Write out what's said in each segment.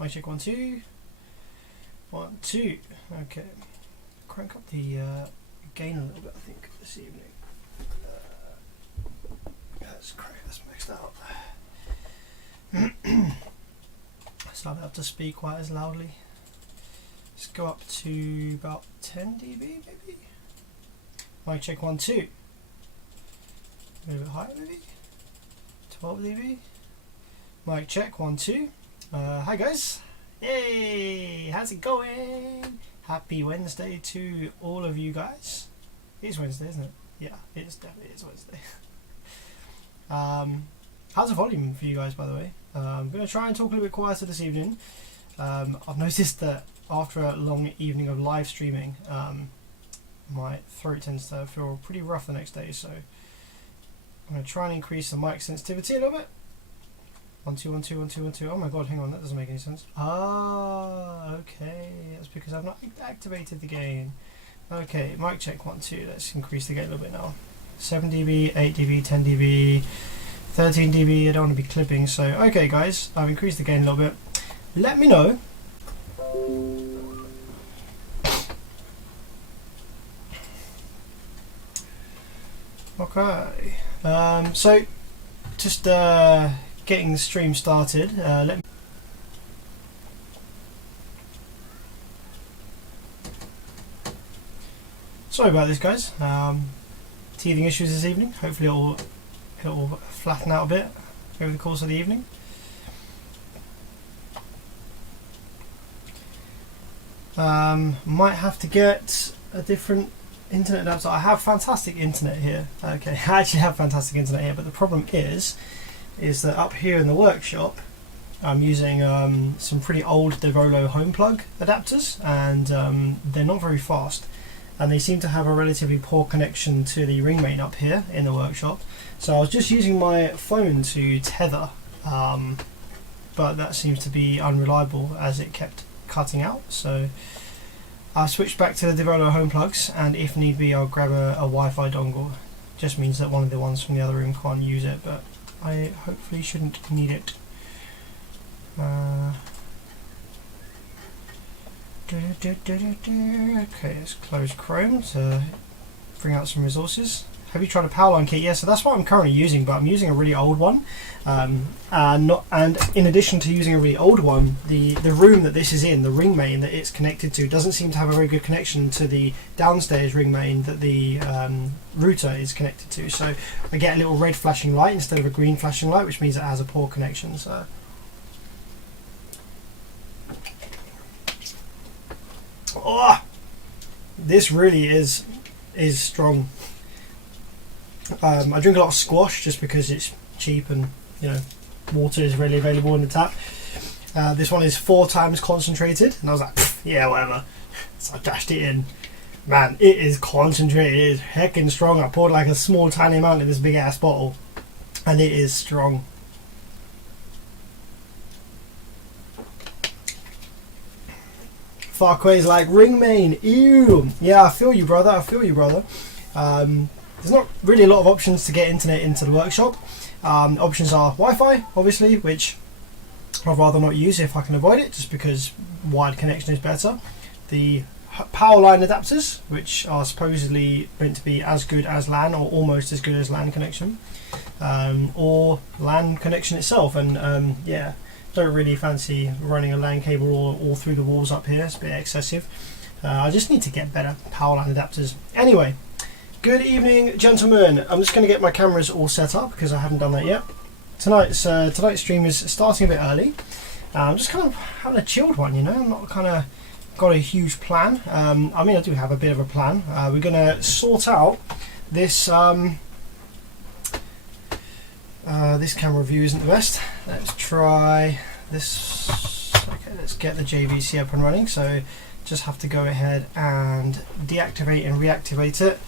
Mic check 1 2 1 2. Okay, crank up the gain a little bit, I think, this evening. That's maxed out. So I don't have to speak quite as loudly. Let's go up to about 10 dB maybe. Mic check 1 2. A little bit higher maybe. 12 dB. Mic check 1 2. Hi guys. Hey, how's it going? Happy Wednesday to all of you guys. It is Wednesday, isn't it? Yeah, it definitely is Wednesday. How's the volume for you guys, by the way? I'm going to try and talk a little bit quieter this evening. I've noticed that after a long evening of live streaming, my throat tends to feel pretty rough the next day, so I'm going to try and increase the mic sensitivity a little bit. 1 2 1 2 1 2 1 2. Oh my god, hang on, that doesn't make any sense. Ah, okay, that's because I've not activated the gain. Okay, mic check 1 2. Let's increase the gain a little bit now. 7 dB, 8 dB, 10 dB, 13 dB. I don't want to be clipping, so okay guys, I've increased the gain a little bit. Let me know okay, so just getting the stream started. Sorry about this, guys. Teething issues this evening. Hopefully it'll flatten out a bit over the course of the evening. Might have to get a different internet adapter. I have fantastic internet here. Okay, I actually have fantastic internet here, but the problem is that up here in the workshop I'm using some pretty old Devolo home plug adapters, and they're not very fast, and they seem to have a relatively poor connection to the ring main up here in the workshop. So I was just using my phone to tether, but that seems to be unreliable as it kept cutting out. So I switched back to the Devolo home plugs, and if need be I'll grab a Wi-Fi dongle. Just means that one of the ones from the other room can't use it, but I hopefully shouldn't need it. Okay, let's close Chrome to bring out some resources. Have you tried a power line kit? Yeah, so that's what I'm currently using, but I'm using a really old one. And in addition to using a really old one, the room that this is in, the ring main that it's connected to, doesn't seem to have a very good connection to the downstairs ring main that the router is connected to. So I get a little red flashing light instead of a green flashing light, which means it has a poor connection. So oh, this really is strong. I drink a lot of squash just because it's cheap and, you know, water is readily available in the tap. This one is 4 times concentrated, and I was like, yeah, whatever. So I dashed it in. Man, it is concentrated. It is heckin' strong. I poured like a small tiny amount in this big ass bottle, and it is strong. Farquay's like, ring main, ew. Yeah, I feel you, brother. I feel you, brother. There's not really a lot of options to get internet into the workshop. Options are Wi-Fi, obviously, which I'd rather not use if I can avoid it, just because wired connection is better. The power line adapters, which are supposedly meant to be as good as LAN, or almost as good as LAN connection, or LAN connection itself. And yeah, don't really fancy running a LAN cable all through the walls up here. It's a bit excessive. I just need to get better power line adapters. Anyway, good evening, gentlemen. I'm just going to get my cameras all set up because I haven't done that yet. Tonight's stream is starting a bit early. I'm just kind of having a chilled one, you know. I'm not kind of got a huge plan. I mean, I do have a bit of a plan. We're going to sort out this. This camera view isn't the best. Let's try this. Okay, let's get the JVC up and running. So just have to go ahead and deactivate and reactivate it.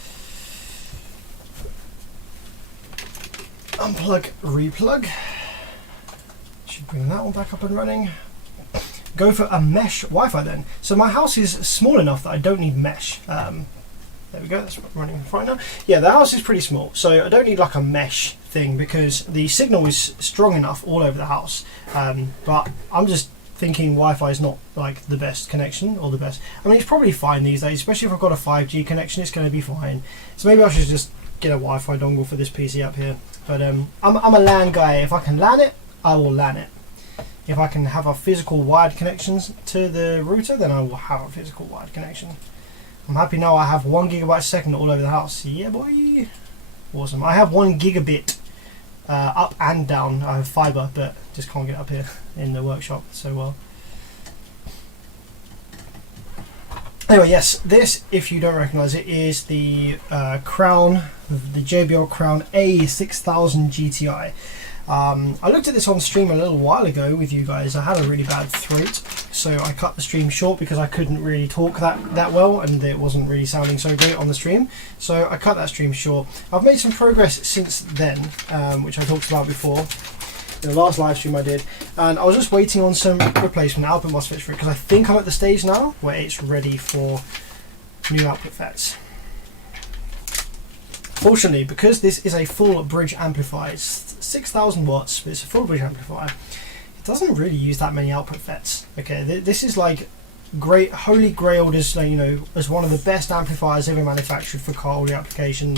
Unplug, replug. Should bring that one back up and running. Go for a mesh Wi-Fi then. So my house is small enough that I don't need mesh. There we go, that's running right now. Yeah, the house is pretty small, so I don't need like a mesh thing because the signal is strong enough all over the house. But I'm just thinking Wi-Fi is not like the best connection or the best. I mean, it's probably fine these days, especially if I've got a 5G connection, it's going to be fine. So maybe I should just get a Wi-Fi dongle for this PC up here. But I'm a LAN guy. If I can LAN it, I will LAN it. If I can have a physical wired connections to the router, then I will have a physical wired connection. I'm happy now I have 1 gigabit a second all over the house. Yeah, boy. Awesome. I have 1 gigabit up and down. I have fiber, but just can't get up here in the workshop so well. Anyway, yes, this, if you don't recognize it, is the Crown, the JBL Crown A6000 GTI. I looked at this on stream a little while ago with you guys. I had a really bad throat, so I cut the stream short because I couldn't really talk that well and it wasn't really sounding so great on the stream. So I cut that stream short. I've made some progress since then, which I talked about before in the last live stream I did, and I was just waiting on some replacement output MOSFETs for it because I think I'm at the stage now where it's ready for new output FETs. Fortunately, because this is a full bridge amplifier, it's 6,000 watts, but it's a full bridge amplifier, it doesn't really use that many output FETs. Okay, this is like great, holy grailed as, you know, as one of the best amplifiers ever manufactured for car audio application.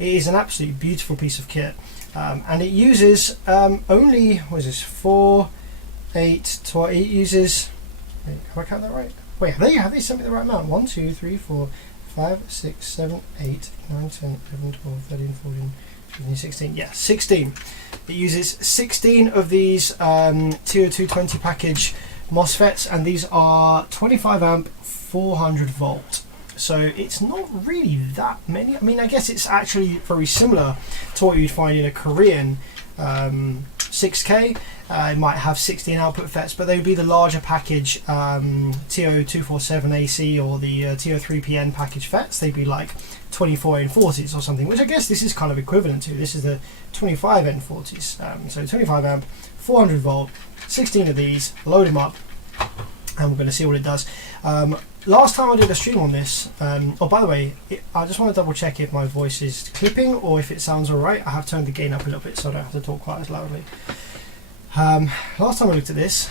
It is an absolutely beautiful piece of kit, and it uses only, what is this, 4, 8, 12, it uses, wait, have I count that right? Wait, have they sent me the right amount? 1, 2, 3, 4, 5, 6, 7, 8, 9, 10, 11, 12, 13, 14, 15, 16. Yeah, 16. It uses 16 of these TO220 package MOSFETs, and these are 25 amp, 400 volt. So it's not really that many. I mean, I guess it's actually very similar to what you'd find in a Korean 6K. It might have 16 output FETs, but they would be the larger package TO247 AC or the TO3PN package FETs. They'd be like 24 N40s or something, which I guess this is kind of equivalent to. This is the 25 N40s. So 25 amp, 400 volt, 16 of these, load them up, and we're going to see what it does. Last time I did a stream on this, oh, by the way, I just want to double check if my voice is clipping or if it sounds alright. I have turned the gain up a little bit so I don't have to talk quite as loudly. Last time I looked at this,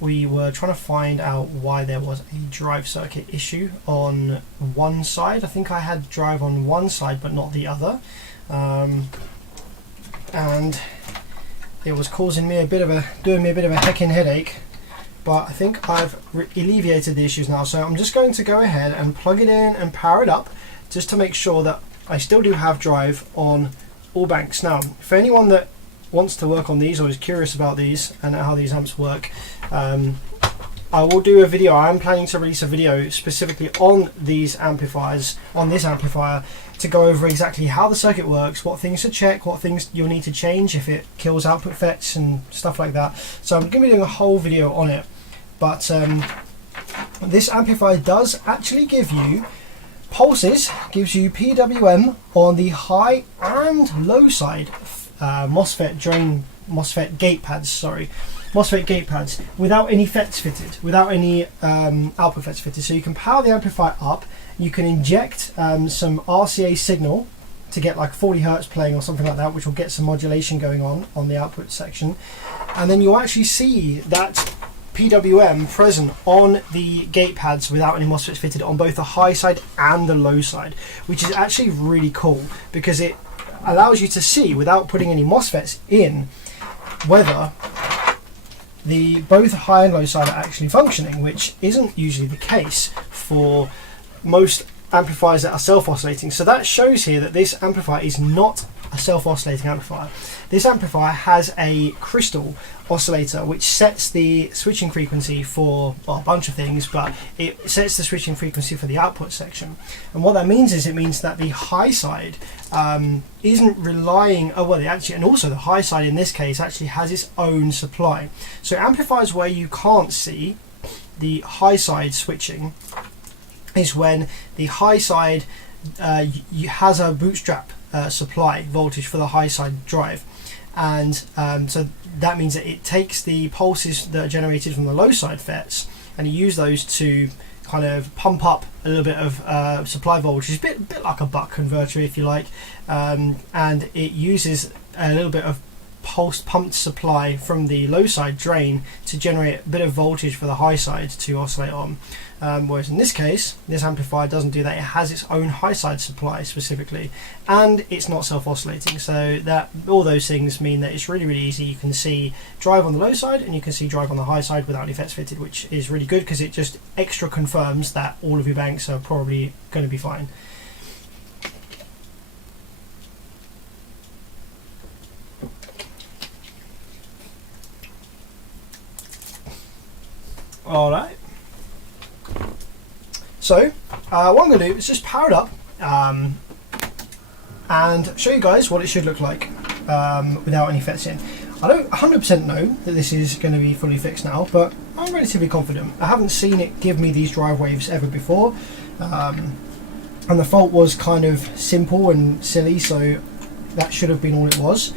we were trying to find out why there was a drive circuit issue on one side. I think I had drive on one side but not the other, and it was causing me doing me a bit of a heckin' headache. But I think I've alleviated the issues now, so I'm just going to go ahead and plug it in and power it up just to make sure that I still do have drive on all banks. Now, for anyone that wants to work on these or is curious about these and how these amps work, I will do a video. I'm planning to release a video specifically on these amplifiers, on this amplifier, to go over exactly how the circuit works, what things to check, what things you'll need to change if it kills output FETs and stuff like that. So I'm going to be doing a whole video on it. But this amplifier does actually give you pulses, gives you PWM on the high and low side MOSFET gate pads without any FETs fitted, without any output FETs fitted. So you can power the amplifier up, you can inject some RCA signal to get like 40 Hertz playing or something like that, which will get some modulation going on the output section, and then you'll actually see that PWM present on the gate pads without any MOSFETs fitted on both the high side and the low side, which is actually really cool because it allows you to see, without putting any MOSFETs in, whether both high and low side are actually functioning, which isn't usually the case for most amplifiers that are self-oscillating. So that shows here that this amplifier is not a self-oscillating amplifier. This amplifier has a crystal oscillator which sets the switching frequency for, well, a bunch of things, but it sets the switching frequency for the output section. And what that means is, it means that the high side isn't relying, and also the high side in this case actually has its own supply. So amplifiers where you can't see the high side switching is when the high side has a bootstrap supply voltage for the high side drive, and so that means that it takes the pulses that are generated from the low side FETs and you use those to kind of pump up a little bit of supply voltage, a bit like a buck converter if you like, and it uses a little bit of pulse pumped supply from the low side drain to generate a bit of voltage for the high side to oscillate on. Whereas in this case, this amplifier doesn't do that. It has its own high side supply specifically, and it's not self-oscillating. So that all those things mean that it's really easy. You can see drive on the low side and you can see drive on the high side without any FETs fitted, which is really good because it just extra confirms that all of your banks are probably going to be fine. Alright, so what I'm going to do is just power it up and show you guys what it should look like without any FETs in. I don't 100% know that this is going to be fully fixed now, but I'm relatively confident. I haven't seen it give me these drive waves ever before, and the fault was kind of simple and silly, so that should have been all it was.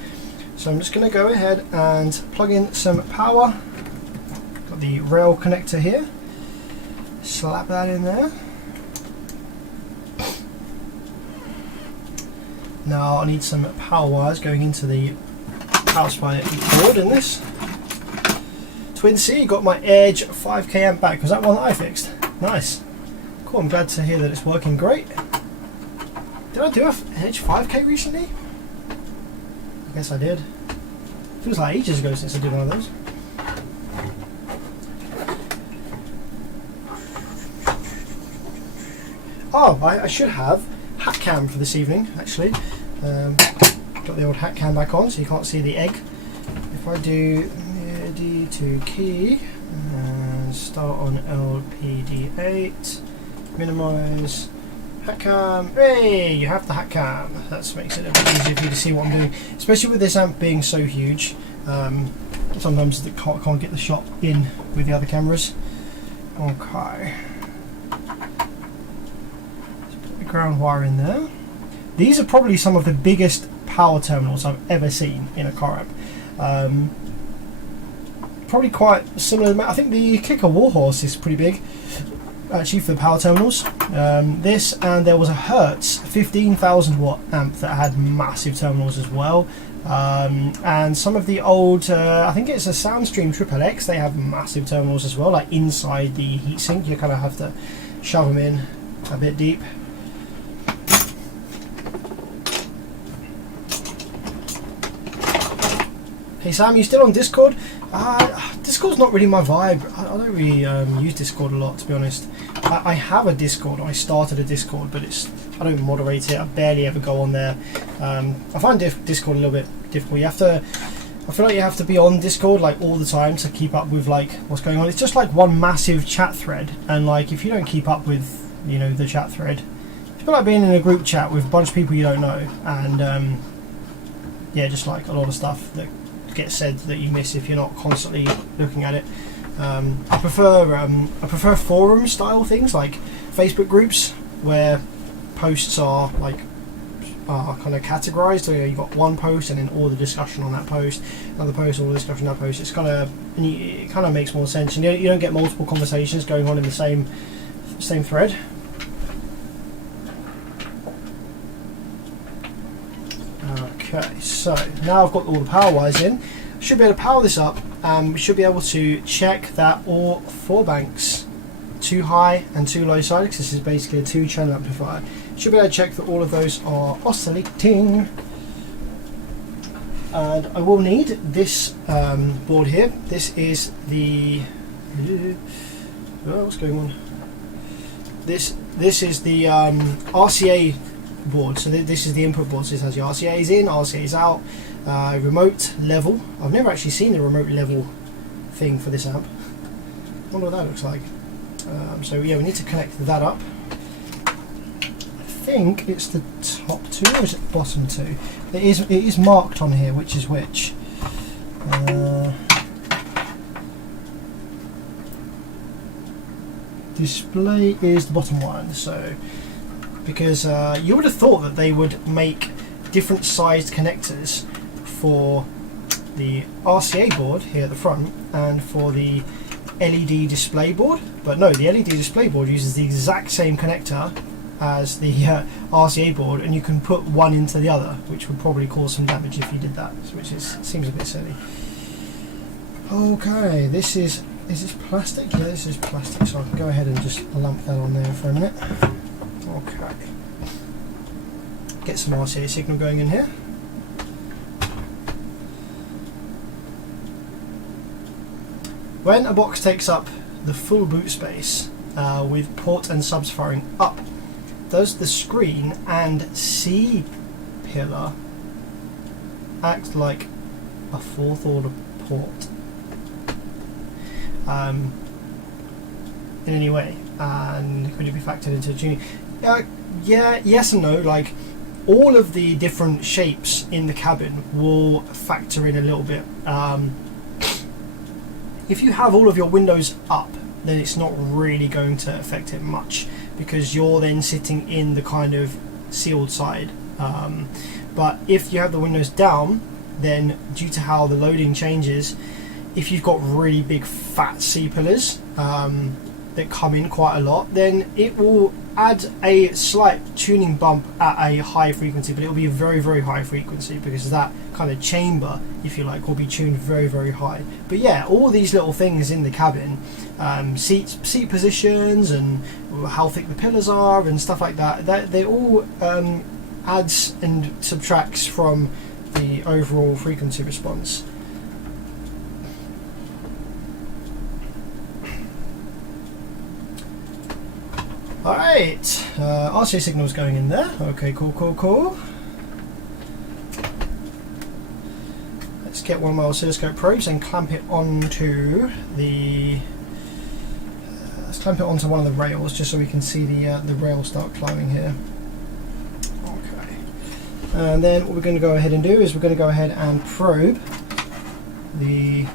So I'm just going to go ahead and plug in some power. Got the rail connector here, slap that in there. Now I need some power wires going into the power supply board in this. Twin C, got my Edge 5k amp back. Was that one that I fixed? Nice. Cool, I'm glad to hear that it's working great. Did I do an Edge 5k recently? I guess I did. Feels like ages ago since I did one of those. Oh, I should have hat cam for this evening, actually. Got the old hat cam back on so you can't see the egg. If I do MIDI to key and start on LPD8, minimize hat cam. Hey, you have the hat cam. That makes it a bit easier for you to see what I'm doing, especially with this amp being so huge. Sometimes it can't get the shot in with the other cameras. Okay. Ground wire in there. These are probably some of the biggest power terminals I've ever seen in a car amp. Probably quite similar. I think the Kicker Warhorse is pretty big actually for the power terminals. This, and there was a Hertz 15,000 watt amp that had massive terminals as well. And some of the old, I think it's a Soundstream Triple X, they have massive terminals as well, like inside the heatsink. You kind of have to shove them in a bit deep. Hey Sam, you still on Discord? Discord's not really my vibe. I don't really use Discord a lot, to be honest. I have a Discord, I started a Discord, but I don't moderate it. I barely ever go on there. I find Discord a little bit difficult. I feel like you have to be on Discord like all the time to keep up with like what's going on. It's just like one massive chat thread, and like if you don't keep up with, you know, the chat thread, it's a bit like being in a group chat with a bunch of people you don't know, and yeah, just like a lot of stuff that gets said that you miss if you're not constantly looking at it. I prefer forum style things like Facebook groups where posts are like kind of categorized. So you've got one post and then all the discussion on that post, another post, all the discussion on that post. It's kind of, it kind of makes more sense, and you don't get multiple conversations going on in the same thread. Okay, so now I've got all the power wires in. Should be able to power this up, and we should be able to check that all 4 banks, 2 high and 2 low side, because this is basically a 2-channel amplifier. Should be able to check that all of those are oscillating. And I will need this board here. This is the what's going on? This is the RCA board. So this is the input board. So it has your RCA's in, RCA's out, remote level. I've never actually seen the remote level thing for this amp. I wonder what that looks like. So yeah, we need to connect that up. I think it's the top 2, or is it the bottom 2? It is marked on here which is which. Display is the bottom one. So because you would have thought that they would make different sized connectors for the RCA board here at the front and for the LED display board, but no, the LED display board uses the exact same connector as the RCA board, and you can put one into the other, which would probably cause some damage if you did that, which seems a bit silly. Okay, this is this plastic? Yeah, this is plastic, so I can go ahead and just lump that on there for a minute. Okay. Get some RCA signal going in here. When a box takes up the full boot space with port and subs firing up, does the screen and C pillar act like a fourth order port in any way? And could it be factored into tuning? Yeah, yes and no. Like, all of the different shapes in the cabin will factor in a little bit. If you have all of your windows up, then it's not really going to affect it much, because you're then sitting in the kind of sealed side. But if you have the windows down, then due to how the loading changes, if you've got really big fat C pillars that come in quite a lot, then it will add a slight tuning bump at a high frequency, but it will be a very, very high frequency, because that kind of chamber, if you like, will be tuned very, very high. But yeah, all these little things in the cabin, seat positions and how thick the pillars are and stuff like that, they all adds and subtracts from the overall frequency response. Alright, RCA signal's going in there. Okay, cool. Let's get one of my oscilloscope probes and clamp it onto the... let's clamp it onto one of the rails, just so we can see the rail start climbing here. Okay. And then what we're going to go ahead and do is we're going to go ahead and probe the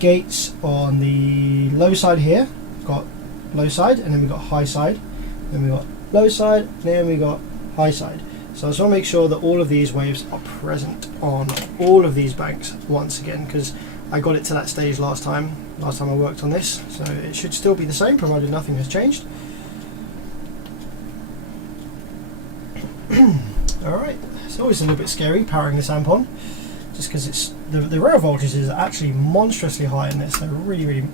gates on the low side here. Got low side, and then we got high side, then we got low side, then we got high side. So I just want to make sure that all of these waves are present on all of these banks once again, because I got it to that stage last time I worked on this, so it should still be the same provided nothing has changed. Alright, it's always a little bit scary powering this amp on, just because it's the rail voltage is actually monstrously high in this. They're really, really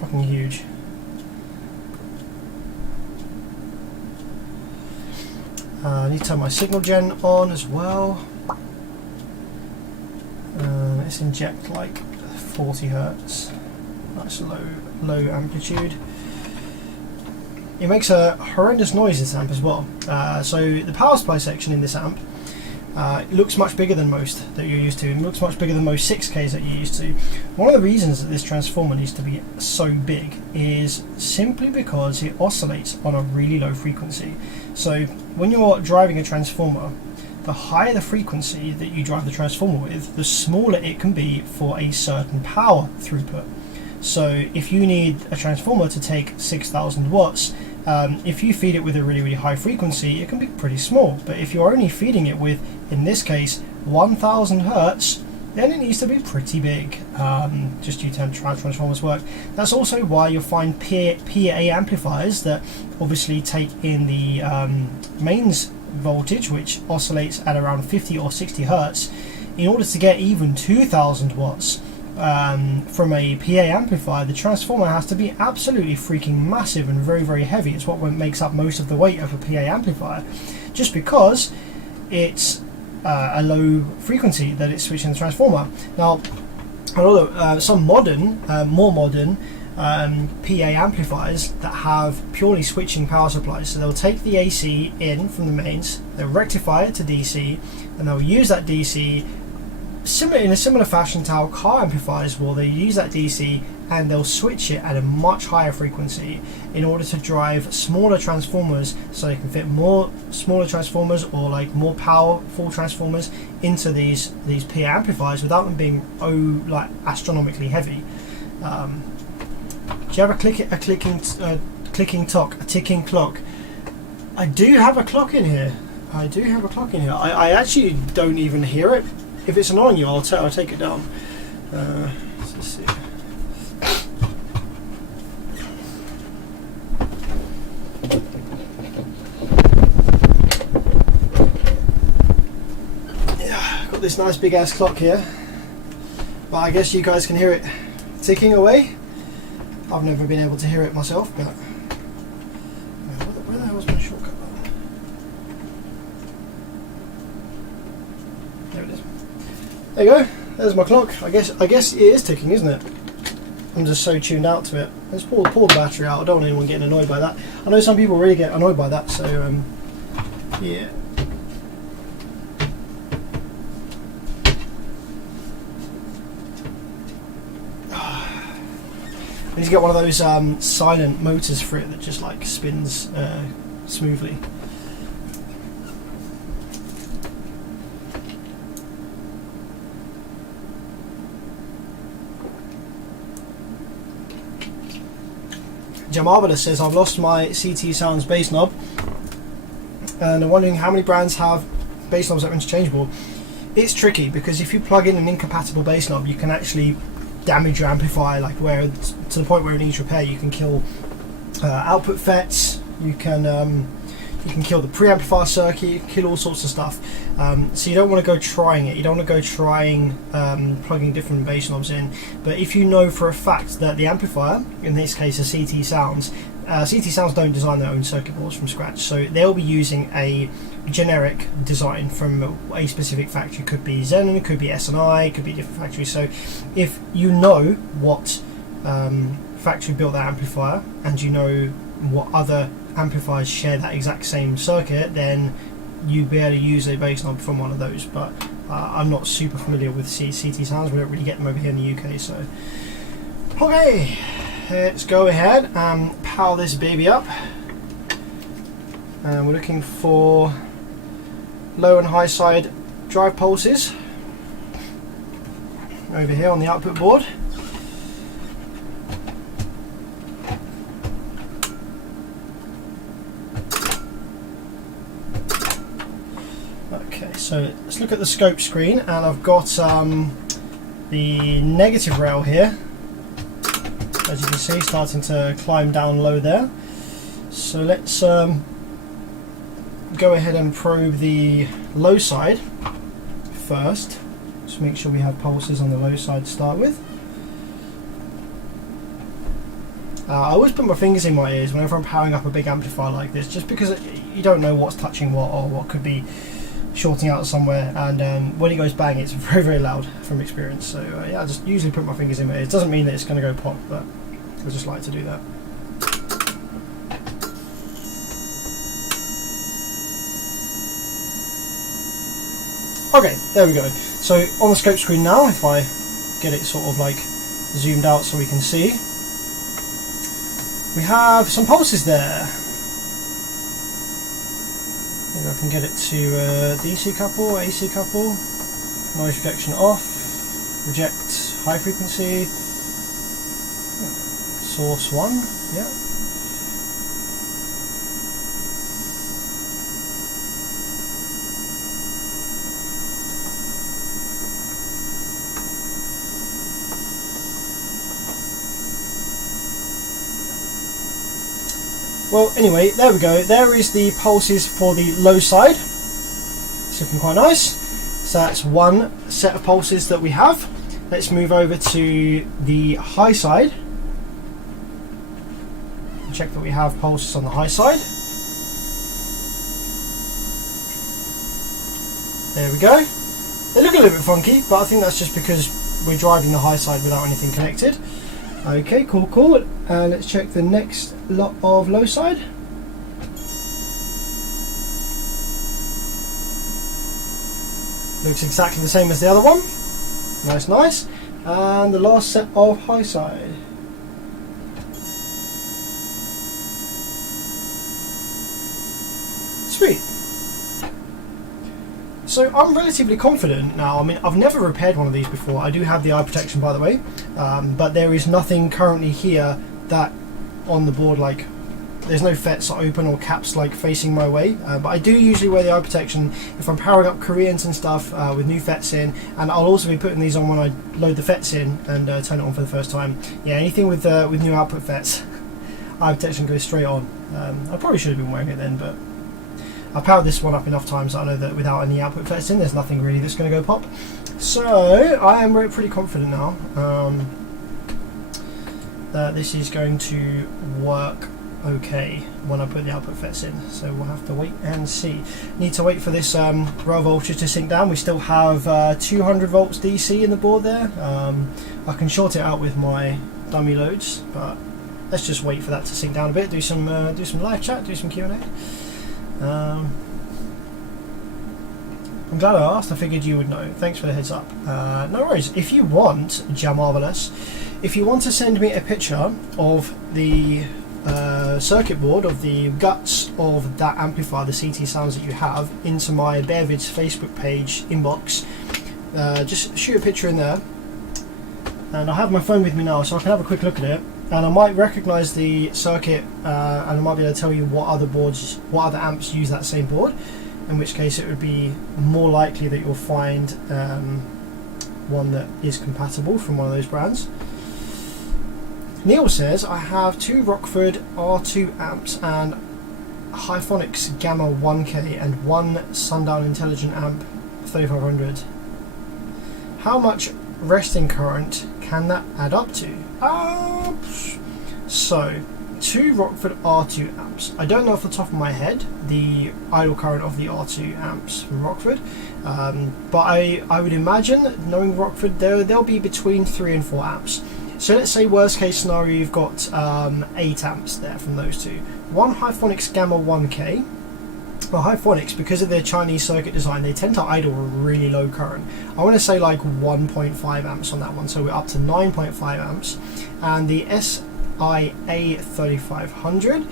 fucking huge. I need to turn my signal gen on as well. Let's inject like 40 Hertz. Nice low amplitude. It makes a horrendous noise, this amp, as well. So the power supply section in this amp looks much bigger than most that you're used to. It looks much bigger than most 6Ks that you're used to. One of the reasons that this transformer needs to be so big is simply because it oscillates on a really low frequency. So when you're driving a transformer, the higher the frequency that you drive the transformer with, the smaller it can be for a certain power throughput. So if you need a transformer to take 6,000 watts, if you feed it with a really, really high frequency, it can be pretty small. But if you're only feeding it with, in this case, 1,000 Hertz, then it needs to be pretty big, just due to how transformers work. That's also why you'll find PA amplifiers that obviously take in the mains voltage, which oscillates at around 50 or 60 Hertz. In order to get even 2,000 watts from a PA amplifier, the transformer has to be absolutely freaking massive and very, very heavy. It's what makes up most of the weight of a PA amplifier, just because it's a low frequency that it's switching the transformer. Now, although some modern, more modern PA amplifiers that have purely switching power supplies, so they'll take the AC in from the mains, they'll rectify it to DC, and they'll use that DC in a similar fashion to how car amplifiers will. They use that DC and they'll switch it at a much higher frequency in order to drive smaller transformers, so they can fit more smaller transformers or like more powerful transformers into these PA amplifiers without them being like astronomically heavy. Do you have a ticking clock? I do have a clock in here. I actually don't even hear it. If it's annoying you, I'll take it down. Let's see. this nice big ass clock here, but I guess you guys can hear it ticking away. I've never been able to hear it myself, but where the hell was my shortcut button? There it is. There you go. There's my clock. I guess it is ticking, isn't it? I'm just so tuned out to it. Let's pull the battery out. I don't want anyone getting annoyed by that. I know some people really get annoyed by that, so yeah. I need to get one of those silent motors for it that just like spins smoothly. Jamarbala says, I've lost my CT Sounds bass knob and I'm wondering how many brands have bass knobs that are interchangeable. It's tricky because if you plug in an incompatible bass knob, you can actually damage your amplifier, like where to the point where it needs repair. You can kill output FETs, you can kill the preamplifier circuit, you can kill all sorts of stuff. So you don't want to go trying it. You don't want to go trying plugging different bass knobs in. But if you know for a fact that the amplifier, in this case a CT Sounds don't design their own circuit boards from scratch, so they'll be using a generic design from a specific factory. Could be Zen, it could be S&I, it could be different factories. So if you know what factory built that amplifier and you know what other amplifiers share that exact same circuit, then you'd be able to use a bass knob from one of those. But I'm not super familiar with CT Sounds. We don't really get them over here in the UK. So okay, let's go ahead and power this baby up, and we're looking for low and high side drive pulses over here on the output board. Okay, so let's look at the scope screen, and I've got the negative rail here, as you can see, starting to climb down low there. So let's go ahead and probe the low side first. Just make sure we have pulses on the low side to start with. I always put my fingers in my ears whenever I'm powering up a big amplifier like this, just because you don't know what's touching what or what could be shorting out somewhere, and when it goes bang, it's very, very loud from experience. So yeah, I just usually put my fingers in my ears. It doesn't mean that it's going to go pop, but I just like to do that. Okay, there we go. So on the scope screen now, if I get it sort of like zoomed out so we can see, we have some pulses there. Maybe I can get it to DC couple, AC couple, noise rejection off, reject high frequency, source 1, yeah. Well, anyway, there we go. There is the pulses for the low side. It's looking quite nice. So that's one set of pulses that we have. Let's move over to the high side. Check that we have pulses on the high side. There we go. They look a little bit funky, but I think that's just because we're driving the high side without anything connected. Okay, cool, cool. Let's check the next lot of low side. Looks exactly the same as the other one. Nice, nice. And the last set of high side. Sweet. So I'm relatively confident now. I mean, I've never repaired one of these before. I do have the eye protection, by the way, but there is nothing currently here that on the board, like there's no FETs open or caps like facing my way, but I do usually wear the eye protection if I'm powering up Koreans and stuff with new FETs in, and I'll also be putting these on when I load the FETs in and turn it on for the first time. Yeah, anything with new output FETs, eye protection goes straight on. I probably should have been wearing it then, but I've powered this one up enough times that I know that without any output FETs in, there's nothing really that's going to go pop. So I am pretty confident now that this is going to work okay when I put the output FETs in. So we'll have to wait and see. Need to wait for this rail voltage to sink down. We still have 200 volts DC in the board there. I can short it out with my dummy loads, but let's just wait for that to sink down a bit. Do some live chat, do some Q&A. I'm glad I asked. I figured you would know. Thanks for the heads up. No worries. If you want, Jamarvelous, if you want to send me a picture of the circuit board, of the guts of that amplifier, the CT sounds that you have, into my BearVids Facebook page inbox, just shoot a picture in there, and I have my phone with me now so I can have a quick look at it, and I might recognise the circuit, and I might be able to tell you what other amps use that same board, in which case it would be more likely that you'll find one that is compatible from one of those brands. Neil says, I have 2 Rockford R2 amps and Hyphonics Gamma 1K and 1 Sundown Intelligent amp 3500. How much resting current can that add up to? So 2 Rockford R2 amps. I don't know off the top of my head the idle current of the R2 amps from Rockford, but I would imagine, knowing Rockford, they'll be between 3 and 4 amps. So let's say worst case scenario you've got 8 amps there from those two. 1 Hyphonics Gamma 1K. Well, Hyphonics, because of their Chinese circuit design, they tend to idle a really low current. I want to say like 1.5 amps on that one, so we're up to 9.5 amps. And the SIA 3500,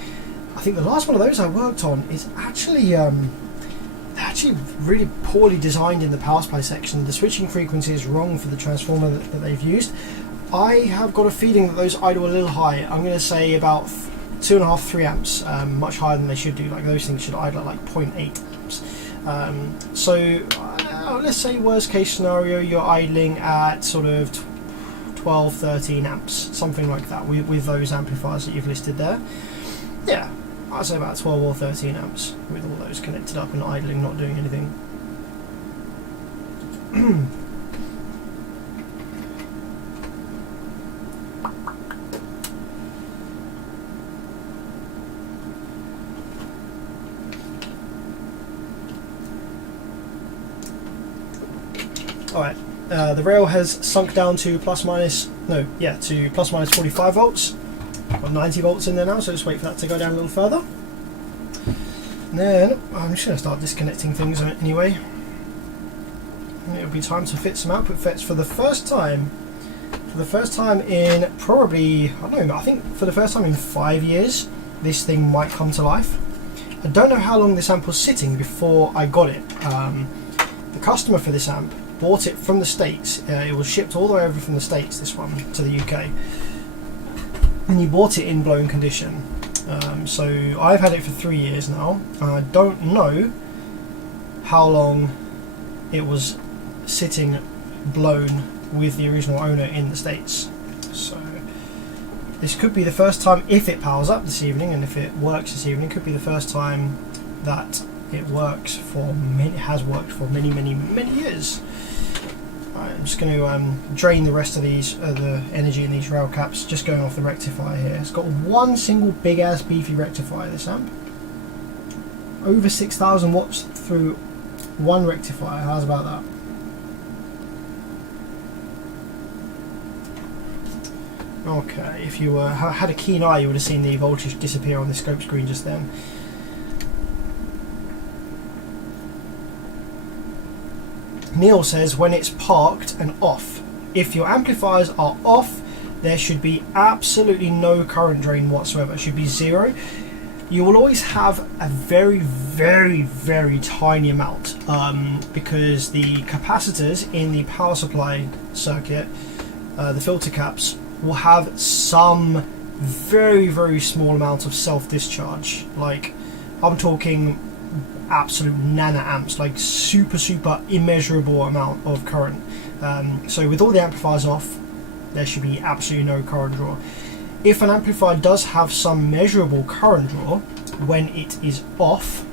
I think the last one of those I worked on is actually really poorly designed in the power supply section. The switching frequency is wrong for the transformer that they've used. I have got a feeling that those idle a little high. I'm going to say about 2.5, 3 amps, much higher than they should do. Like those things should idle at like 0.8 amps. So let's say worst case scenario, you're idling at sort of 12, 13 amps, something like that with those amplifiers that you've listed there. Yeah, I'd say about 12 or 13 amps with all those connected up and idling, not doing anything. Alright, the rail has sunk down to plus minus 45 volts. Got 90 volts in there now, so just wait for that to go down a little further. And then I'm just going to start disconnecting things anyway. And it'll be time to fit some output FETs for the first time. For the first time in probably, I don't know, I think for the first time in 5 years, this thing might come to life. I don't know how long this amp was sitting before I got it. The customer for this amp bought it from the States. It was shipped all the way over from the States, this one, to the UK. And he bought it in blown condition. So I've had it for 3 years now. I don't know how long it was sitting blown with the original owner in the States. So this could be the first time, if it powers up this evening and if it works this evening, could be the first time that it works has worked for many years. I'm just going to drain the rest of these the energy in these rail caps, just going off the rectifier here. It's got one single big ass beefy rectifier, this amp. Over 6,000 watts through one rectifier. How's about that? Okay, if you had a keen eye, you would have seen the voltage disappear on the scope screen just then. Neil says when it's parked and off. If your amplifiers are off, there should be absolutely no current drain whatsoever. It should be 0. You will always have a very tiny amount because the capacitors in the power supply circuit, the filter caps, will have some very small amount of self-discharge. Like, I'm talking absolute nano amps, like super immeasurable amount of current. So with all the amplifiers off, there should be absolutely no current draw. If an amplifier does have some measurable current draw when it is off,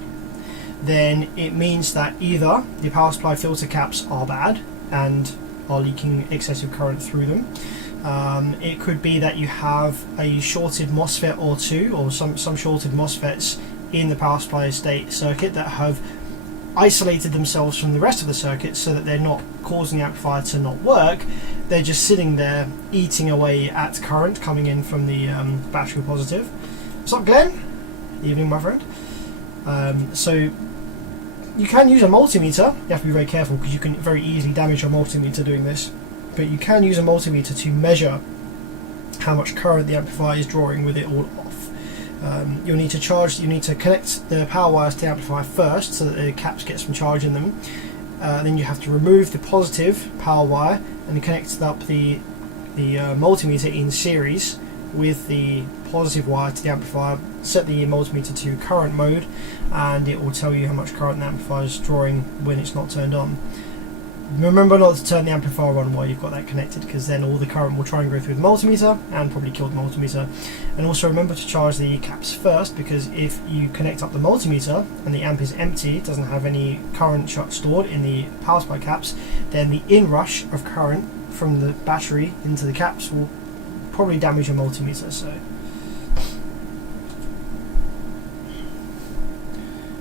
then it means that either the power supply filter caps are bad and are leaking excessive current through them. It could be that you have a shorted MOSFET or two, or some shorted MOSFETs in the power supply circuit that have isolated themselves from the rest of the circuit so that they're not causing the amplifier to not work. They're just sitting there eating away at current coming in from the battery positive. What's up, Glenn? Evening, my friend. So you can use a multimeter. You have to be very careful because you can very easily damage your multimeter doing this. But you can use a multimeter to measure how much current the amplifier is drawing with it all off. You'll need to charge. You need to connect the power wires to the amplifier first, so that the caps get some charge in them. Then you have to remove the positive power wire and connect up the multimeter in series with the positive wire to the amplifier. Set the multimeter to current mode, and it will tell you how much current the amplifier is drawing when it's not turned on. Remember not to turn the amplifier on while you've got that connected, because then all the current will try and go through the multimeter and probably kill the multimeter. And also remember to charge the caps first, because if you connect up the multimeter and the amp is empty, it doesn't have any current stored in the power supply caps, then the inrush of current from the battery into the caps will probably damage your multimeter. So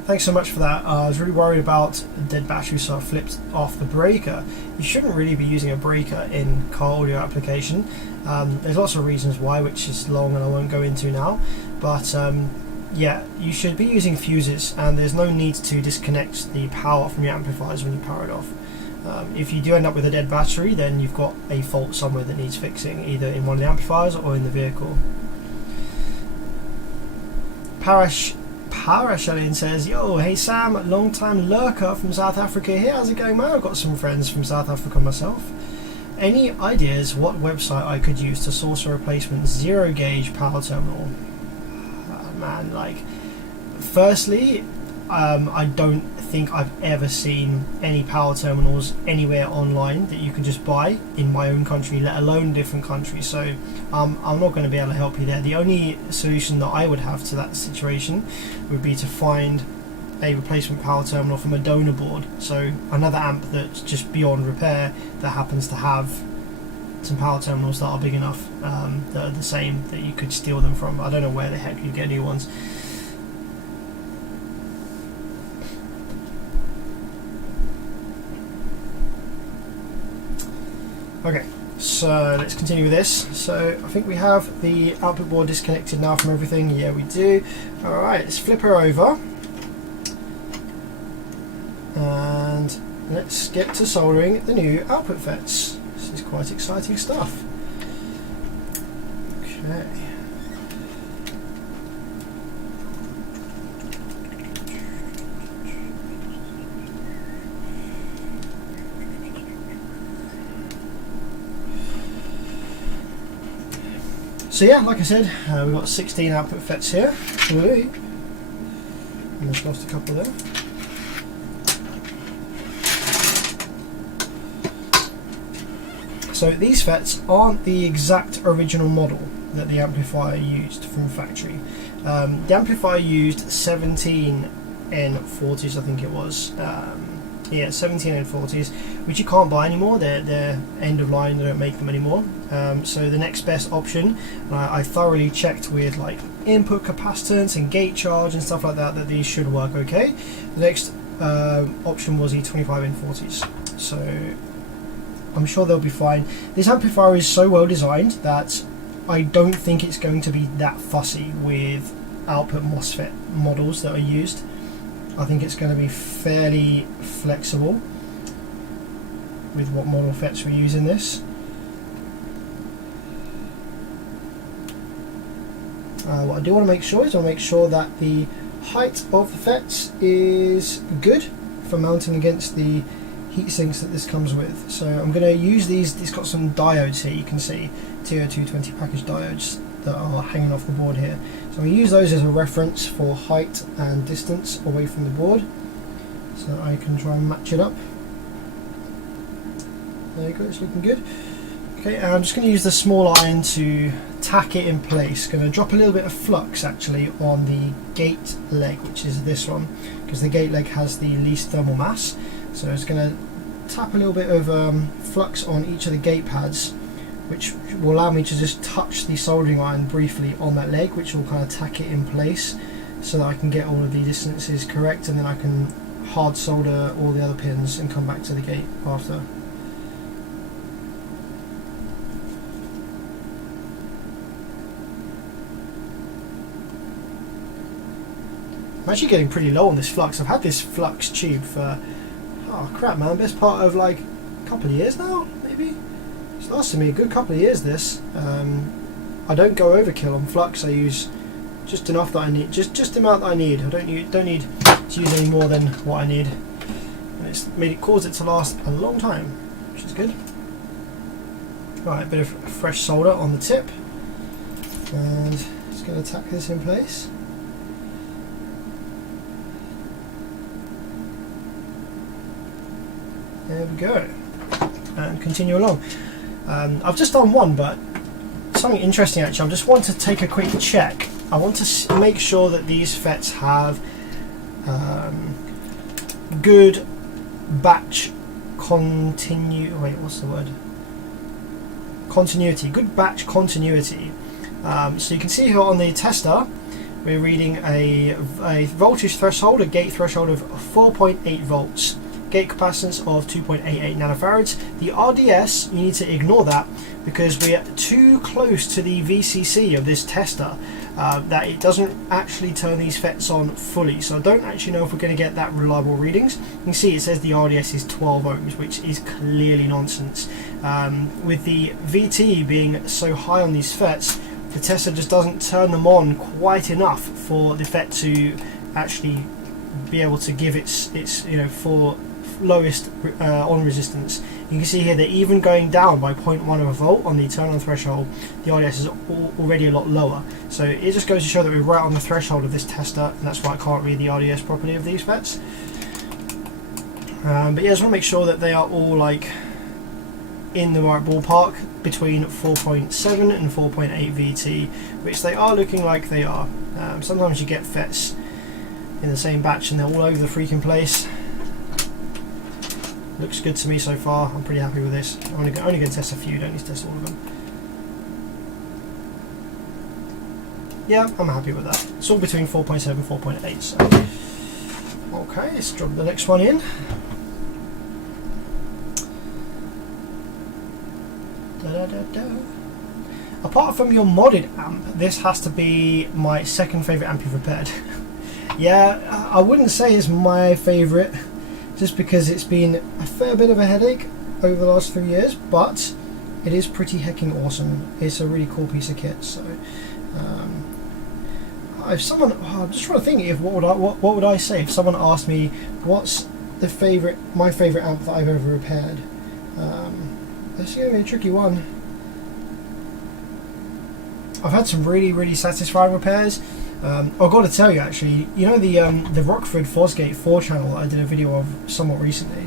thanks so much for that. I was really worried about a dead battery, so I flipped off the breaker. You shouldn't really be using a breaker in car audio application. There's lots of reasons why, which is long and I won't go into now. But yeah, you should be using fuses, and there's no need to disconnect the power from your amplifiers when you power it off. If you do end up with a dead battery, then you've got a fault somewhere that needs fixing, either in one of the amplifiers or in the vehicle. Parashalin says, yo, hey Sam, long time lurker from South Africa here. How's it going, man? I've got some friends from South Africa myself. Any ideas what website I could use to source a replacement zero gauge power terminal? Man, like, firstly, I don't think I've ever seen any power terminals anywhere online that you can just buy in my own country, let alone different countries. So I'm not going to be able to help you there. The only solution that I would have to that situation would be to find a replacement power terminal from a donor board. So another amp that's just beyond repair that happens to have some power terminals that are big enough, that are the same, that you could steal them from. I don't know where the heck you get new ones. Okay, so let's continue with this. So I think we have the output board disconnected now from everything. Yeah, we do. Alright, let's flip her over. And let's get to soldering the new output FETs. This is quite exciting stuff. Okay. So yeah, like I said, we've got 16 output FETs here. Almost lost a couple there. So these FETs aren't the exact original model that the amplifier used from factory. The amplifier used 17 N40s, I think it was. Yeah, 17 N40s, which you can't buy anymore. They're end of line. They don't make them anymore. So the next best option, I thoroughly checked with like input capacitance and gate charge and stuff like that, that these should work okay. The next option was the 25 N40s. So I'm sure they'll be fine. This amplifier is so well designed that I don't think it's going to be that fussy with output MOSFET models that are used. I think it's going to be fairly flexible with what model FETs we use in this. What I do want to make sure is that the height of the FETs is good for mounting against the heat sinks that this comes with. So I'm going to use these. It's got some diodes here, you can see TO220 package diodes that are hanging off the board here. So I'm going to use those as a reference for height and distance away from the board, so I can try and match it up. There you go, it's looking good. Okay, and I'm just going to use the small iron to tack it in place. Going to drop a little bit of flux actually on the gate leg, which is this one, because the gate leg has the least thermal mass. So it's going to tap a little bit of flux on each of the gate pads, which will allow me to just touch the soldering iron briefly on that leg, which will kind of tack it in place so that I can get all of the distances correct, and then I can hard solder all the other pins and come back to the gate after. I'm actually getting pretty low on this flux. I've had this flux tube for, oh crap man, best part of like a couple of years now, maybe? It's lasted me a good couple of years this. I don't go overkill on flux. I use just enough that I need, just the amount that I need. I don't need to use any more than what I need. And it's caused it to last a long time, which is good. Right, a bit of fresh solder on the tip, and just going to tack this in place. There we go, and continue along. I've just done one, but something interesting actually. I just want to take a quick check. I want to make sure that these FETs have good batch continuity. Good batch continuity. So you can see here on the tester, we're reading a voltage threshold, a gate threshold of 4.8 volts. Gate capacitance of 2.88 nanofarads. The RDS, you need to ignore that because we're too close to the VCC of this tester that it doesn't actually turn these FETs on fully. So I don't actually know if we're going to get that reliable readings. You can see it says the RDS is 12 ohms, which is clearly nonsense. With the VT being so high on these FETs, the tester just doesn't turn them on quite enough for the FET to actually be able to give its full lowest on resistance. You can see here that even going down by 0.1 of a volt on the turn on threshold, the RDS is already a lot lower. So it just goes to show that we're right on the threshold of this tester, and that's why I can't read the RDS properly of these FETs. But yeah, I just want to make sure that they are all like in the right ballpark between 4.7 and 4.8 VT, which they are looking like they are. Sometimes you get FETs in the same batch and they're all over the freaking place. Looks good to me so far. I'm pretty happy with this. I'm only going to test a few, don't need to test all of them. Yeah, I'm happy with that. It's all between 4.7 and 4.8. So. Okay, let's drop the next one in. Apart from your modded amp, this has to be my second favourite amp you've repaired. Yeah, I wouldn't say it's my favourite, just because it's been a fair bit of a headache over the last 3 years, but it is pretty hecking awesome. It's a really cool piece of kit. So, if someone, I'm just trying to think, if what would I say if someone asked me what's my favourite amp that I've ever repaired. This is going to be a tricky one. I've had some really satisfying repairs. I've got to tell you actually, you know the Rockford Fosgate 4 channel that I did a video of somewhat recently?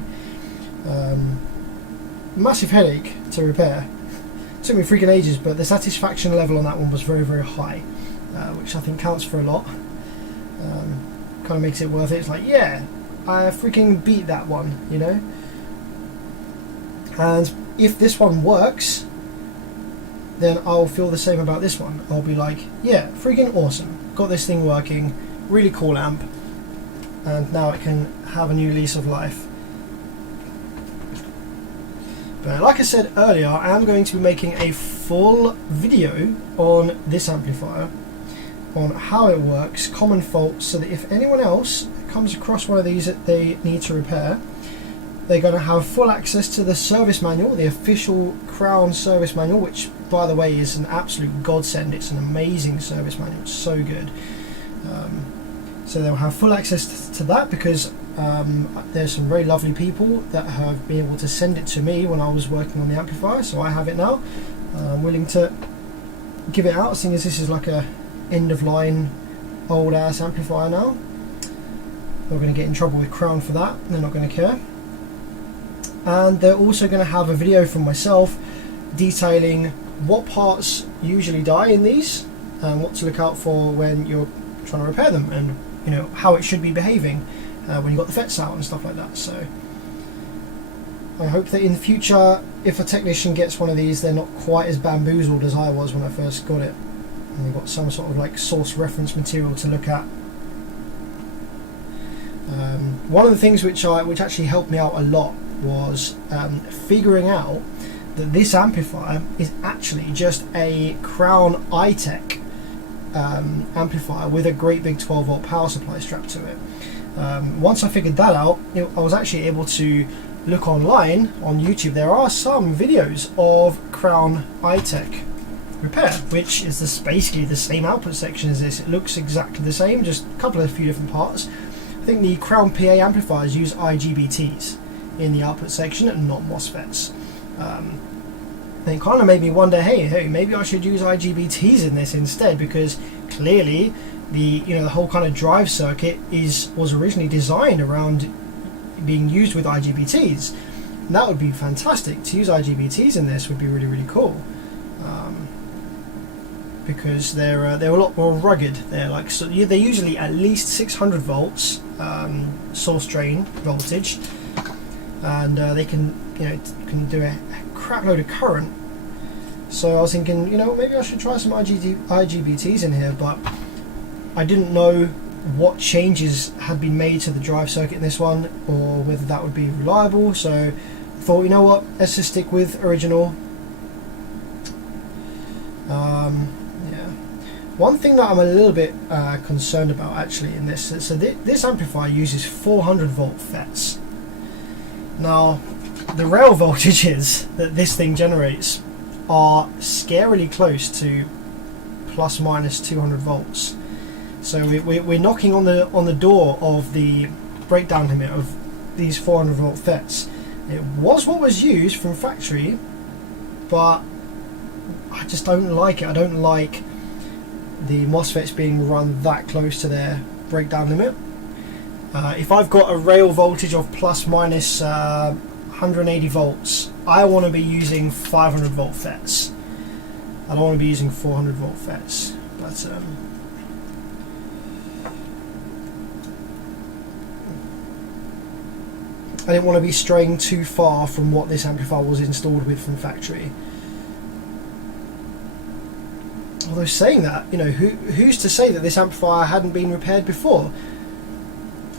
Massive headache to repair. It took me freaking ages, but the satisfaction level on that one was very high, which I think counts for a lot. Kind of makes it worth it. It's like, yeah, I freaking beat that one, you know? And if this one works, then I'll feel the same about this one. I'll be like, yeah, freaking awesome. Got this thing working, really cool amp, and now it can have a new lease of life. But like I said earlier, I am going to be making a full video on this amplifier, on how it works, common faults, so that if anyone else comes across one of these that they need to repair, they're going to have full access to the service manual, the official Crown service manual, which by the way is an absolute godsend. It's an amazing service manual, it's so good. So they'll have full access to that because there's some very lovely people that have been able to send it to me when I was working on the amplifier, so I have it now. I'm willing to give it out, seeing as this is like a end of line old ass amplifier now. Not going to get in trouble with Crown for that, they're not going to care. And they're also going to have a video from myself detailing what parts usually die in these and what to look out for when you're trying to repair them, and you know how it should be behaving when you've got the FETs out and stuff like that. So I hope that in the future, if a technician gets one of these, they're not quite as bamboozled as I was when I first got it, and they've got some sort of like source reference material to look at. One of the things which actually helped me out a lot was figuring out that this amplifier is actually just a Crown iTech amplifier with a great big 12 volt power supply strapped to it. Once I figured that out, I was actually able to look online on YouTube. There are some videos of Crown iTech repair, which is basically the same output section as this. It looks exactly the same, just a few different parts. I think the Crown PA amplifiers use IGBTs in the output section and not MOSFETs. And it kind of made me wonder, hey, maybe I should use IGBTs in this instead, because clearly the whole kind of drive circuit was originally designed around being used with IGBTs. And that would be fantastic. To use IGBTs in this would be really, really cool. Because they're a lot more rugged. They're usually at least 600 volts source drain voltage, and they can do a crap load of current. So I was thinking, maybe I should try some IGBTs in here, but I didn't know what changes had been made to the drive circuit in this one, or whether that would be reliable. So I thought, you know what, let's just stick with original. One thing that I'm a little bit concerned about actually in this, so this amplifier uses 400 volt FETs. Now, the rail voltages that this thing generates are scarily close to plus minus 200 volts. So we're knocking on the door of the breakdown limit of these 400 volt FETs. It was what was used from factory, but I just don't like it. I don't like the MOSFETs being run that close to their breakdown limit. If I've got a rail voltage of plus minus 180 volts, I want to be using 500 volt FETs. I don't want to be using 400 volt FETs. But I didn't want to be straying too far from what this amplifier was installed with from factory. Although saying that, who's to say that this amplifier hadn't been repaired before?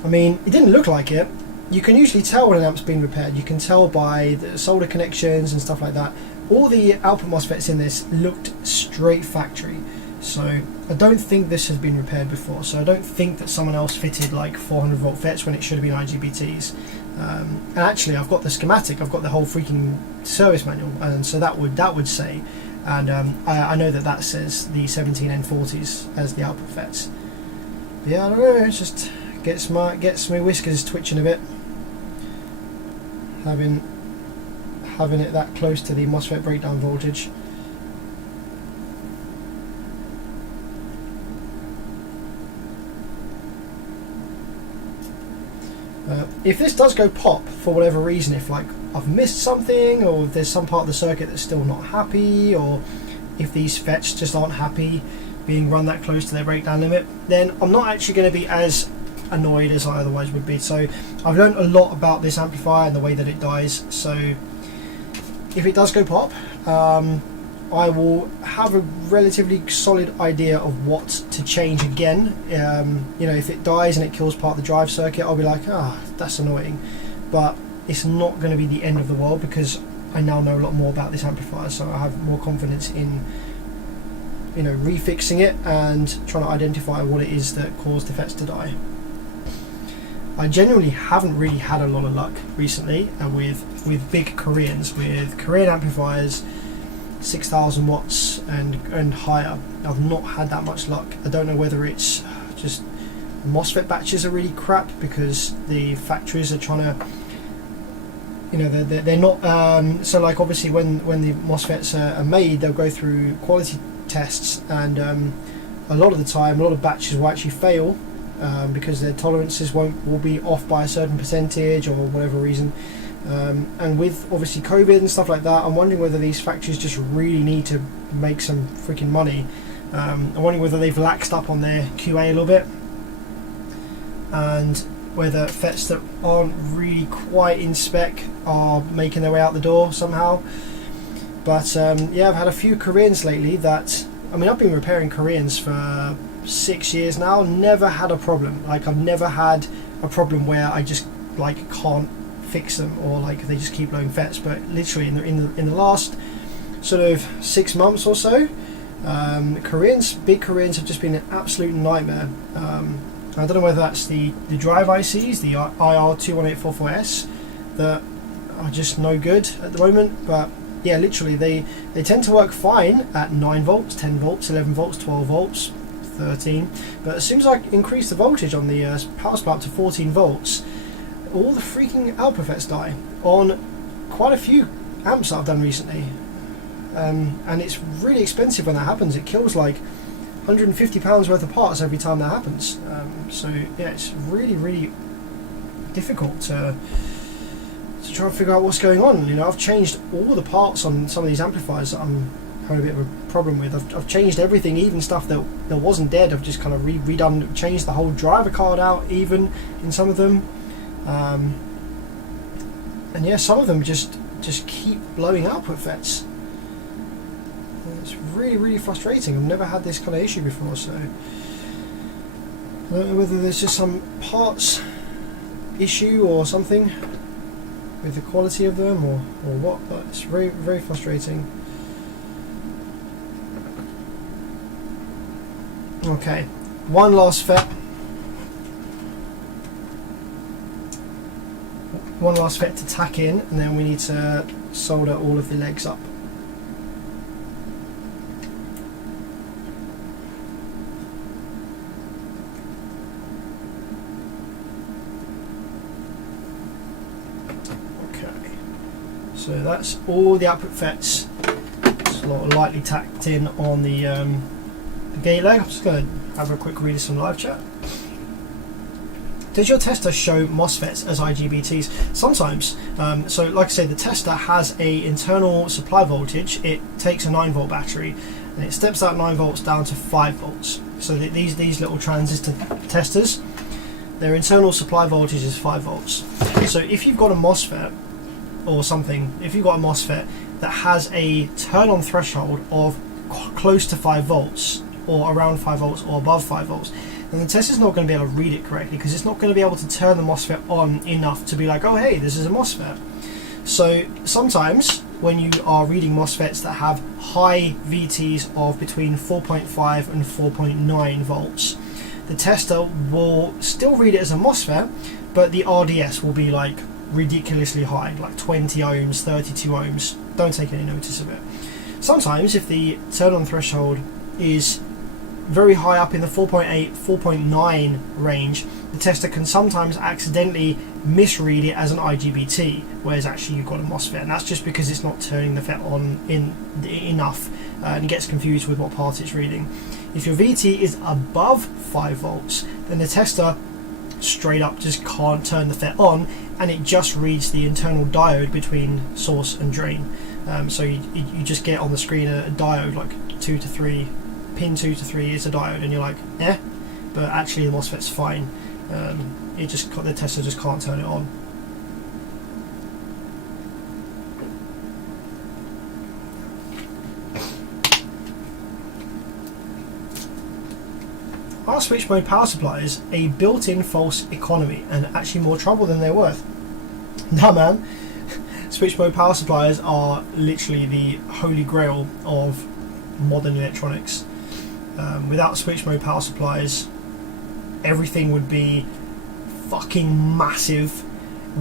I mean, it didn't look like it. You can usually tell when an amp's been repaired. You can tell by the solder connections and stuff like that. All the output MOSFETs in this looked straight factory. So I don't think this has been repaired before. So I don't think that someone else fitted like 400 volt FETs when it should have been IGBTs. And actually, I've got the schematic. I've got the whole freaking service manual, and so that would say. And I know that says the 17N40s as the output FETs. But yeah, I don't know, it just gets my whiskers twitching a bit, having it that close to the MOSFET breakdown voltage. If this does go pop for whatever reason, if like I've missed something, or if there's some part of the circuit that's still not happy, or if these FETs just aren't happy being run that close to their breakdown limit, then I'm not actually going to be as annoyed as I otherwise would be. So I've learned a lot about this amplifier and the way that it dies. So if it does go pop, I will have a relatively solid idea of what to change again. If it dies and it kills part of the drive circuit, I'll be like, that's annoying. But it's not going to be the end of the world, because I now know a lot more about this amplifier, so I have more confidence in refixing it and trying to identify what it is that caused the FETs to die. I genuinely haven't really had a lot of luck recently with big Koreans, with Korean amplifiers 6,000 watts and higher. I've not had that much luck. I don't know whether it's just MOSFET batches are really crap, because the factories are trying to, they're not, so like obviously when the MOSFETs are made, they'll go through quality tests, and a lot of the time, a lot of batches will actually fail because their tolerances will be off by a certain percentage or whatever reason. And with obviously COVID and stuff like that, I'm wondering whether these factories just really need to make some freaking money. I'm wondering whether they've laxed up on their QA a little bit, and whether FETs that aren't really quite in spec are making their way out the door somehow. But yeah, I've had a few Koreans lately that, I mean, I've been repairing Koreans for 6 years now, never had a problem. Like, I've never had a problem where I just like can't fix them, or like they just keep blowing FETs. But literally in the last sort of 6 months or so, big Koreans have just been an absolute nightmare. I don't know whether that's the drive ICs, the IR21844S, that are just no good at the moment. But yeah, literally they tend to work fine at 9 volts, 10 volts, 11 volts, 12 volts, 13. But as soon as I increase the voltage on the power supply up to 14 volts, all the freaking Amplifiers die on quite a few amps that I've done recently. And it's really expensive when that happens. It kills like £150 worth of parts every time that happens. So yeah, it's really difficult to try and figure out what's going on. You know, I've changed all the parts on some of these amplifiers that I'm having a bit of a problem with. I've changed everything, even stuff that wasn't dead. I've just kind of redone, changed the whole driver card out even in some of them. And yeah, some of them just keep blowing output FETs. It's really frustrating. I've never had this kind of issue before, so I don't know whether there's just some parts issue or something with the quality of them, or what, but it's very frustrating. Okay, one last FET. One last FET to tack in, and then we need to solder all of the legs up. So that's all the output FETs. Just lightly tacked in on the gate leg. I'm just going to have a quick read of some live chat. Does your tester show MOSFETs as IGBTs? Sometimes. So like I say, the tester has a internal supply voltage. It takes a 9 volt battery and it steps that 9 volts down to 5 volts. So these little transistor testers, their internal supply voltage is 5 volts. So if you've got a MOSFET or something, if you've got a MOSFET that has a turn on threshold of close to 5 volts or around 5 volts or above 5 volts, then the tester's not going to be able to read it correctly, because it's not going to be able to turn the MOSFET on enough to be like, oh hey, this is a MOSFET. So sometimes when you are reading MOSFETs that have high VTs of between 4.5 and 4.9 volts, the tester will still read it as a MOSFET, but the RDS will be like ridiculously high, like 20 ohms, 32 ohms. Don't take any notice of it. Sometimes if the turn on threshold is very high up in the 4.8, 4.9 range, the tester can sometimes accidentally misread it as an IGBT, whereas actually you've got a MOSFET, and that's just because it's not turning the FET on enough, and it gets confused with what part it's reading. If your VT is above 5 volts, then the tester straight up just can't turn the FET on, and it just reads the internal diode between source and drain. So you just get on the screen a diode like 2 to 3, pin 2 to 3 is a diode, and you're like, eh, but actually the MOSFET's fine. The tester just can't turn it on. Are switch mode power supplies a built-in false economy and actually more trouble than they're worth? Nah man, switch mode power supplies are literally the holy grail of modern electronics. Without switch mode power supplies, everything would be fucking massive,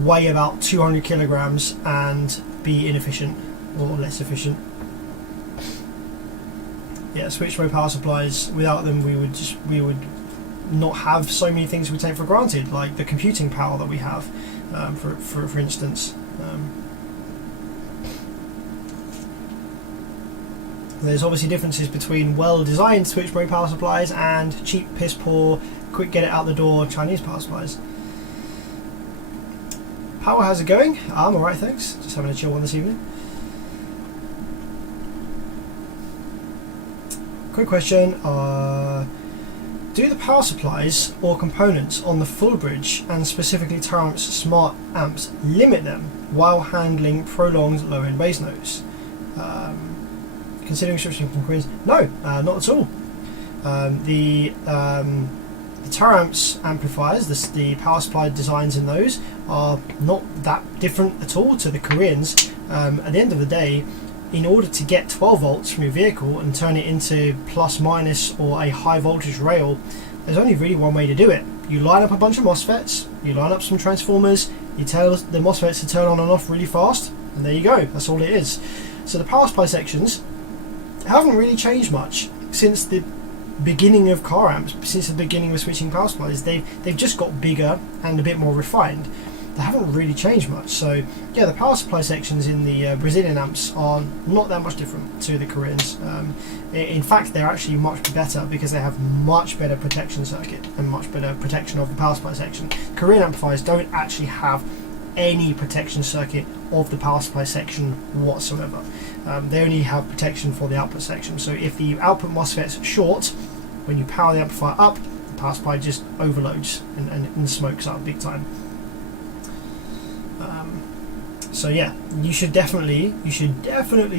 weigh about 200 kilograms and be inefficient or less efficient. Yeah, switch mode power supplies, without them we would not have so many things we take for granted, like the computing power that we have, for instance. There's obviously differences between well-designed switch mode power supplies and cheap, piss poor, quick get it out the door Chinese power supplies. Power, how's it going? I'm alright, thanks. Just having a chill one this evening. Quick question. Do the power supplies or components on the full bridge, and specifically Teramp's smart amps, limit them while handling prolonged low-end bass notes? Considering switching from Koreans? No, not at all. The Teramp's amplifiers, the power supply designs in those, are not that different at all to the Koreans. At the end of the day, in order to get 12 volts from your vehicle and turn it into plus minus or a high voltage rail, there's only really one way to do it. You line up a bunch of MOSFETs, you line up some transformers, you tell the MOSFETs to turn on and off really fast, and there you go, that's all it is. So the power supply sections haven't really changed much since the beginning of car amps, since the beginning of switching power supplies. They've just got bigger and a bit more refined. They haven't really changed much. So yeah, the power supply sections in the Brazilian amps are not that much different to the Koreans. In fact, they're actually much better because they have much better protection circuit and much better protection of the power supply section. Korean amplifiers don't actually have any protection circuit of the power supply section whatsoever. They only have protection for the output section. So if the output MOSFET's short, when you power the amplifier up, the power supply just overloads and smokes up big time. So yeah, you should definitely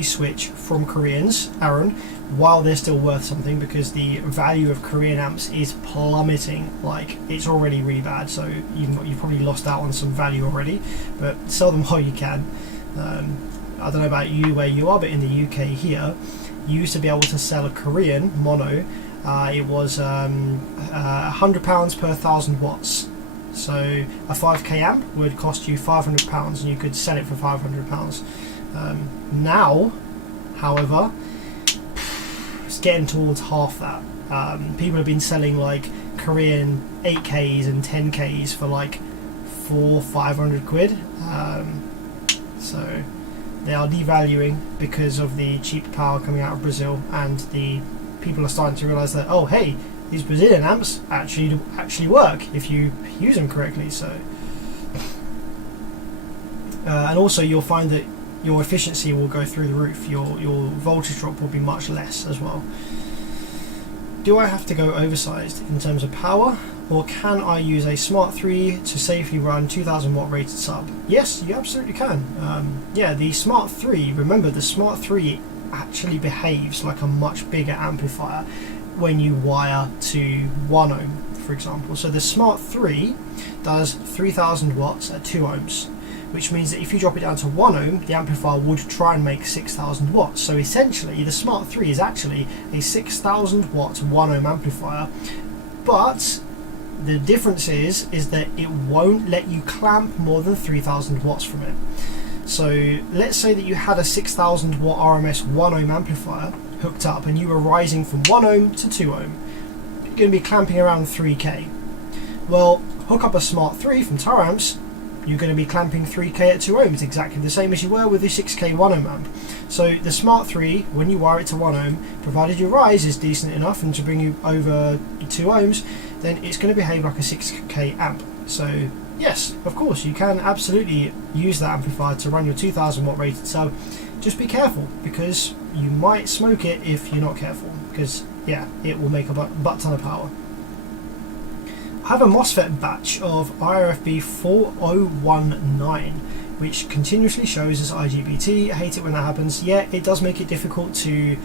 switch from Koreans, Aaron, while they're still worth something, because the value of Korean amps is plummeting. Like, it's already really bad, so you've probably lost out on some value already, but sell them while you can. I don't know about you where you are, but in the UK here, you used to be able to sell a Korean mono. It was £100 per 1,000 watts. So a 5k amp would cost you £500 and you could sell it for £500. Now, however, it's getting towards half that. People have been selling like Korean 8Ks and 10Ks for like 400-500 quid. So they are devaluing because of the cheap power coming out of Brazil, and the people are starting to realise that, oh hey, these Brazilian amps actually work if you use them correctly. So, and also you'll find that your efficiency will go through the roof. Your voltage drop will be much less as well. Do I have to go oversized in terms of power, or can I use a Smart 3 to safely run 2000 watt rated sub? Yes, you absolutely can. Yeah, the Smart 3. Remember, the Smart 3 actually behaves like a much bigger amplifier when you wire to 1 ohm, for example. So the Smart 3 does 3000 watts at 2 ohms, which means that if you drop it down to 1 ohm, the amplifier would try and make 6000 watts. So essentially, the Smart 3 is actually a 6000 watt 1 ohm amplifier, but the difference is that it won't let you clamp more than 3000 watts from it. So let's say that you had a 6000 watt RMS 1 ohm amplifier hooked up and you were rising from 1 ohm to 2 ohm. You're going to be clamping around 3k. Well, hook up a Smart 3 from Teramp's, you're going to be clamping 3k at 2 ohms, exactly the same as you were with the 6k 1 ohm amp. So the Smart 3, when you wire it to 1 ohm, provided your rise is decent enough and to bring you over 2 ohms, then it's going to behave like a 6k amp. So yes, of course, you can absolutely use that amplifier to run your 2000 watt rated sub. Just be careful, because you might smoke it if you're not careful, because yeah, it will make a butt ton of power. I have a MOSFET batch of IRFB 4019 which continuously shows as IGBT. I hate it when that happens. Yeah, it does make it difficult to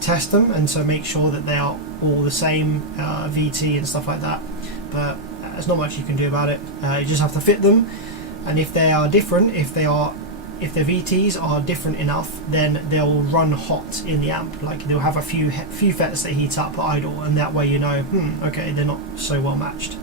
test them and to make sure that they are all the same VT and stuff like that, but there's not much you can do about it. You just have to fit them, and if they are different, if the VTs are different enough, then they'll run hot in the amp. Like, they'll have a few FETs that heat up at idle, and that way you know, okay, they're not so well matched.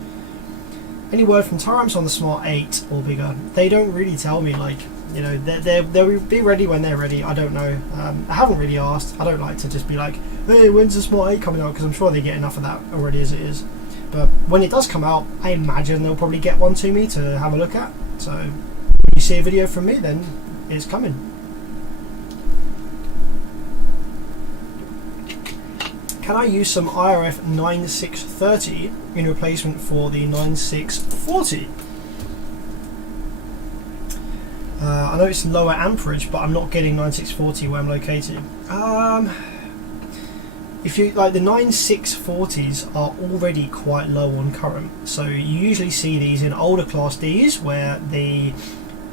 Any word from Teramp's on the Smart 8 or bigger? They don't really tell me, like, you know, they'll be ready when they're ready. I don't know. I haven't really asked. I don't like to just be like, hey, when's the Smart 8 coming out? Because I'm sure they get enough of that already as it is. But when it does come out, I imagine they'll probably get one to me to have a look at. So when you see a video from me, then it's coming. Can I use some IRF 9630 in replacement for the 9640? I know it's lower amperage, but I'm not getting 9640 where I'm located. If you like, the 9640s are already quite low on current, so you usually see these in older class Ds where the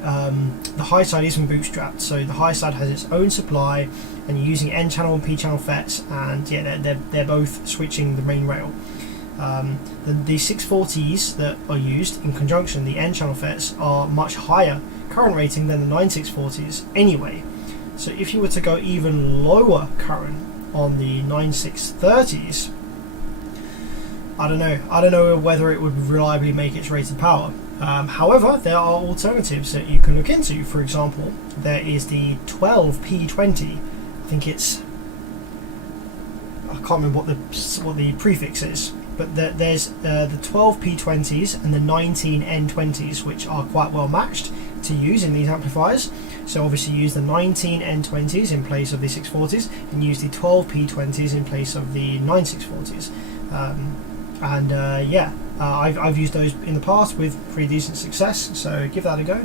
high side isn't bootstrapped, so the high side has its own supply, and you're using N channel and P channel FETs, and yeah, they're both switching the main rail. The 640s that are used in conjunction, the N channel FETs, are much higher current rating than the 9640s anyway. So if you were to go even lower current on the 9630s, I don't know whether it would reliably make its rated power. However, there are alternatives that you can look into. For example, there is the 12P20. I think it's, I can't remember what the prefix is, but there's the 12P20s and the 19N20s, which are quite well matched to use in these amplifiers. So obviously use the 19N20s in place of the 640s, and use the 12P20s in place of the 9640s. I've used those in the past with pretty decent success, so give that a go.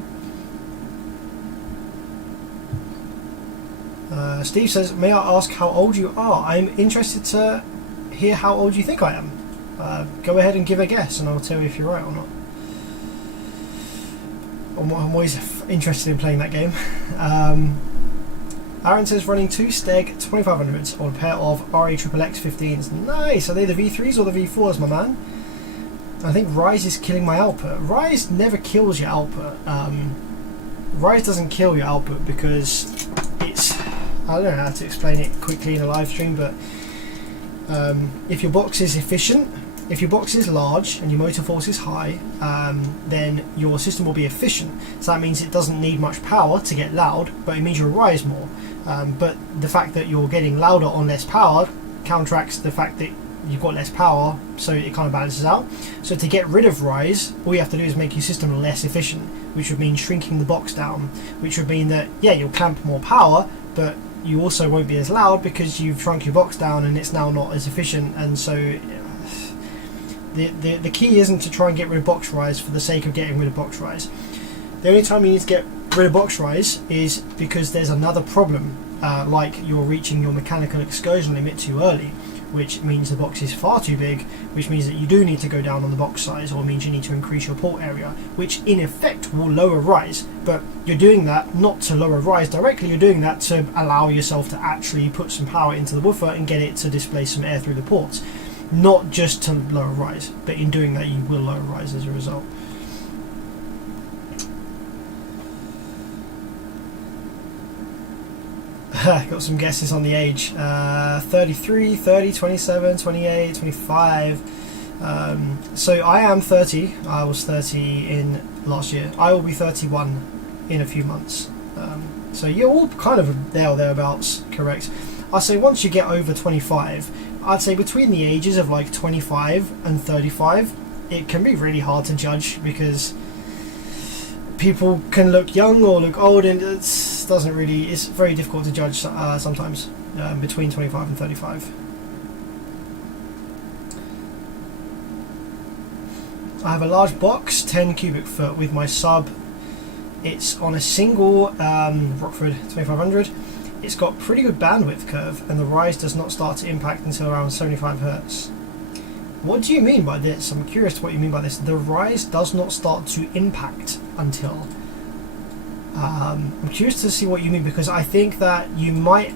Steve says, may I ask how old you are? I'm interested to hear how old you think I am. Go ahead and give a guess and I'll tell you if you're right or not. I'm always interested in playing that game. Aaron says, running 2 Steg 2500s on a pair of RAXXX15s. Nice! Are they the V3s or the V4s, my man? I think Rise is killing my output. Rise never kills your output. Rise doesn't kill your output because it's... I don't know how to explain it quickly in a live stream, but if your box is efficient, if your box is large and your motor force is high, then your system will be efficient. So that means it doesn't need much power to get loud, but it means you'll rise more. But the fact that you're getting louder on less power counteracts the fact that you've got less power, so it kind of balances out. So to get rid of rise, all you have to do is make your system less efficient, which would mean shrinking the box down, which would mean that, yeah, you'll clamp more power, but you also won't be as loud because you've shrunk your box down and it's now not as efficient. And so the key isn't to try and get rid of box rise for the sake of getting rid of box rise. The only time you need to get rid of box rise is because there's another problem, like you're reaching your mechanical excursion limit too early, which means the box is far too big, which means that you do need to go down on the box size, or means you need to increase your port area, which in effect will lower rise. But you're doing that not to lower rise directly, you're doing that to allow yourself to actually put some power into the woofer and get it to displace some air through the ports, not just to lower rise. But in doing that you will lower rise as a result. Got some guesses on the age. 33, 30, 27, 28, 25. So I am 30. I was 30 in last year. I will be 31 in a few months. So you're all kind of there or thereabouts correct. I'd say once you get over 25, I'd say between the ages of like 25 and 35, it can be really hard to judge, because people can look young or look old, and it's very difficult to judge sometimes between 25 and 35. I have a large box, 10 cubic foot, with my sub. It's on a single Rockford 2500. It's got pretty good bandwidth curve, and the rise does not start to impact until around 75 Hertz. What do you mean by this? I'm curious to what you mean by this. The rise does not start to impact until... I'm curious to see what you mean, because I think that you might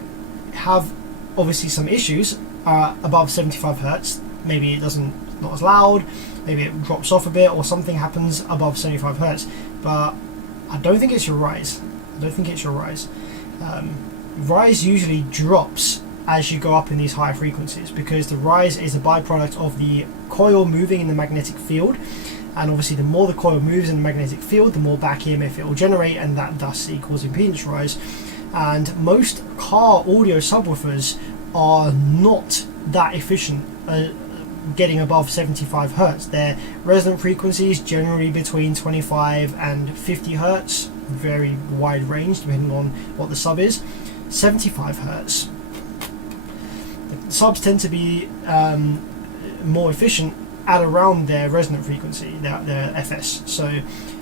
have obviously some issues above 75 Hertz. Maybe it not as loud, maybe it drops off a bit, or something happens above 75 Hertz. But I don't think it's your rise. Rise usually drops as you go up in these higher frequencies, because the rise is a byproduct of the coil moving in the magnetic field, and obviously the more the coil moves in the magnetic field, the more back EMF it will generate, and that thus equals impedance rise. And most car audio subwoofers are not that efficient getting above 75 Hertz. Their resonant frequencies generally between 25 and 50 Hertz, very wide range depending on what the sub is. 75 Hertz, subs tend to be more efficient at around their resonant frequency, their FS. So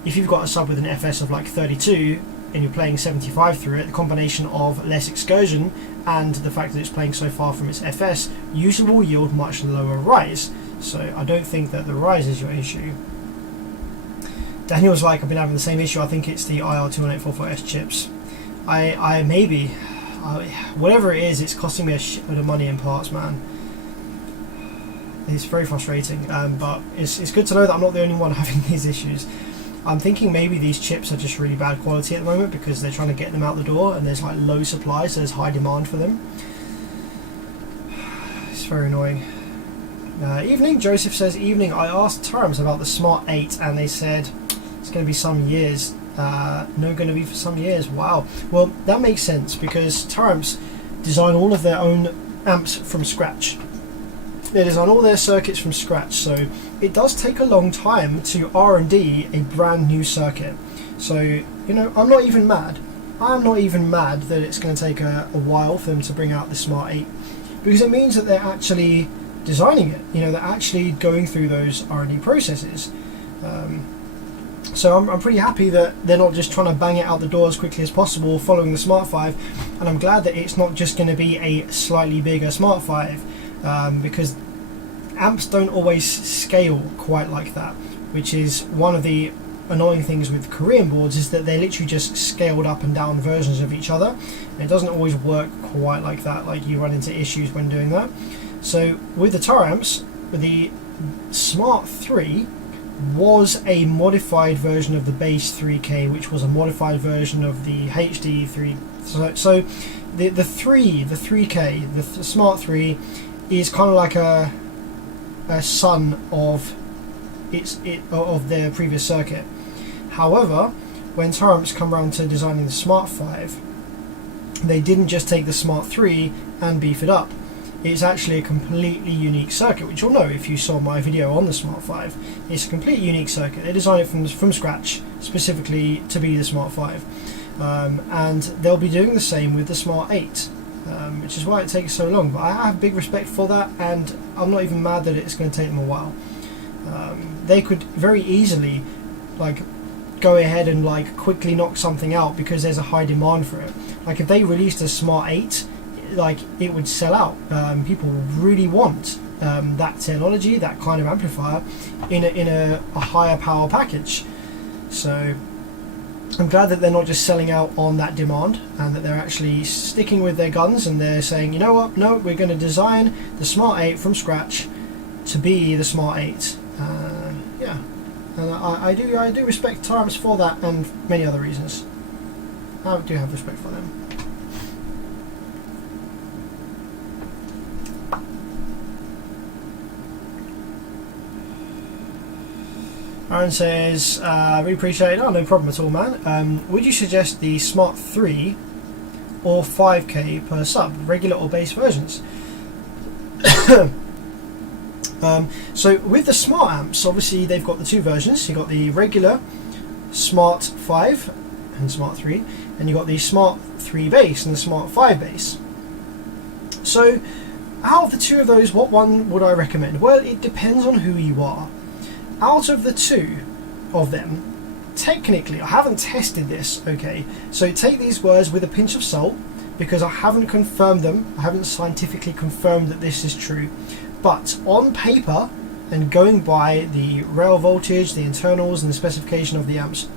if you've got a sub with an FS of like 32, and you're playing 75 through it, the combination of less excursion and the fact that it's playing so far from its FS usually will yield much lower rise. So I don't think that the rise is your issue. Daniel's like, I've been having the same issue. I think it's the IR21844S chips. Whatever it is, it's costing me a shitload of money in parts, man. It's very frustrating, but it's good to know that I'm not the only one having these issues. I'm thinking maybe these chips are just really bad quality at the moment because they're trying to get them out the door and there's like low supply, so there's high demand for them. It's very annoying. Evening, Joseph says, evening, I asked Terms about the Smart 8 and they said it's going to be some years. No, going to be for some years. Wow. Well, that makes sense because Terms design all of their own amps from scratch. They design all their circuits from scratch, so it does take a long time to R&D a brand new circuit. So, you know, I'm not even mad. I'm not even mad that it's going to take a while for them to bring out the Smart 8, because it means that they're actually designing it. You know, they're actually going through those R&D processes. So I'm pretty happy that they're not just trying to bang it out the door as quickly as possible following the Smart 5, and I'm glad that it's not just going to be a slightly bigger Smart 5. Because amps don't always scale quite like that, which is one of the annoying things with Korean boards, is that they're literally just scaled up and down versions of each other, and it doesn't always work quite like that. Like, you run into issues when doing that. So with the Tar amps, the Smart 3 was a modified version of the Base 3K, which was a modified version of the HD 3. So the 3K, the Smart 3 is kind of like a son of of their previous circuit. However, when Torrents come around to designing the Smart 5, they didn't just take the Smart 3 and beef it up. It's actually a completely unique circuit, which you'll know if you saw my video on the Smart 5. It's a completely unique circuit. They designed it from scratch, specifically to be the Smart 5. And they'll be doing the same with the Smart 8. Which is why it takes so long, but I have big respect for that, and I'm not even mad that it's going to take them a while. They could very easily like go ahead and like quickly knock something out because there's a high demand for it. Like, if they released a Smart 8, like, it would sell out. People really want that technology, that kind of amplifier in a higher power package. So I'm glad that they're not just selling out on that demand, and that they're actually sticking with their guns, and they're saying, you know what, no, we're going to design the Smart 8 from scratch to be the Smart 8. Yeah, and I do respect Tarms for that, and many other reasons. I do have respect for them. Aaron says, really appreciate it. Oh, no problem at all, man. Would you suggest the Smart 3 or 5K per sub, regular or base versions? So with the Smart amps, obviously they've got the two versions. You've got the regular Smart 5 and Smart 3, and you've got the Smart 3 base and the Smart 5 base. So out of the two of those, what one would I recommend? Well, it depends on who you are. Out of the two of them, technically, I haven't tested this, okay, so take these words with a pinch of salt, because I haven't confirmed them. I haven't scientifically confirmed that this is true, but on paper, and going by the rail voltage, the internals, and the specification of the amps,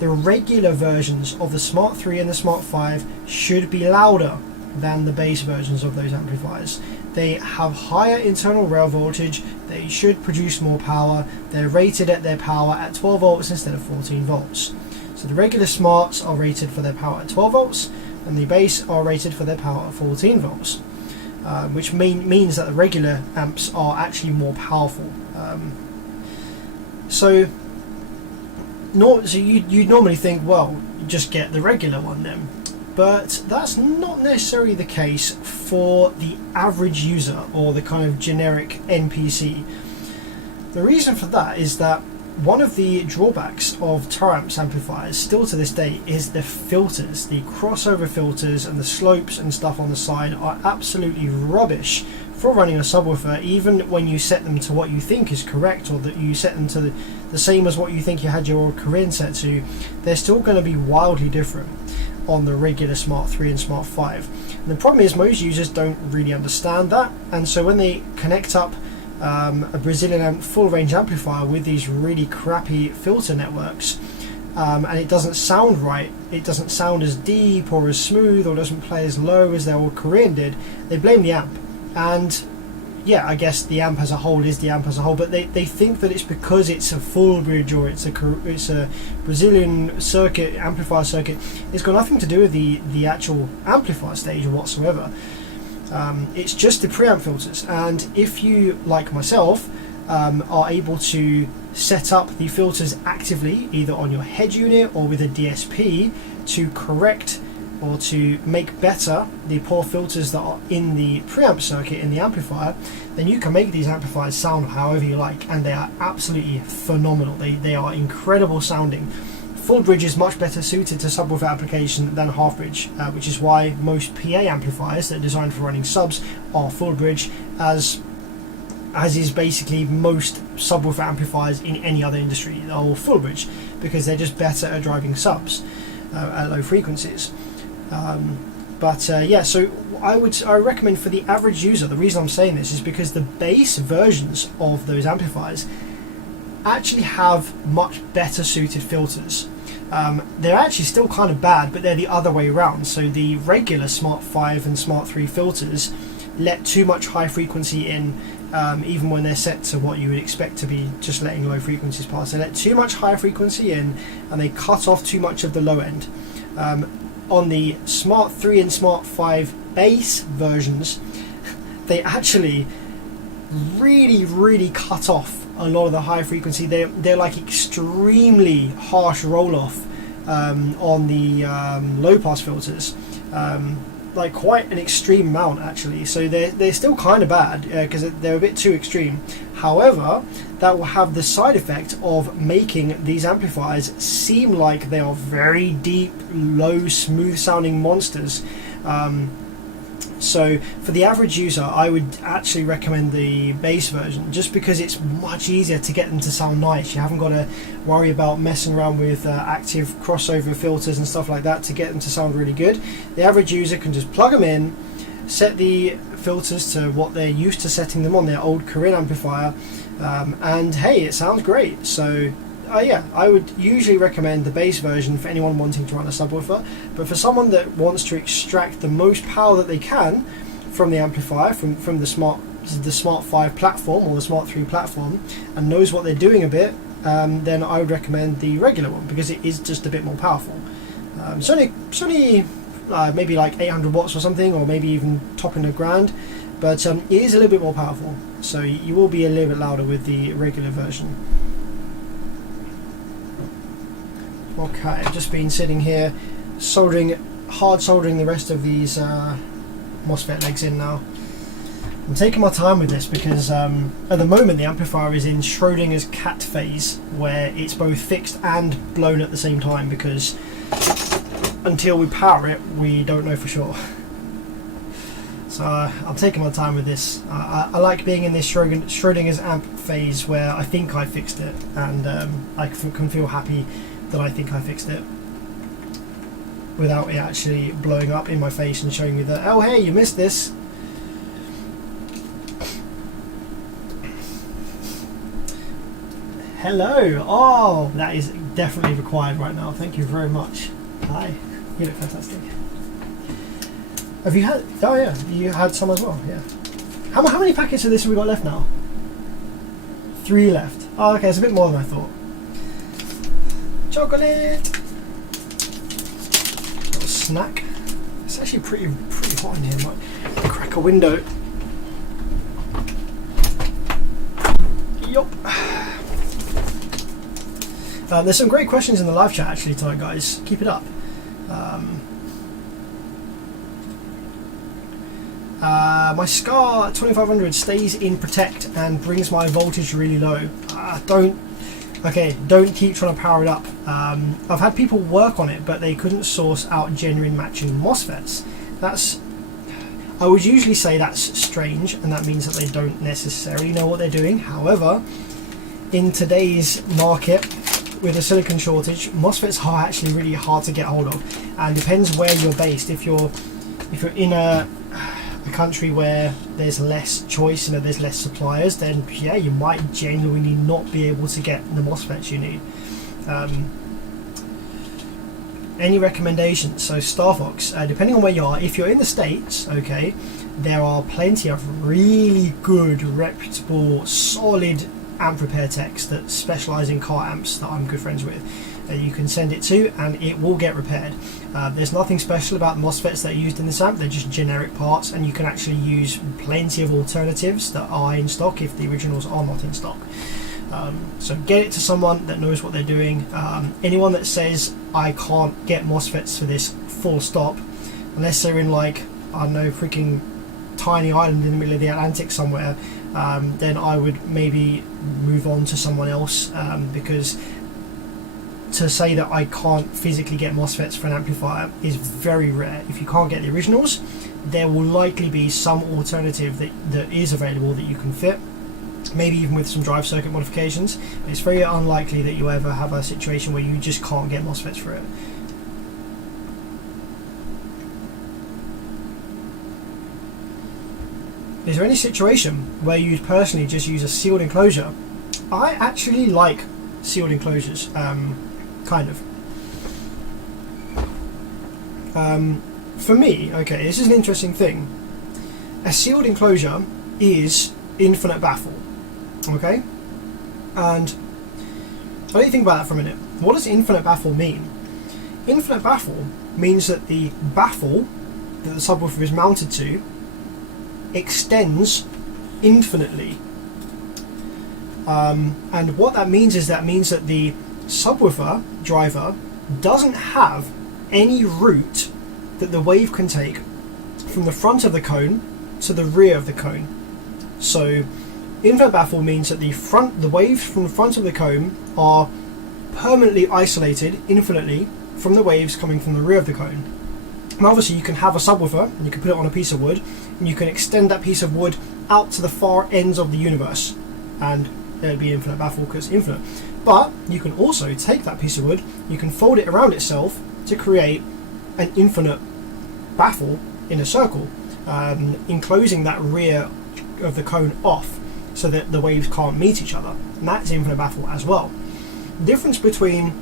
the regular versions of the Smart 3 and the Smart 5 should be louder than the base versions of those amplifiers. They have higher internal rail voltage, they should produce more power, they're rated at their power at 12 volts instead of 14 volts. So the regular Smarts are rated for their power at 12 volts, and the base are rated for their power at 14 volts, which means that the regular amps are actually more powerful. So you'd normally think, well, you just get the regular one then. But that's not necessarily the case for the average user or the kind of generic NPC. The reason for that is that one of the drawbacks of Taramps amplifiers still to this day is the filters. The crossover filters and the slopes and stuff on the side are absolutely rubbish for running a subwoofer, even when you set them to what you think is correct, or that you set them to the same as what you think you had your Korean set to. They're still going to be wildly different. on the regular Smart 3 and Smart 5. And the problem is most users don't really understand that, and so when they connect up a Brazilian full range amplifier with these really crappy filter networks, and it doesn't sound right, it doesn't sound as deep or as smooth, or doesn't play as low as their old Korean did, they blame the amp. And yeah, I guess the amp as a whole is the amp as a whole, but they think that it's because it's a full bridge or it's a Brazilian circuit, amplifier circuit. It's got nothing to do with the actual amplifier stage whatsoever. It's just the preamp filters, and if you, like myself, are able to set up the filters actively either on your head unit or with a DSP to correct or to make better the poor filters that are in the preamp circuit in the amplifier, then you can make these amplifiers sound however you like, and they are absolutely phenomenal. They are incredible sounding. Full bridge is much better suited to subwoofer application than half bridge, which is why most PA amplifiers that are designed for running subs are full bridge, as is basically most subwoofer amplifiers in any other industry are all full bridge, because they're just better at driving subs at low frequencies. Yeah, so I recommend for the average user, the reason I'm saying this is because the base versions of those amplifiers actually have much better suited filters. They're actually still kind of bad, but they're the other way around. So the regular Smart 5 and Smart 3 filters let too much high frequency in, even when they're set to what you would expect to be just letting low frequencies pass. They let too much high frequency in, and they cut off too much of the low end. On the Smart 3 and Smart 5 base versions, they actually really cut off a lot of the high frequency. They're like extremely harsh roll off on the low pass filters, like quite an extreme amount actually. So they're still kind of bad because they're a bit too extreme. However, that will have the side effect of making these amplifiers seem like they are very deep, low, smooth sounding monsters. So for the average user, I would actually recommend the base version, just because it's much easier to get them to sound nice. You haven't got to worry about messing around with active crossover filters and stuff like that to get them to sound really good. The average user can just plug them in, set the filters to what they're used to setting them on their old Korean amplifier, and hey, it sounds great. So yeah, I would usually recommend the base version for anyone wanting to run a subwoofer, but for someone that wants to extract the most power that they can from the amplifier, from the Smart 5 platform or the Smart 3 platform, and knows what they're doing a bit, then I would recommend the regular one, because it is just a bit more powerful. It's only maybe like 800 watts or something, or maybe even topping $1,000, but it is a little bit more powerful, so you will be a little bit louder with the regular version. Okay, I've just been sitting here hard soldering the rest of these MOSFET legs in now. I'm taking my time with this because at the moment the amplifier is in Schrodinger's cat phase, where it's both fixed and blown at the same time, because until we power it, we don't know for sure. So I'm taking my time with this. I like being in this Schrodinger's amp phase where I think I fixed it, and I can feel happy that I think I fixed it, without it actually blowing up in my face and showing me that, oh hey, you missed this. Hello. Oh, that is definitely required right now. Thank you very much. Hi, you look fantastic. Have you had, oh yeah, you had some as well, yeah. How many packets of this have we got left now? 3 left. Oh, okay, it's a bit more than I thought. Chocolate! Little snack. It's actually pretty hot in here. Might crack a window. Yup. There's some great questions in the live chat actually tonight, guys. Keep it up. My Scar 2500 stays in Protect and brings my voltage really low. Don't keep trying to power it up. I've had people work on it, but they couldn't source out genuine matching MOSFETs. I would usually say that's strange, and that means that they don't necessarily know what they're doing. However, in today's market, with a silicon shortage, MOSFETs are actually really hard to get hold of, and depends where you're based. If you're in a country where there's less choice and there's less suppliers, then yeah, you might genuinely not be able to get the MOSFETs you need. Any recommendations? So Star Fox, depending on where you are, if you're in the States, okay, there are plenty of really good, reputable, solid amp repair techs that specialize in car amps that I'm good friends with. You can send it to and it will get repaired. There's nothing special about the MOSFETs that are used in this amp, they're just generic parts, and you can actually use plenty of alternatives that are in stock if the originals are not in stock. So get it to someone that knows what they're doing. Anyone that says I can't get MOSFETs for this, full stop, unless they're in like, I don't know, freaking tiny island in the middle of the Atlantic somewhere, then I would maybe move on to someone else, because to say that I can't physically get MOSFETs for an amplifier is very rare. If you can't get the originals, there will likely be some alternative that is available that you can fit, maybe even with some drive circuit modifications. But it's very unlikely that you ever have a situation where you just can't get MOSFETs for it. Is there any situation where you'd personally just use a sealed enclosure? I actually like sealed enclosures, kind of. For me, okay, this is an interesting thing. A sealed enclosure is infinite baffle, okay? And I don't think about that for a minute. What does infinite baffle mean? Infinite baffle means that the baffle that the subwoofer is mounted to extends infinitely. And what that means is that the subwoofer driver doesn't have any route that the wave can take from the front of the cone to the rear of the cone. So infinite baffle means that the waves from the front of the cone are permanently isolated infinitely from the waves coming from the rear of the cone. And obviously you can have a subwoofer and you can put it on a piece of wood and you can extend that piece of wood out to the far ends of the universe, and it'll be infinite baffle because it's infinite. But you can also take that piece of wood, you can fold it around itself to create an infinite baffle in a circle, enclosing that rear of the cone off so that the waves can't meet each other, and that's infinite baffle as well. The difference between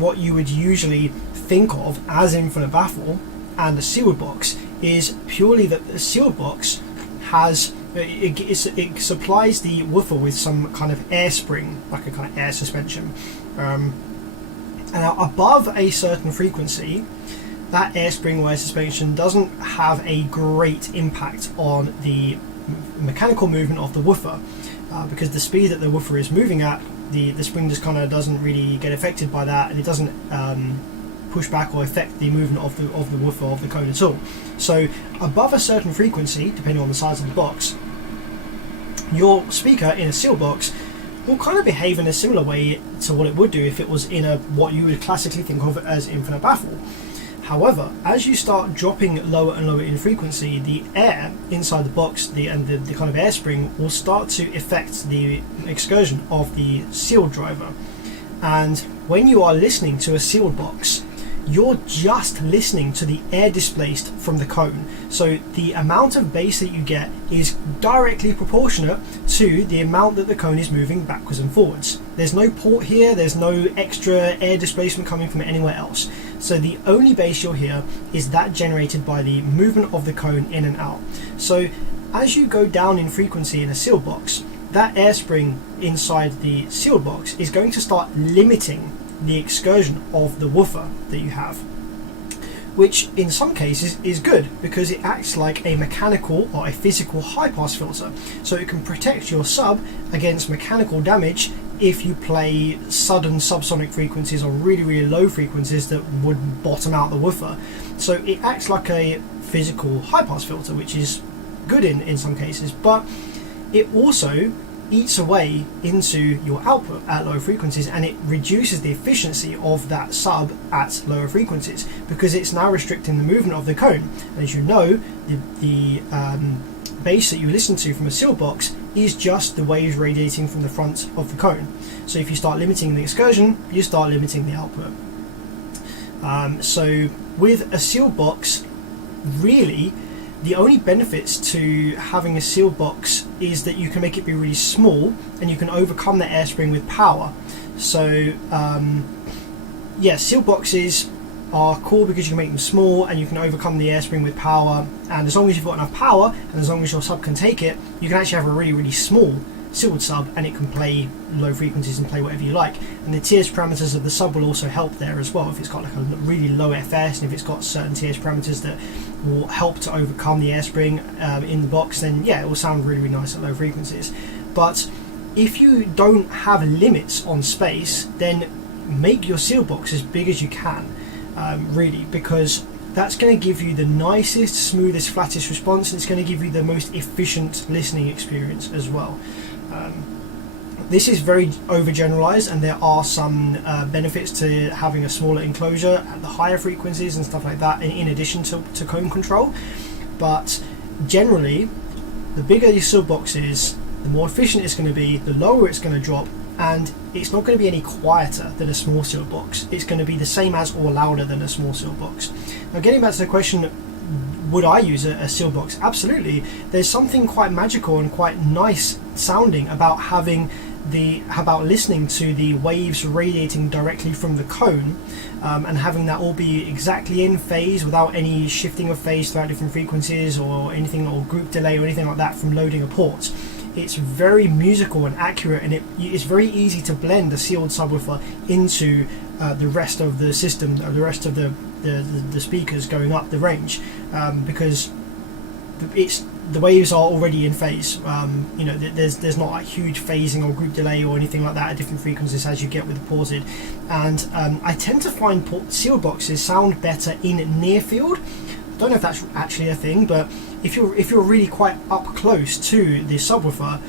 what you would usually think of as infinite baffle and a sealed box is purely that the sealed box has it supplies the woofer with some kind of air spring, like a kind of air suspension, and above a certain frequency that air spring or air suspension doesn't have a great impact on the mechanical movement of the woofer, because the speed that the woofer is moving at, the spring just kind of doesn't really get affected by that, and it doesn't push back or affect the movement of the woofer of the cone at all. So above a certain frequency, depending on the size of the box, your speaker in a sealed box will kind of behave in a similar way to what it would do if it was in what you would classically think of as infinite baffle. However, as you start dropping lower and lower in frequency, the air inside the box, the kind of air spring will start to affect the excursion of the sealed driver. And when you are listening to a sealed box, you're just listening to the air displaced from the cone. So the amount of bass that you get is directly proportionate to the amount that the cone is moving backwards and forwards. There's no port here, there's no extra air displacement coming from anywhere else. So the only bass you'll hear is that generated by the movement of the cone in and out. So as you go down in frequency in a sealed box, that air spring inside the sealed box is going to start limiting the excursion of the woofer that you have, which in some cases is good because it acts like a mechanical or a physical high pass filter, so it can protect your sub against mechanical damage if you play sudden subsonic frequencies or really low frequencies that would bottom out the woofer. So it acts like a physical high pass filter, which is good in some cases, but it also eats away into your output at lower frequencies, and it reduces the efficiency of that sub at lower frequencies because it's now restricting the movement of the cone. And as you know, the bass that you listen to from a sealed box is just the waves radiating from the front of the cone. So if you start limiting the excursion, you start limiting the output. So with a sealed box, really the only benefits to having a sealed box is that you can make it be really small and you can overcome the air spring with power. So yeah, sealed boxes are cool because you can make them small and you can overcome the air spring with power, and as long as you've got enough power and as long as your sub can take it, you can actually have a really small sealed sub and it can play low frequencies and play whatever you like. And the TS parameters of the sub will also help there as well. If it's got like a really low FS and if it's got certain TS parameters that will help to overcome the air spring in the box, then yeah, it will sound really nice at low frequencies. But if you don't have limits on space, then make your sealed box as big as you can, really, because that's going to give you the nicest, smoothest, flattest response, and it's going to give you the most efficient listening experience as well. This is very overgeneralized, and there are some benefits to having a smaller enclosure at the higher frequencies and stuff like that, in addition to cone control. But generally, the bigger your sealed box is, the more efficient it's going to be, the lower it's going to drop, and it's not going to be any quieter than a small sealed box. It's going to be the same as or louder than a small sealed box. Now, getting back to the question, would I use a sealed box? Absolutely. There's something quite magical and quite nice sounding about listening to the waves radiating directly from the cone, and having that all be exactly in phase without any shifting of phase throughout different frequencies or anything, or group delay or anything like that from loading a port. It's very musical and accurate, and it's very easy to blend a sealed subwoofer into the rest of the system, or the rest of the speakers going up the range, because the waves are already in phase. You know, there's not like huge phasing or group delay or anything like that at different frequencies as you get with the ported. And I tend to find sealed boxes sound better in near field. I don't know if that's actually a thing, but if you're really quite up close to the subwoofer,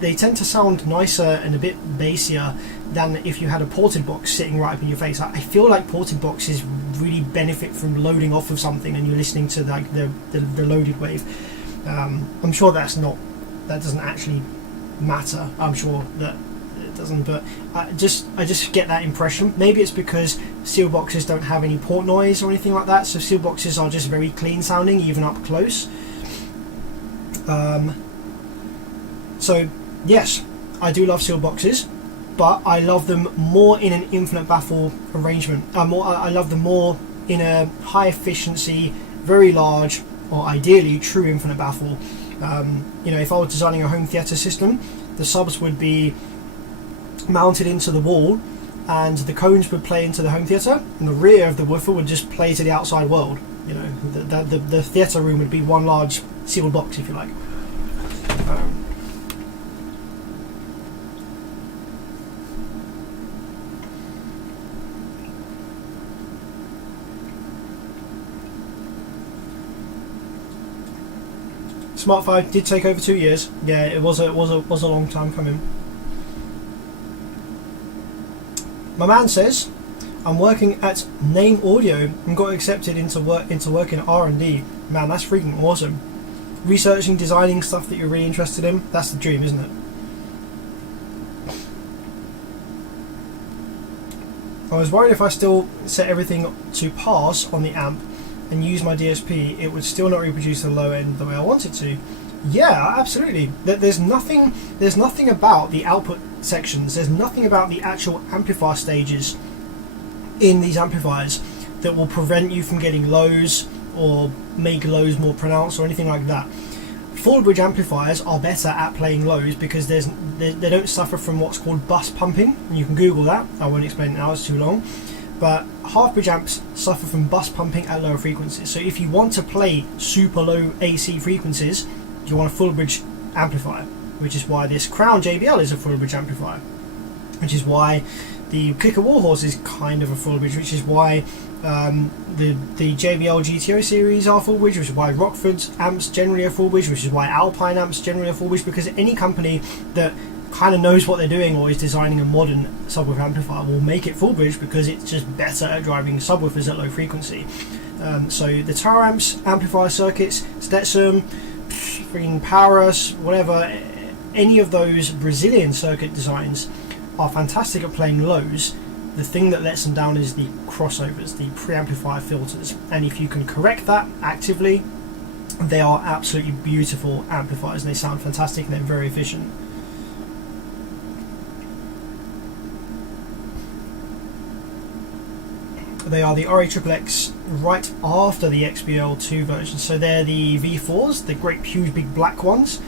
they tend to sound nicer and a bit bassier than if you had a ported box sitting right up in your face. I feel like ported boxes really benefit from loading off of something and you're listening to like the loaded wave. I'm sure that doesn't actually matter. I'm sure that it doesn't, but I just get that impression. Maybe it's because sealed boxes don't have any port noise or anything like that, so sealed boxes are just very clean sounding even up close. So yes, I do love sealed boxes, but I love them more in an infinite baffle arrangement. I love them more in a high efficiency, very large, or ideally true infinite baffle. You know, if I was designing a home theatre system, the subs would be mounted into the wall and the cones would play into the home theatre, and the rear of the woofer would just play to the outside world. You know, the theatre room would be one large sealed box, if you like. Smart 5 did take over 2 years. Yeah, it was a long time coming. My man says, I'm working at Name Audio and got accepted into working at R&D. Man, that's freaking awesome. Researching, designing stuff that you're really interested in, that's the dream, isn't it? I was worried if I still set everything to pass on the amp and use my DSP, it would still not reproduce the low end the way I want it to. Yeah, absolutely. There's nothing about the output sections, there's nothing about the actual amplifier stages in these amplifiers that will prevent you from getting lows or make lows more pronounced or anything like that. Full bridge amplifiers are better at playing lows because they don't suffer from what's called bus pumping, and you can Google that. I won't explain it now, it's too long. But half bridge amps suffer from bus pumping at lower frequencies. So if you want to play super low AC frequencies, you want a full bridge amplifier, which is why this Crown JBL is a full bridge amplifier, which is why the Clicker Warhorse is kind of a full bridge, which is why the JBL GTO series are full bridge, which is why Rockford amps generally are full bridge, which is why Alpine amps generally are full bridge, because any company that kind of knows what they're doing or is designing a modern subwoofer amplifier will make it full bridge because it's just better at driving subwoofers at low frequency. So the Tower amps, amplifier circuits, Stetson, freaking Powerus, whatever, any of those Brazilian circuit designs are fantastic at playing lows. The thing that lets them down is the crossovers, the preamplifier filters, and if you can correct that actively, they are absolutely beautiful amplifiers and they sound fantastic and they're very efficient. They are the RA-XXX right after the XBL2 version, so they're the V4s, the great huge big black ones.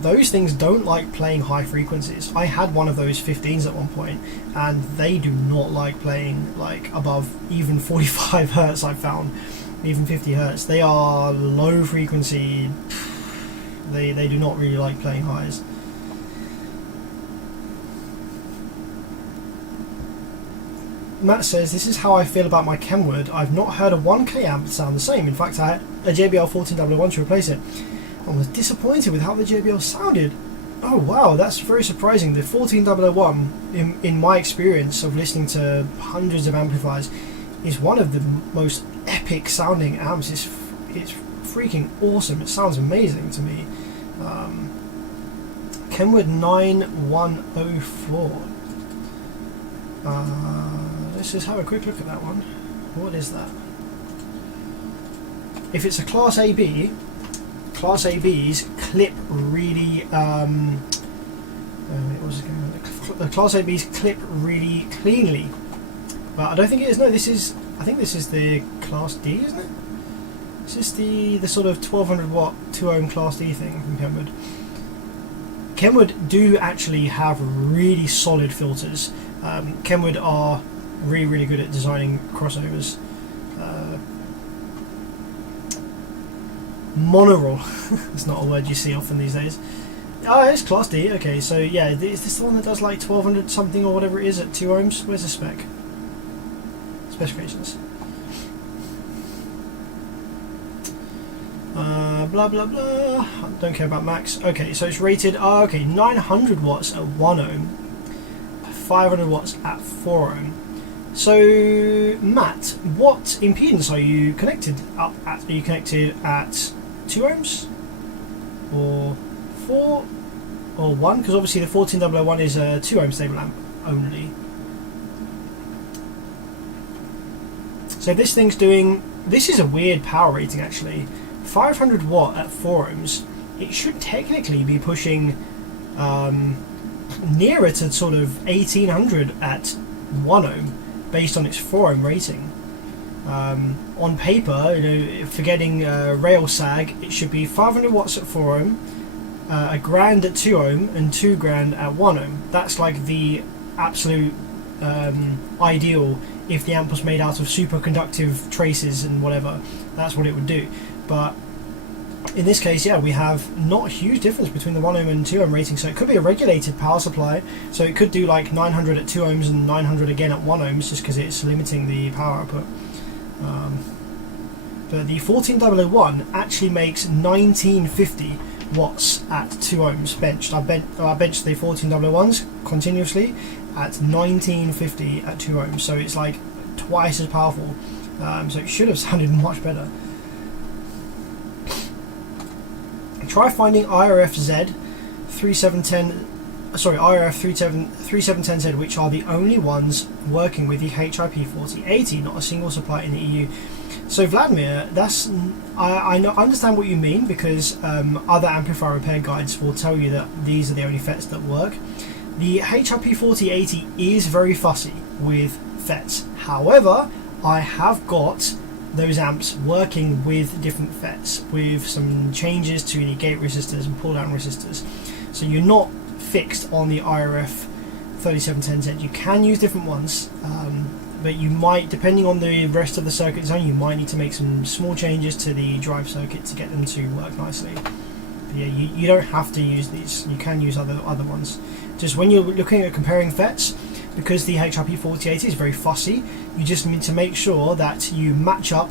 Those things don't like playing high frequencies. I had one of those 15s at one point and they do not like playing like above even 45 Hertz. I found even 50 Hertz. They are low frequency, they do not really like playing highs. Matt says, this is how I feel about my Kenwood. I've not heard a 1K amp sound the same. In fact, I had a JBL 1401 to replace it. I was disappointed with how the JBL sounded. Oh wow, that's very surprising. The 14001, in my experience of listening to hundreds of amplifiers, is one of the most epic sounding amps. It's freaking awesome. It sounds amazing to me. Kenwood 9104. Let's just have a quick look at that one. What is that? If it's a Class AB, Class ABs clip really. The Class ABs clip really cleanly, but I don't think it is. No, this is. I think this is the Class D, isn't it? This is the sort of 1200 watt 2 ohm Class D thing from Kenwood. Kenwood do actually have really solid filters. Kenwood are really good at designing crossovers. Monorail, it's not a word you see often these days. Oh, it's Class D, okay, so yeah, is this the one that does like 1200 something or whatever it is at 2 ohms? Where's the spec? Specifications. Blah blah blah, don't care about max. Okay, so it's rated, 900 watts at 1 ohm, 500 watts at 4 ohm. So, Matt, what impedance are you connected up at? Are you connected at 2 ohms? Or 4? Or 1? Because obviously the 14001 is a 2 ohm stable amp only. So this thing's doing... This is a weird power rating actually. 500 watt at 4 ohms. It should technically be pushing nearer to sort of 1800 at 1 ohm. Based on its 4 ohm rating. On paper, forgetting rail sag, it should be 500 watts at 4 ohm, a grand at 2 ohm, and 2 grand at 1 ohm. That's like the absolute ideal if the amp was made out of superconductive traces and whatever. That's what it would do. But in this case, yeah, we have not a huge difference between the 1 ohm and 2 ohm rating, so it could be a regulated power supply, so it could do like 900 at 2 ohms and 900 again at 1 ohms just because it's limiting the power output. But the 14001 actually makes 1950 watts at 2 ohms benched. I benched the 14001s continuously at 1950 at 2 ohms, so it's like twice as powerful. So it should have sounded much better. Try finding IRF 3710Z, which are the only ones working with the HIP 4080, not a single supply in the EU. So Vladimir, I understand what you mean, because other amplifier repair guides will tell you that these are the only FETs that work. The HIP 4080 is very fussy with FETs. However, I have got those amps working with different FETs with some changes to the gate resistors and pull down resistors, so you're not fixed on the IRF 3710Z. You can use different ones, but you might, depending on the rest of the circuit design, you might need to make some small changes to the drive circuit to get them to work nicely. But yeah, you don't have to use these, you can use other ones. Just when you're looking at comparing FETs, because the HIP 4080 is very fussy, you just need to make sure that you match up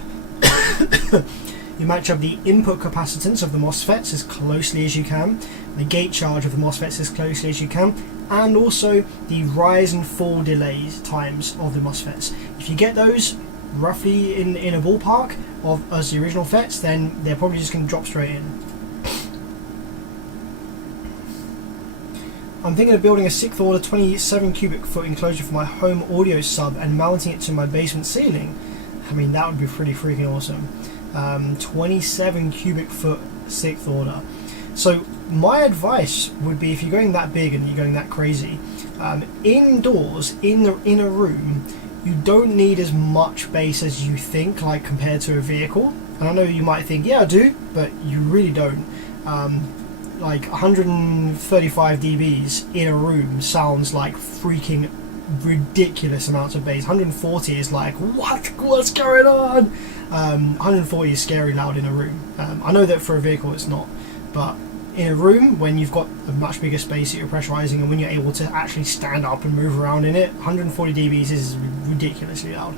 the input capacitance of the MOSFETs as closely as you can, the gate charge of the MOSFETs as closely as you can, and also the rise and fall delays times of the MOSFETs. If you get those roughly in a ballpark of as the original FETs, then they're probably just going to drop straight in. I'm thinking of building a 6th order 27 cubic foot enclosure for my home audio sub and mounting it to my basement ceiling. I mean, that would be pretty freaking awesome. 27 cubic foot 6th order. So my advice would be, if you're going that big and you're going that crazy, indoors, in a room, you don't need as much bass as you think, like compared to a vehicle. And I know you might think, yeah, I do, but you really don't. Like 135 dBs in a room sounds like freaking ridiculous amounts of bass. 140 is like, what's going on? 140 is scary loud in a room. I know that for a vehicle it's not, but in a room, when you've got a much bigger space that you're pressurizing and when you're able to actually stand up and move around in it, 140 dBs is ridiculously loud.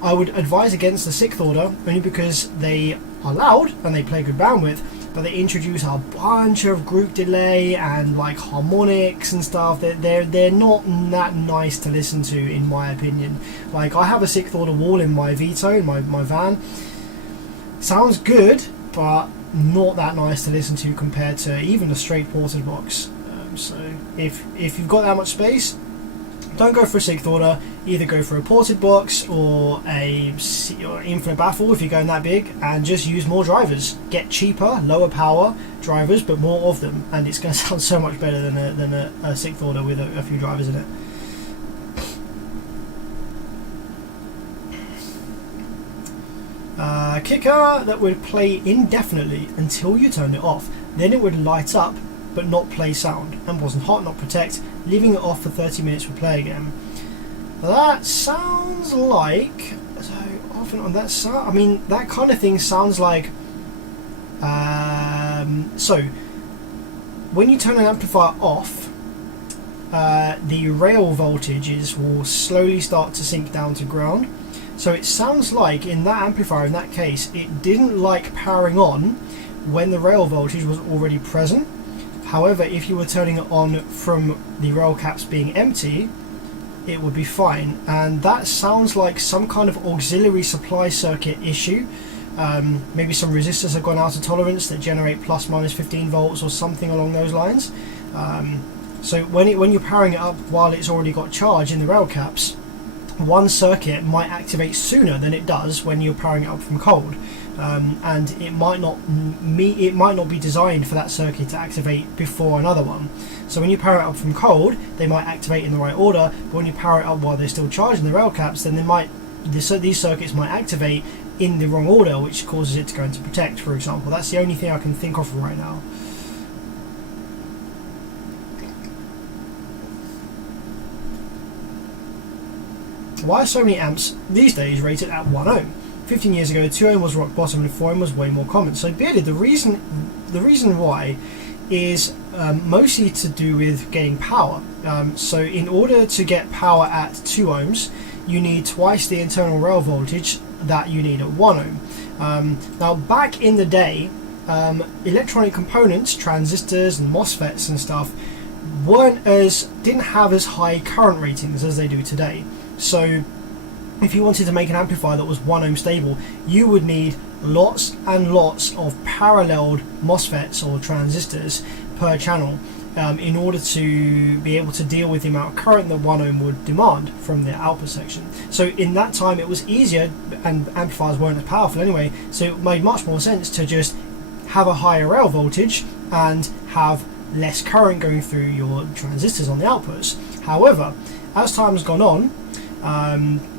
I would advise against the 6th order only because they are loud and they play good bandwidth, but they introduce a bunch of group delay and like harmonics and stuff. They're not that nice to listen to, in my opinion. Like, I have a 6th order wall in my Vito, in my van. Sounds good, but not that nice to listen to compared to even a straight ported box. So if you've got that much space, don't go for a 6th order. Either go for a ported box or a infinite baffle if you're going that big, and just use more drivers. Get cheaper, lower power drivers, but more of them, and it's going to sound so much better than a 6th order with a few drivers in it. Kicker that would play indefinitely until you turned it off. Then it would light up but not play sound, and wasn't hot, not protect. Leaving it off for 30 minutes would play again. That sounds like, so often on that sound, I mean, that kind of thing sounds like, so when you turn an amplifier off, the rail voltages will slowly start to sink down to ground. So it sounds like in that amplifier, in that case, it didn't like powering on when the rail voltage was already present. However, if you were turning it on from the rail caps being empty, it would be fine. And that sounds like some kind of auxiliary supply circuit issue. Maybe some resistors have gone out of tolerance that generate plus minus 15 volts or something along those lines. So when you're powering it up while it's already got charge in the rail caps, one circuit might activate sooner than it does when you're powering it up from cold. And it might not be designed for that circuit to activate before another one. So when you power it up from cold, they might activate in the right order, but when you power it up while they're still charging the rail caps, then these circuits might activate in the wrong order, which causes it to go into protect, for example. That's the only thing I can think of right now. Why are so many amps these days rated at 1 ohm? 15 years ago, 2 ohm was rock bottom and 4 ohm was way more common. So Bearded, the reason why is mostly to do with getting power. So in order to get power at 2 ohms, you need twice the internal rail voltage that you need at 1 ohm. Now, back in the day, electronic components, transistors and MOSFETs and stuff, didn't have as high current ratings as they do today. So if you wanted to make an amplifier that was 1 ohm stable, you would need lots and lots of paralleled MOSFETs or transistors per channel in order to be able to deal with the amount of current that 1 ohm would demand from the output section. So in that time it was easier, and amplifiers weren't as powerful anyway, so it made much more sense to just have a higher rail voltage and have less current going through your transistors on the outputs. However, as time has gone on,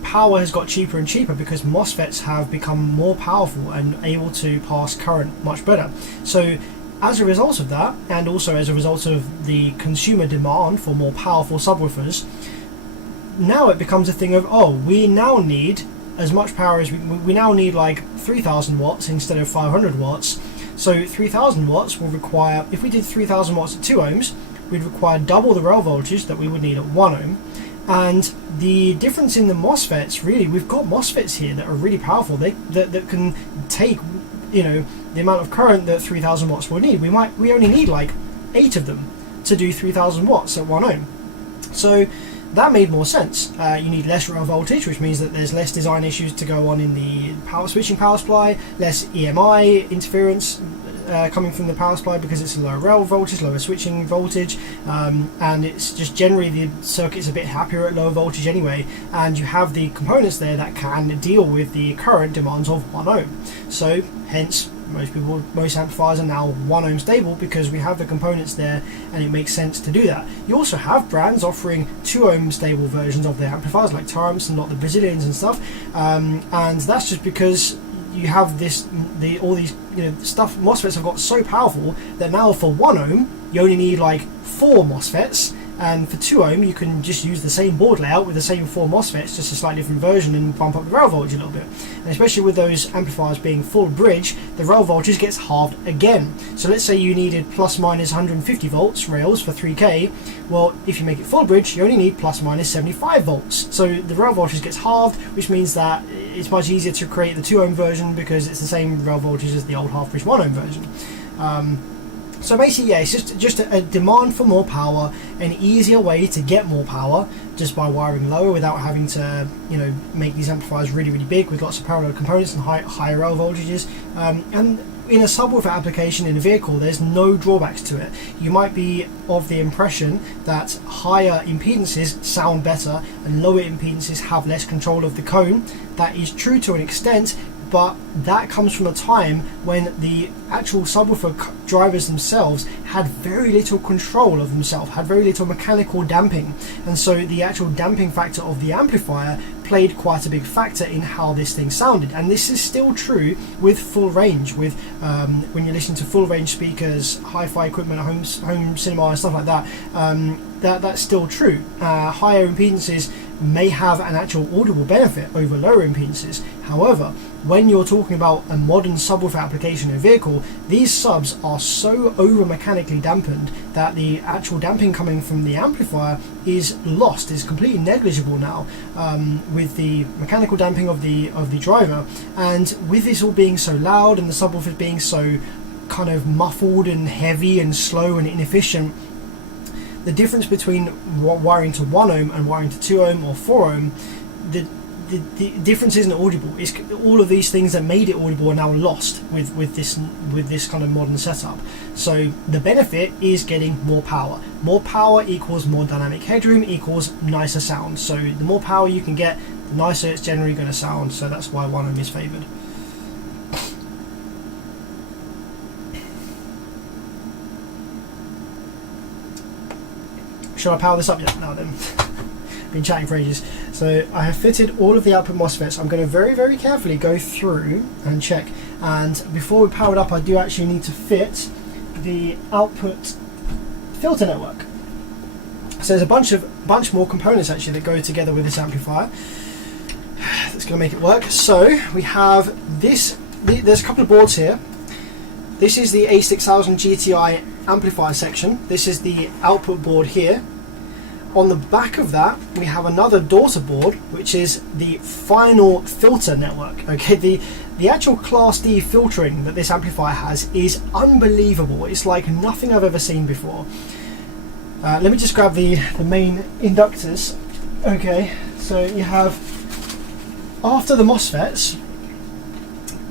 power has got cheaper and cheaper because MOSFETs have become more powerful and able to pass current much better. So as a result of that, and also as a result of the consumer demand for more powerful subwoofers, now it becomes a thing of, oh, we now need as much power as we now need like 3000 watts instead of 500 watts. So 3000 watts will require, if we did 3000 watts at 2 ohms, we'd require double the rail voltage that we would need at 1 ohm. And the difference in the MOSFETs, really, we've got MOSFETs here that are really powerful. That can take, the amount of current that 3000 watts will need. We only need like 8 of them to do 3000 watts at 1 ohm. So that made more sense. You need less rail voltage, which means that there's less design issues to go on in the power switching power supply, less EMI interference, coming from the power supply because it's a lower rail voltage, lower switching voltage, and it's just generally the circuit's a bit happier at lower voltage anyway, and you have the components there that can deal with the current demands of 1 ohm. So hence most amplifiers are now 1 ohm stable because we have the components there and it makes sense to do that. You also have brands offering 2 ohm stable versions of their amplifiers like Taramps and the Brazilians and stuff, and that's just because you have all these stuff. MOSFETs have got so powerful that now for 1 ohm you only need like 4 MOSFETs, and for 2 ohm you can just use the same board layout with the same 4 MOSFETs, just a slightly different version, and bump up the rail voltage a little bit. And especially with those amplifiers being full bridge, the rail voltage gets halved again. So let's say you needed plus minus 150 volts rails for 3K. Well, if you make it full bridge, you only need plus minus 75 volts. So the rail voltage gets halved, which means that it's much easier to create the 2 ohm version because it's the same rail voltage as the old half bridge 1 ohm version. So basically, yeah, it's just a demand for more power, an easier way to get more power just by wiring lower without having to, make these amplifiers really, really big with lots of parallel components and higher rail voltages. And in a subwoofer application in a vehicle, there's no drawbacks to it. You might be of the impression that higher impedances sound better and lower impedances have less control of the cone. That is true to an extent, but that comes from a time when the actual subwoofer drivers themselves had very little control of themselves, had very little mechanical damping, and so the actual damping factor of the amplifier played quite a big factor in how this thing sounded. And this is still true with full range, with when you listen to full range speakers, hi-fi equipment, home cinema and stuff like that. That's still true. Higher impedances may have an actual audible benefit over lower impedances. However, when you're talking about a modern subwoofer application in a vehicle, these subs are so over mechanically dampened that the actual damping coming from the amplifier is lost, is completely negligible now, with the mechanical damping of the driver. And with this all being so loud and the subwoofers being so kind of muffled and heavy and slow and inefficient, the difference between wiring to 1 ohm and wiring to 2 ohm or 4 ohm, the difference isn't audible. It's all of these things that made it audible are now lost with this kind of modern setup. So the benefit is getting more power. More power equals more dynamic headroom equals nicer sound. So the more power you can get, the nicer it's generally going to sound. So that's why 1 ohm is favoured. Should I power this up yet? Now then. Been chatting for ages. So I have fitted all of the output MOSFETs. I'm going to very, very carefully go through and check. And before we power it up, I do actually need to fit the output filter network. So there's a bunch more components actually that go together with this amplifier. That's going to make it work. So we have this. There's a couple of boards here. This is the A6000 GTI amplifier section. This is the output board here. On the back of that, we have another daughter board, which is the final filter network. Okay, the actual Class D filtering that this amplifier has is unbelievable. It's like nothing I've ever seen before. Let me just grab the main inductors. Okay, so you have, after the MOSFETs,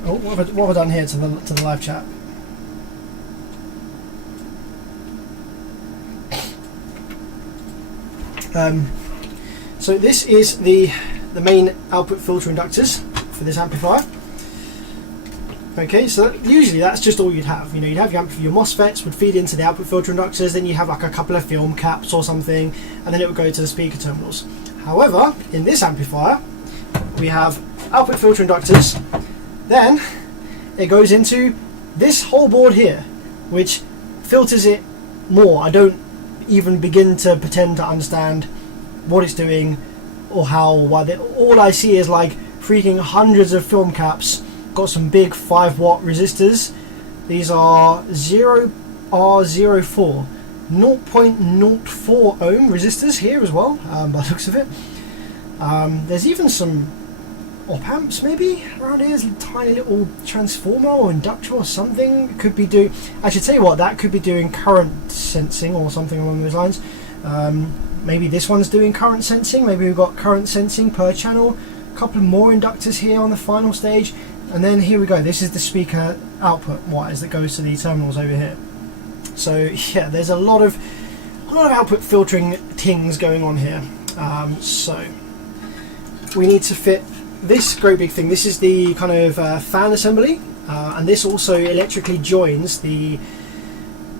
oh, what have I done here to the live chat? So this is the main output filter inductors for this amplifier. Okay, so usually that's just all you'd have. You'd have your MOSFETs would feed into the output filter inductors, then you have like a couple of film caps or something, and then it would go to the speaker terminals. However, in this amplifier, we have output filter inductors, then it goes into this whole board here, which filters it more. I don't even begin to pretend to understand what it's doing or how, all I see is like freaking hundreds of film caps, got some big 5-watt resistors. These are 0R04 0.04 ohm resistors here as well, by the looks of it. There's even some op amps maybe around here. There's a tiny little transformer or inductor or something. Could be doing, I should tell you what, that could be doing current sensing or something along those lines. Maybe this one's doing current sensing. Maybe we've got current sensing per channel. A couple more inductors here on the final stage. And then here we go, this is the speaker output wires that goes to the terminals over here. So yeah, there's a lot of output filtering things going on here. So we need to fit this great big thing. This is the kind of fan assembly, and this also electrically joins the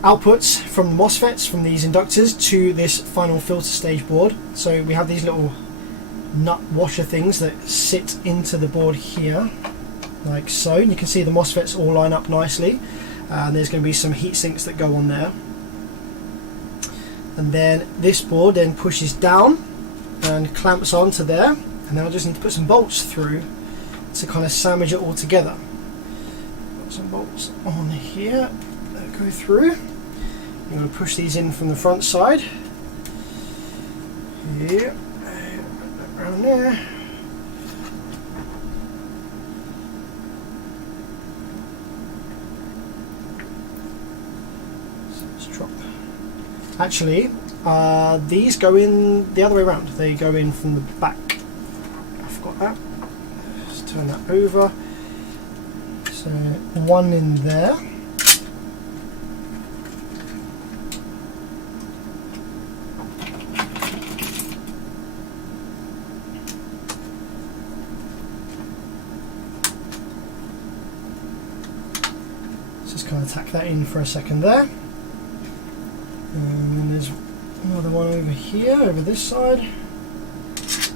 outputs from the MOSFETs, from these inductors, to this final filter stage board. So we have these little nut washer things that sit into the board here, like so. And you can see the MOSFETs all line up nicely, and there's going to be some heat sinks that go on there. And then this board then pushes down and clamps onto there, and then I just need to put some bolts through to kind of sandwich it all together. Got some bolts on here that go through. I'm going to push these in from the front side. Here, around there. So let's drop. Actually, these go in the other way around. They go in from the back. I forgot that. Let's turn that over. So one in there. Just kind of tack that in for a second there. And there's another one over here, over this side. Just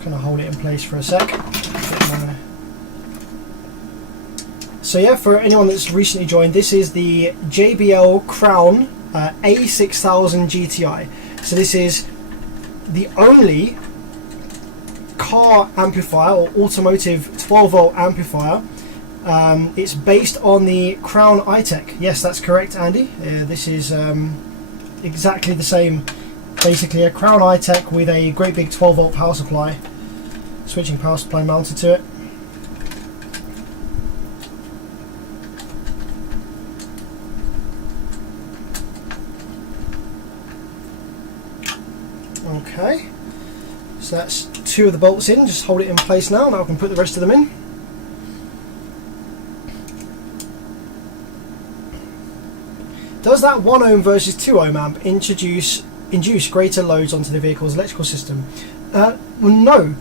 kind of hold it in place for a sec. So yeah, for anyone that's recently joined, this is the JBL Crown A6000 GTI. So this is the only car amplifier or automotive 12 volt amplifier. It's based on the Crown iTech. Yes, that's correct, Andy. This is exactly the same. Basically a Crown iTech with a great big 12 volt power supply, switching power supply mounted to it. Okay, so that's two of the bolts in. Just hold it in place now, and I can put the rest of them in. Does that 1 ohm versus 2 ohm amp induce greater loads onto the vehicle's electrical system? Well, no.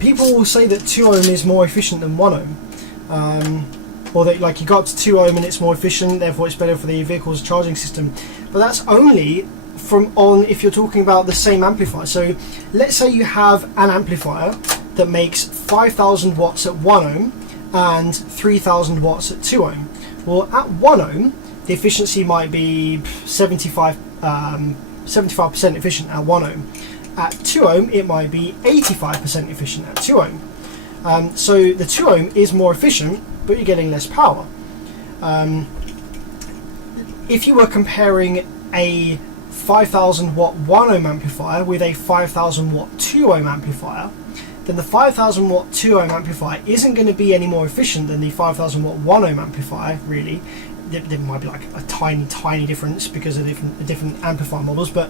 People will say that 2 ohm is more efficient than 1 ohm. Or that, like, you got up to 2 ohm and it's more efficient, therefore it's better for the vehicle's charging system. But that's only if you're talking about the same amplifier. So let's say you have an amplifier that makes 5,000 watts at 1 ohm and 3,000 watts at 2 ohm. Well, at 1 ohm, the efficiency might be 75% efficient at 1 ohm. At 2 ohm, it might be 85% efficient at 2 ohm. So the 2 ohm is more efficient, but you're getting less power. If you were comparing a 5,000 watt 1 ohm amplifier with a 5,000 watt 2 ohm amplifier, then the 5,000 watt 2 ohm amplifier isn't going to be any more efficient than the 5,000 watt 1 ohm amplifier, really. There might be like a tiny difference because of different amplifier models, but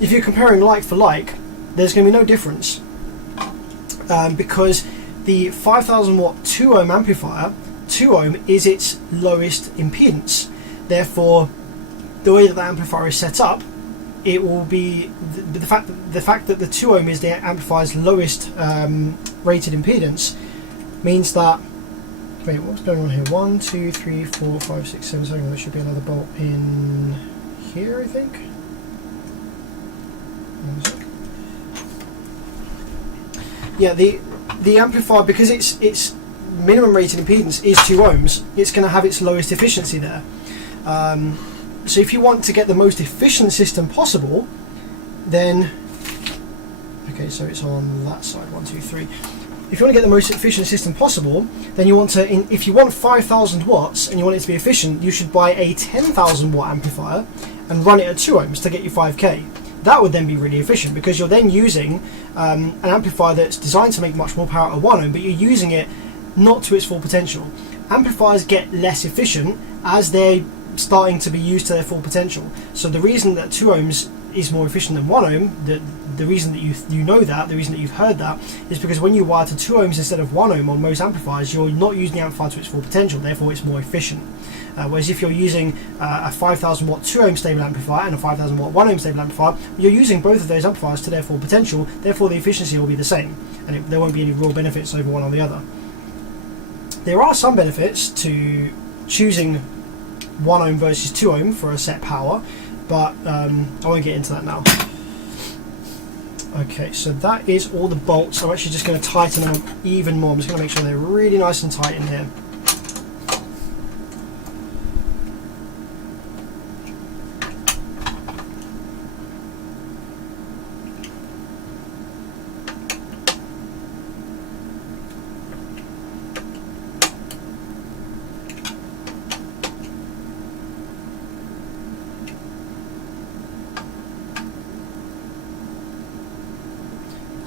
if you're comparing like for like, there's going to be no difference, because the 5,000 watt 2 ohm amplifier, 2 ohm is its lowest impedance. Therefore, the way that the amplifier is set up, it will be the fact that the 2 ohm is the amplifier's lowest rated impedance means that. Wait, what's going on here? 1, 2, 3, 4, 5, 6, 7, 7. There should be another bolt in here, I think. Yeah, the amplifier, because its minimum rated impedance is 2 ohms, it's going to have its lowest efficiency there. So if you want to get the most efficient system possible, then okay, so it's on that side. 1, 2, 3. If you want to get the most efficient system possible, then you want to, if you want 5,000 watts and you want it to be efficient, you should buy a 10,000 watt amplifier and run it at 2 ohms to get you 5k. That would then be really efficient, because you're then using an amplifier that's designed to make much more power at 1 ohm, but you're using it not to its full potential. Amplifiers get less efficient as they're starting to be used to their full potential. So the reason that 2 ohms is more efficient than 1 ohm, the reason that you know that, the reason that you've heard that, is because when you wire to 2 ohms instead of 1 ohm on most amplifiers, you're not using the amplifier to its full potential, therefore it's more efficient. Whereas if you're using a 5000 watt 2 ohm stable amplifier and a 5000 watt 1 ohm stable amplifier, you're using both of those amplifiers to their full potential, therefore the efficiency will be the same, and there won't be any real benefits over one or the other. There are some benefits to choosing 1 ohm versus 2 ohm for a set power, but I won't get into that now. Okay, so that is all the bolts. I'm actually just going to tighten them up even more. I'm just going to make sure they're really nice and tight in here.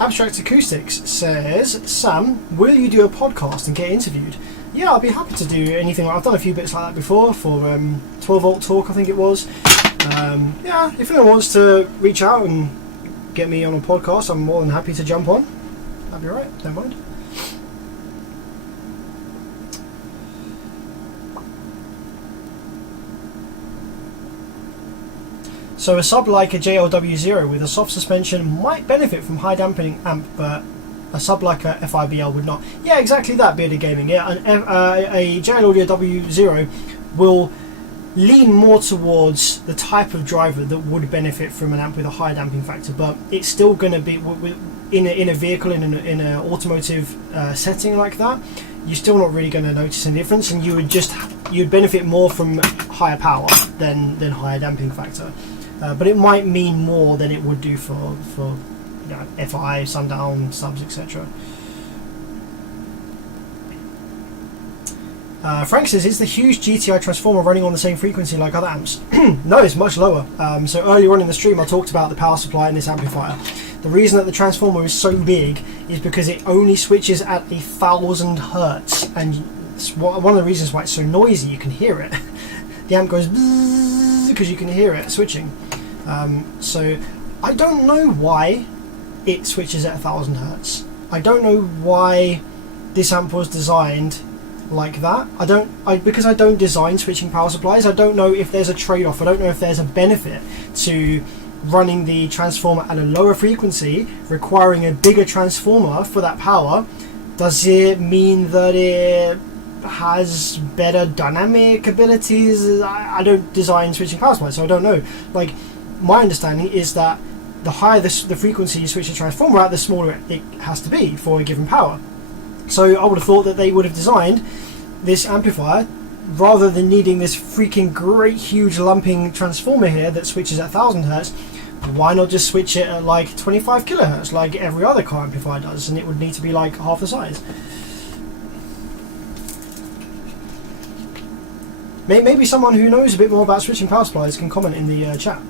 Abstract Acoustics says, Sam, will you do a podcast and get interviewed? Yeah, I'll be happy to do anything. I've done a few bits like that before for 12 volt talk, I think it was. Yeah, if anyone wants to reach out and get me on a podcast, I'm more than happy to jump on. That'd be alright, don't mind. So a sub like a JLW0 with a soft suspension might benefit from high dampening amp, but a sub like a FIBL would not. Yeah, exactly that, Bearded Gaming. Yeah, a JLW0 will lean more towards the type of driver that would benefit from an amp with a high damping factor, but it's still going to be in a vehicle, in an automotive setting like that. You're still not really going to notice any difference, and you'd benefit more from higher power than higher damping factor. But it might mean more than it would do for you know, FI, sundown, subs, etc. Frank says, is the huge GTI transformer running on the same frequency like other amps? No, it's much lower. So earlier on in the stream I talked about the power supply in this amplifier. The reason that the transformer is so big is because it only switches at 1000 Hertz, and one of the reasons why it's so noisy, you can hear it. The amp goes because you can hear it switching. So I don't know why it switches at 1000 Hertz. I don't know why this amp was designed like that. Because I don't design switching power supplies, I don't know if there's a trade-off. I don't know if there's a benefit to running the transformer at a lower frequency, requiring a bigger transformer for that power. Does it mean that it has better dynamic abilities? I don't design switching power supplies, so I don't know. Like, my understanding is that the higher the frequency you switch a transformer at, the smaller it has to be for a given power. So I would have thought that they would have designed this amplifier, rather than needing this freaking great huge lumping transformer here that switches at 1000 Hertz, why not just switch it at like 25 kilohertz like every other car amplifier does, and it would need to be like half the size. Maybe someone who knows a bit more about switching power supplies can comment in the chat.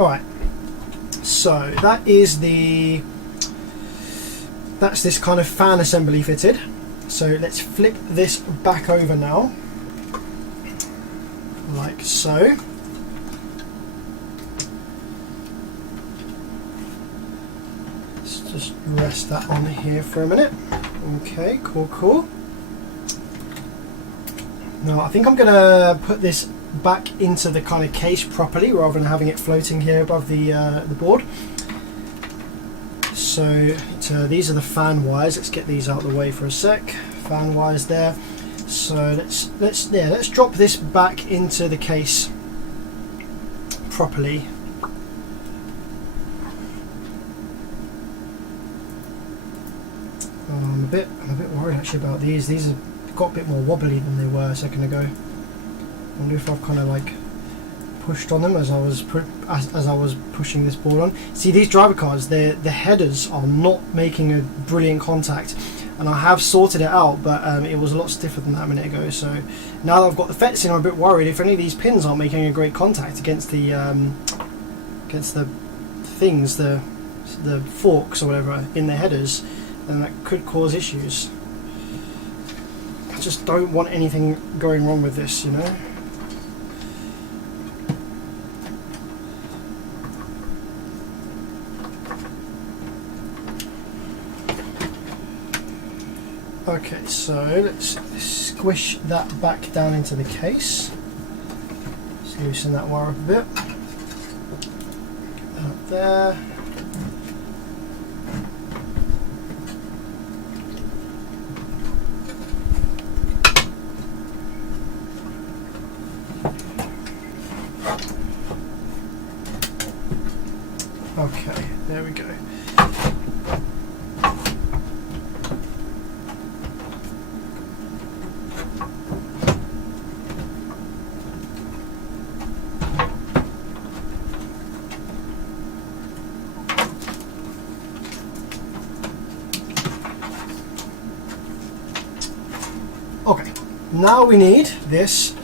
Alright, so that's this kind of fan assembly fitted. So let's flip this back over now, like so. Let's just rest that on here for a minute. Okay, cool. Now I think I'm going to put this back into the kind of case properly, rather than having it floating here above the board. So these are the fan wires. Let's get these out of the way for a sec. Fan wires there. So let's drop this back into the case properly. I'm a bit worried actually about these. These have got a bit more wobbly than they were a second ago. I wonder if I've kind of like pushed on them as I was pushing this board on. See, these driver cards, the headers are not making a brilliant contact, and I have sorted it out, but it was a lot stiffer than that a minute ago. So now that I've got the FETs in, I'm a bit worried if any of these pins aren't making a great contact against the things, the forks or whatever in the headers, then that could cause issues. just don't want anything going wrong with this, you know. Okay, so let's squish that back down into the case. Let's loosen that wire up a bit. Get that up there. Okay, there we go. Okay, now we need this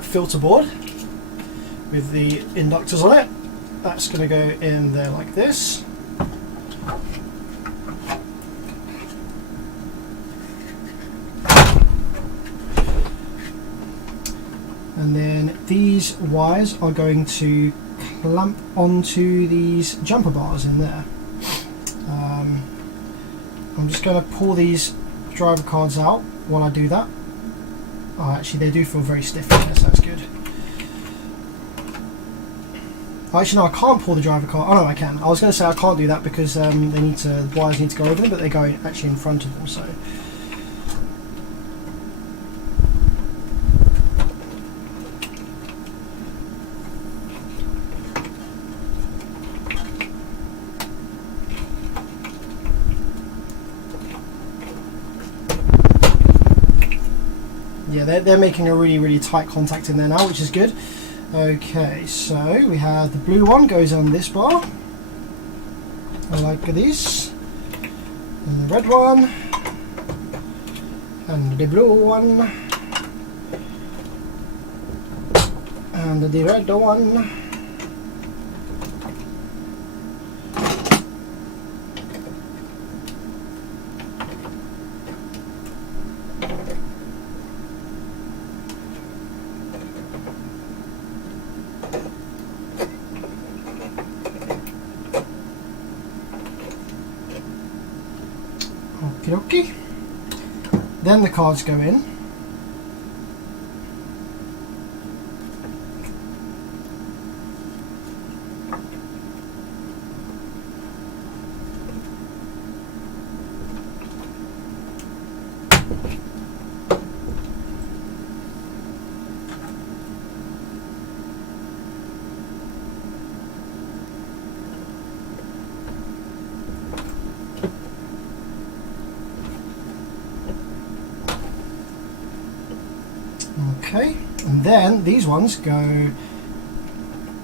filter board with the inductors on it. That's going to go in there like this. And then these wires are going to clamp onto these jumper bars in there. I'm just going to pull these driver cards out while I do that. Oh, actually they do feel very stiff, yes, that's good. Oh, actually no, I can't pull the driver card. Oh no, I can. I was going to say I can't do that because the wires need to go over them, but they go actually in front of them, so. Yeah, they're making a really tight contact in there now, which is good. Okay, so we have the blue one goes on this bar, like this, and the red one, and the blue one, and the red one. Okay. Then the cards go in. Okay, and then these ones go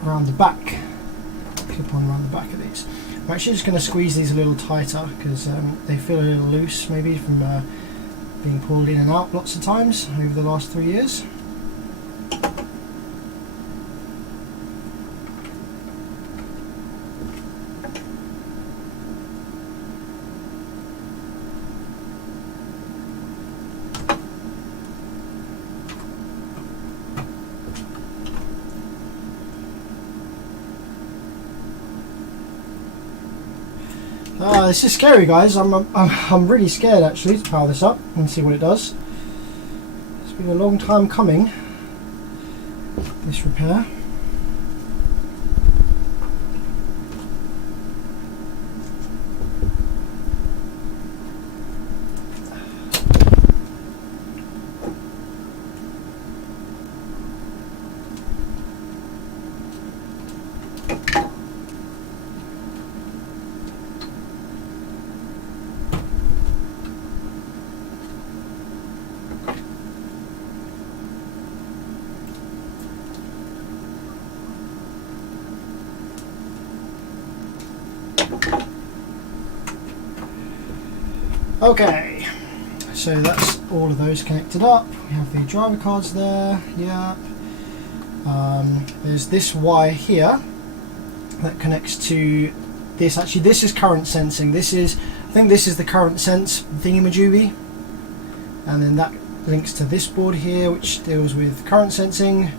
around the back, clip on around the back of these. I'm actually just going to squeeze these a little tighter because they feel a little loose maybe from being pulled in and out lots of times over the last 3 years. This is scary, guys. I'm really scared actually to power this up and see what it does. It's been a long time coming, this repair. Okay, so that's all of those connected up. We have the driver cards there, yeah. There's this wire here that connects to this. Actually, this is current sensing. I think this is the current sense thingamajooby, and then that links to this board here, which deals with current sensing,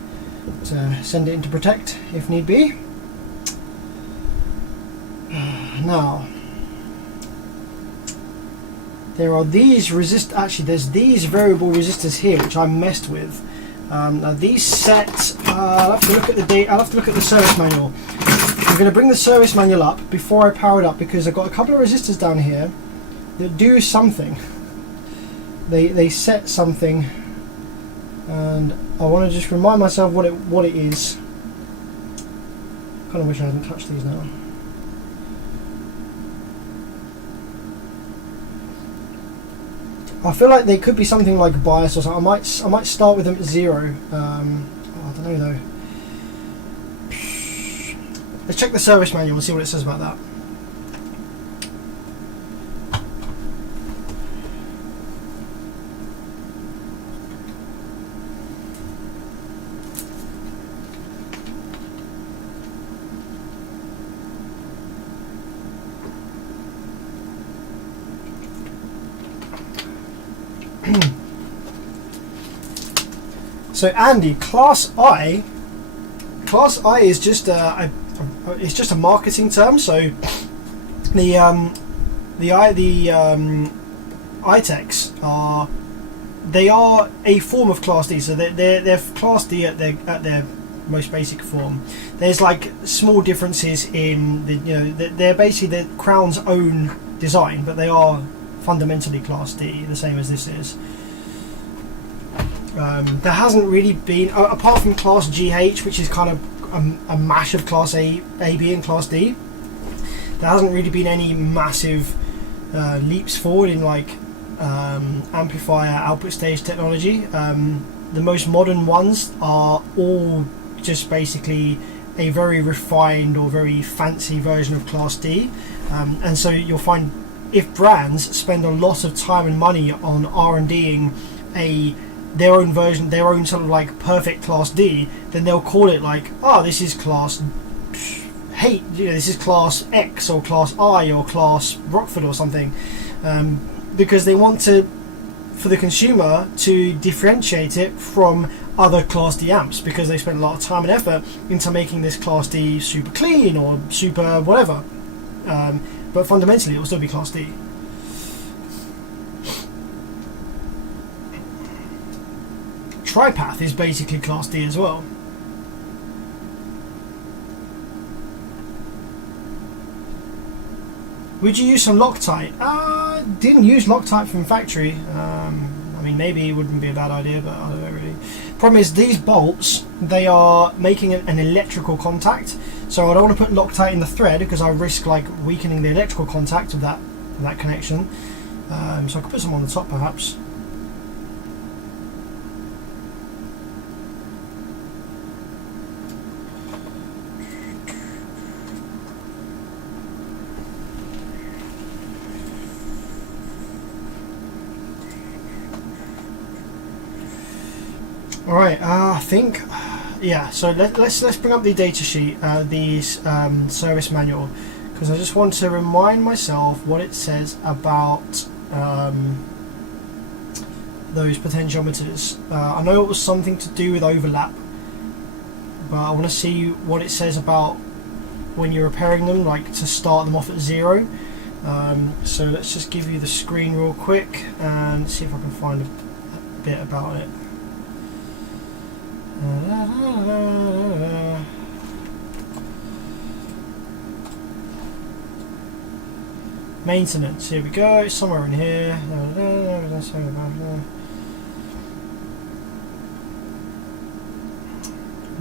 to send it into protect if need be. Now, there are these there's these variable resistors here which I messed with. Now these sets, I'll have to look at the service manual. I'm going to bring the service manual up before I power it up, because I've got a couple of resistors down here that do something. They set something, and I want to just remind myself what it is. Kind of wish I hadn't touched these now. I feel like they could be something like bias or something. I might start with them at 0. I don't know though. Let's check the service manual and see what it says about that. So Andy, Class I is just it's just a marketing term. So the iTechs are a form of Class D. So they're Class D at their most basic form. There's like small differences in they're basically the Crown's own design, but they are fundamentally Class D, the same as this is. There hasn't really been, apart from Class GH, which is kind of a mash of Class A, B and Class D, there hasn't really been any massive leaps forward in like amplifier output stage technology. The most modern ones are all just basically a very refined or very fancy version of Class D, and so you'll find if brands spend a lot of time and money on R&Ding their own version, their own sort of like perfect Class D, then they'll call it like, oh, this is Class this is Class X or Class I or Class Rockford or something, because they want for the consumer to differentiate it from other Class D amps, because they spent a lot of time and effort into making this Class D super clean or super whatever, but fundamentally it will still be Class D. TriPath is basically Class D as well. Would you use some Loctite? Didn't use Loctite from factory. I mean, maybe it wouldn't be a bad idea, but I don't know really. Problem is, these bolts, they are making an electrical contact, so I don't want to put Loctite in the thread because I risk like weakening the electrical contact of that connection. So I could put some on the top perhaps. Alright, I think, yeah, so let's bring up the data sheet, the service manual, because I just want to remind myself what it says about those potentiometers. I know it was something to do with overlap, but I want to see what it says about when you're repairing them, like to start them off at 0. So let's just give you the screen real quick and see if I can find a bit about it. Maintenance, here we go, it's somewhere in here.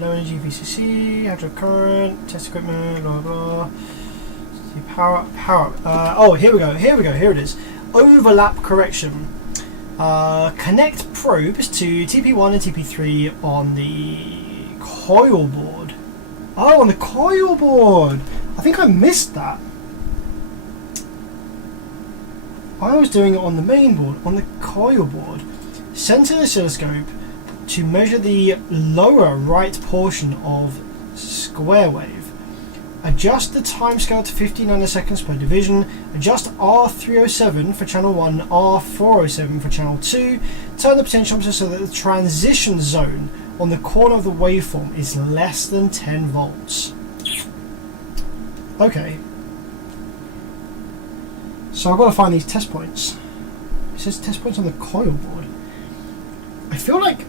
Low energy VCC, outdoor current, test equipment, blah blah. Power up. Oh, here it is. Overlap correction. Connect probes to TP1 and TP3 on the coil board. Oh, on the coil board! I think I missed that. I was doing it on the main board, on the coil board. Center the oscilloscope to measure the lower right portion of square wave. adjust the timescale to 50 nanoseconds per division, adjust R307 for channel 1, R407 for channel 2, turn the potentiometer so that the transition zone on the corner of the waveform is less than 10 volts. Okay. So I've got to find these test points. It says test points on the coil board. I feel like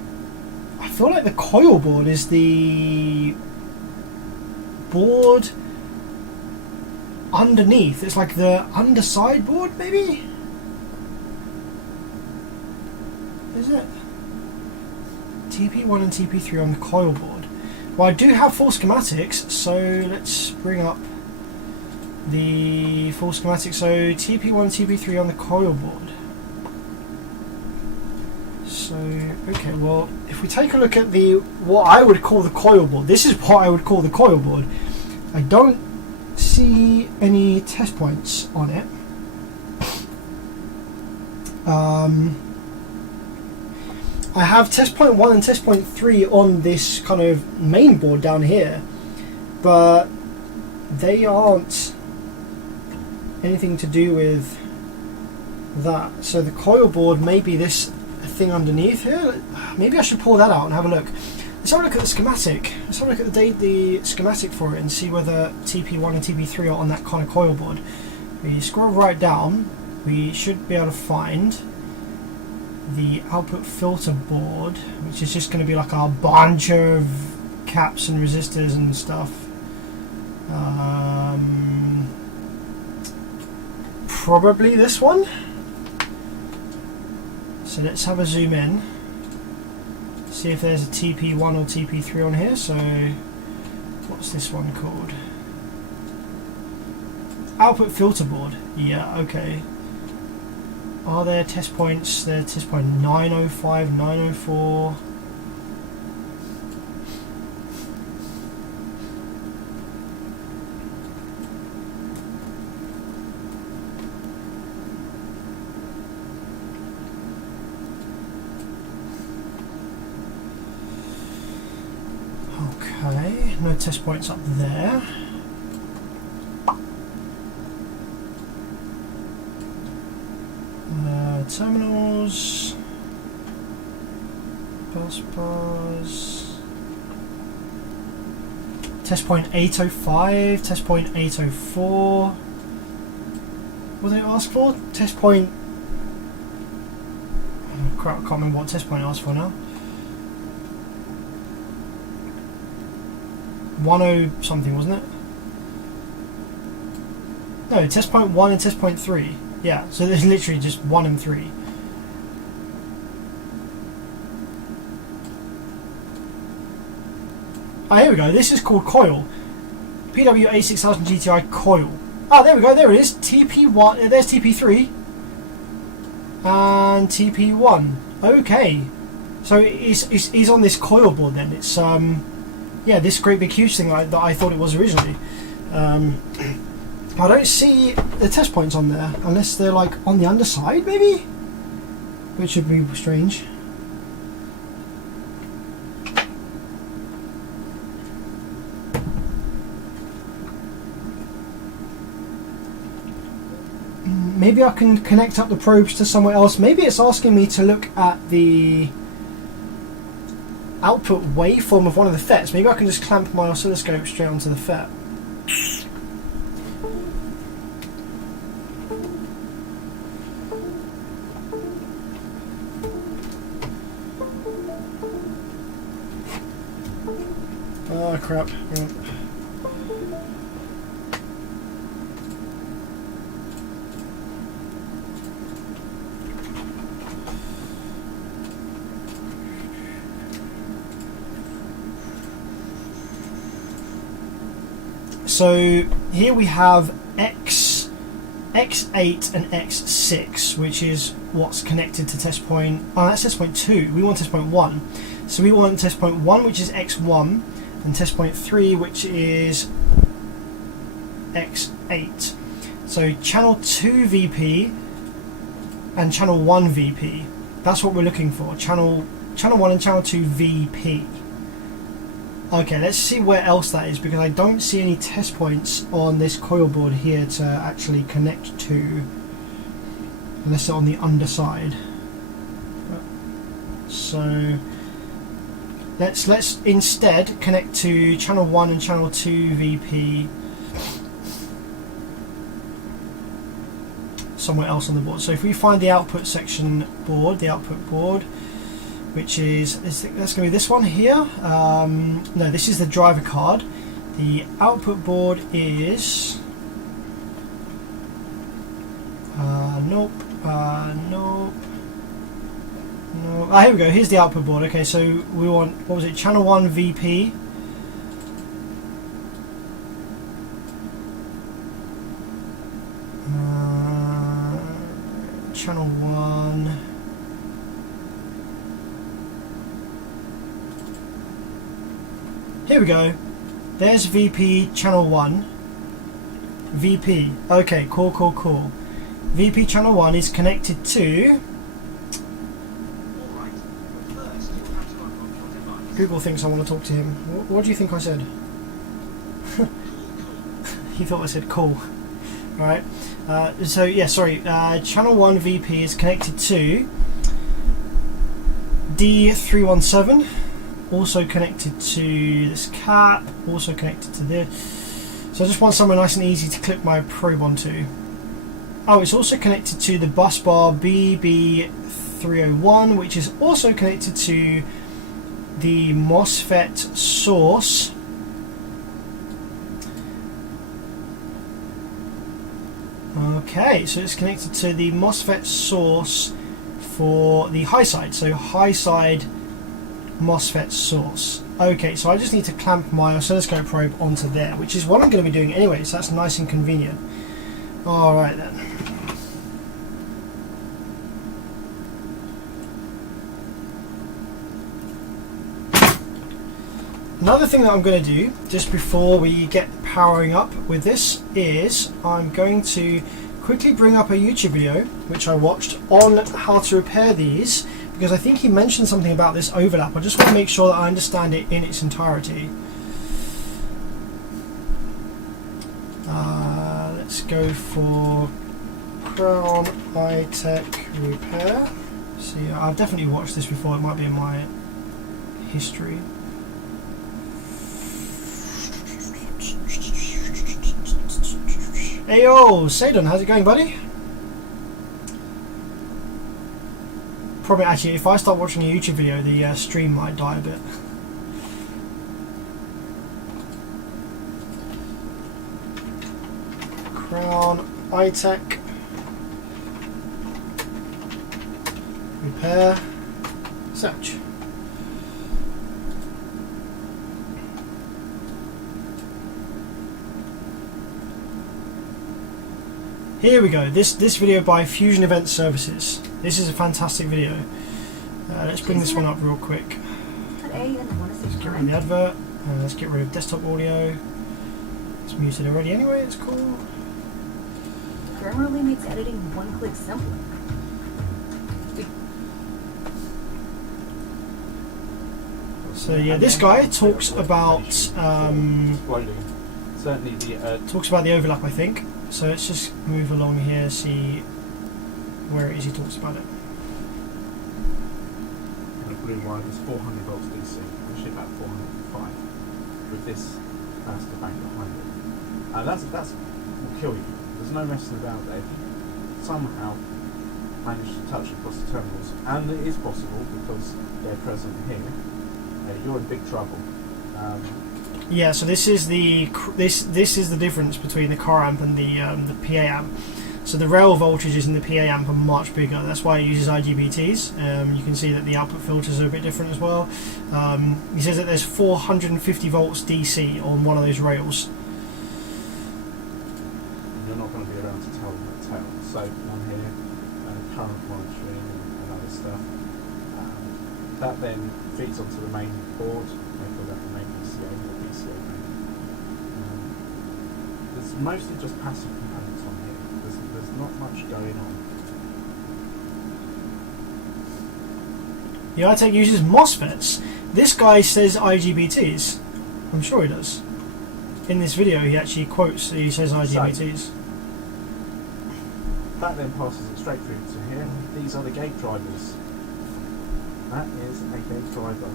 the coil board is the board underneath. It's like the underside board, maybe? Is it? TP1 and TP3 on the coil board. Well, I do have full schematics, so let's bring up the full schematics. So TP1, TP3 on the coil board. So, okay, well, if we take a look at what I would call the coil board, this is what I would call the coil board. I don't see any test points on it. I have test point 1 and test point 3 on this kind of main board down here, but they aren't anything to do with that. So the coil board may be this thing underneath here. Maybe I should pull that out and have a look. Let's have a look at the schematic. Let's have a look at the schematic for it and see whether TP1 and TP3 are on that kind of coil board. We scroll right down, we should be able to find the output filter board, which is just going to be like a bunch of caps and resistors and stuff. Probably this one. So let's have a zoom in, see if there's a TP1 or TP3 on here. So what's this one called? Output filter board. Yeah, okay. Are there test points? There's test point 905, 904. Okay, no test points up there. Terminals, bus bars, test point 805, test point 804. What did it ask for? Test point. Oh, crap, I can't remember what test point it asked for now. 10 something, wasn't it? No, test point 1 and test point 3. Yeah, so there's literally just 1 and 3. Oh, here we go. This is called coil. PWA6000 GTI coil. Ah, there we go. There it is. TP1. There's TP3 and TP1. Okay, so it's on this coil board then. It's yeah, this great big huge thing that I thought it was originally. I don't see the test points on there, unless they're like on the underside, maybe? Which would be strange. Maybe I can connect up the probes to somewhere else. Maybe it's asking me to look at the output waveform of one of the FETs. Maybe I can just clamp my oscilloscope straight onto the FET. Oh crap. Yeah. So here we have X8 and X6, which is what's connected to test point. Oh, that's test point 2. We want test point 1. So we want test point 1, which is X1, and test point 3, which is X8. So channel 2 VP and channel 1 VP. That's what we're looking for. Channel 1 and channel 2 VP. Okay, let's see where else that is, because I don't see any test points on this coil board here to actually connect to, unless it's on the underside. So let's instead connect to channel 1 and channel 2 VP somewhere else on the board. So if we find the output section board, the output board, which is that's going to be this one here. No, this is the driver card. The output board is nope, nope. No. Ah, here we go. Here's the output board. Okay, so we want, what was it? Channel 1 VP. Channel 1. Here we go. There's VP channel 1. VP. Okay, cool, cool, cool. VP channel 1 is connected to... Google thinks I want to talk to him. What do you think I said? He thought I said cool. Alright. So, yeah, sorry. Channel 1 VP is connected to D317. Also connected to this cap. Also connected to this. So I just want somewhere nice and easy to clip my probe onto. Oh, it's also connected to the bus bar BB301, which is also connected to the MOSFET source. Okay, so it's connected to the MOSFET source for the high side. So high side MOSFET source. Okay, so I just need to clamp my oscilloscope probe onto there, which is what I'm going to be doing anyway, so that's nice and convenient. Alright then. Another thing that I'm going to do just before we get powering up with this is I'm going to quickly bring up a YouTube video which I watched on how to repair these, because I think he mentioned something about this overlap. I just want to make sure that I understand it in its entirety. Let's go for Crown iTech repair. See, I've definitely watched this before. It might be in my history. Hey yo, Sadon, how's it going, buddy? Probably, actually, if I start watching a YouTube video, the stream might die a bit. Crown iTech repair search. Here we go. This video by Fusion Event Services. This is a fantastic video. Let's bring this one up real quick. Let's get rid of the advert. Let's get rid of desktop audio. It's muted already anyway. It's cool. Grammarly makes editing one click simpler. So yeah, this guy talks about talks about the overlap, I think. So let's just move along here, see where it is he talks about it. The blue wire is 400 volts DC, actually about 405, with this capacitor bank behind it. That will kill you. There's no messing about there. If you somehow manage to touch across the terminals, and it is possible because they're present here, you're in big trouble. Yeah, so this is the difference between the car amp and the PA amp. So the rail voltages in the PA amp are much bigger. That's why it uses IGBTs. You can see that the output filters are a bit different as well. He says that there's 450 volts DC on one of those rails. You're not going to be around to tell that tale. So on here, current monitoring and other stuff. That then feeds onto the main board. They call that the main PCA or PCA main. There's mostly just passive components on here. There's not much going on. The iTech uses MOSFETs. This guy says IGBTs. I'm sure he does. In this video, he actually quotes. He says IGBTs. That then passes it straight through to here. These are the gate drivers. That is a gate driver.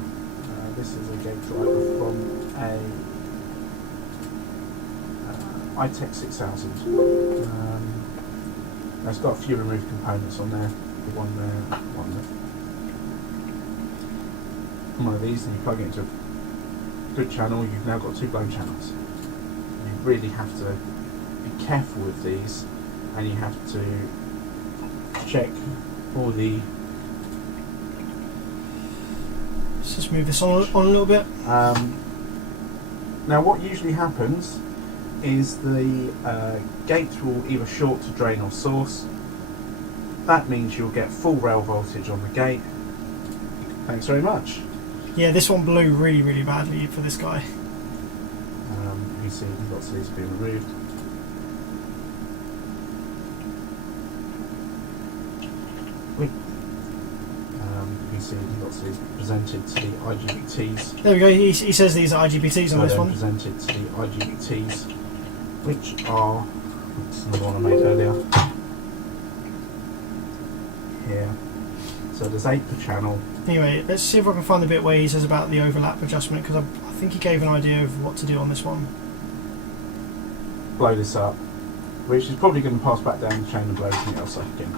This is a gate driver from a iTech 6000. It's got a few removed components on there. The one there, one there. One of these, and you plug it into a good channel. You've now got 2 blown channels. You really have to be careful with these, and you have to check all the. Let's just move this on a little bit. Now, what usually happens is the gate will either short to drain or source. That means you'll get full rail voltage on the gate. Thanks very much. Yeah, this one blew really, really badly for this guy. You see lots of these being removed. You see lots of these presented to the IGBTs. There we go. He says these are IGBTs on this one. Presented to the IGBTs, which are. This is another one I made earlier. Here. So there's 8 per channel. Anyway, let's see if I can find the bit where he says about the overlap adjustment, because I think he gave an idea of what to do on this one. Blow this up, which is probably going to pass back down the chain and blow everything else up again.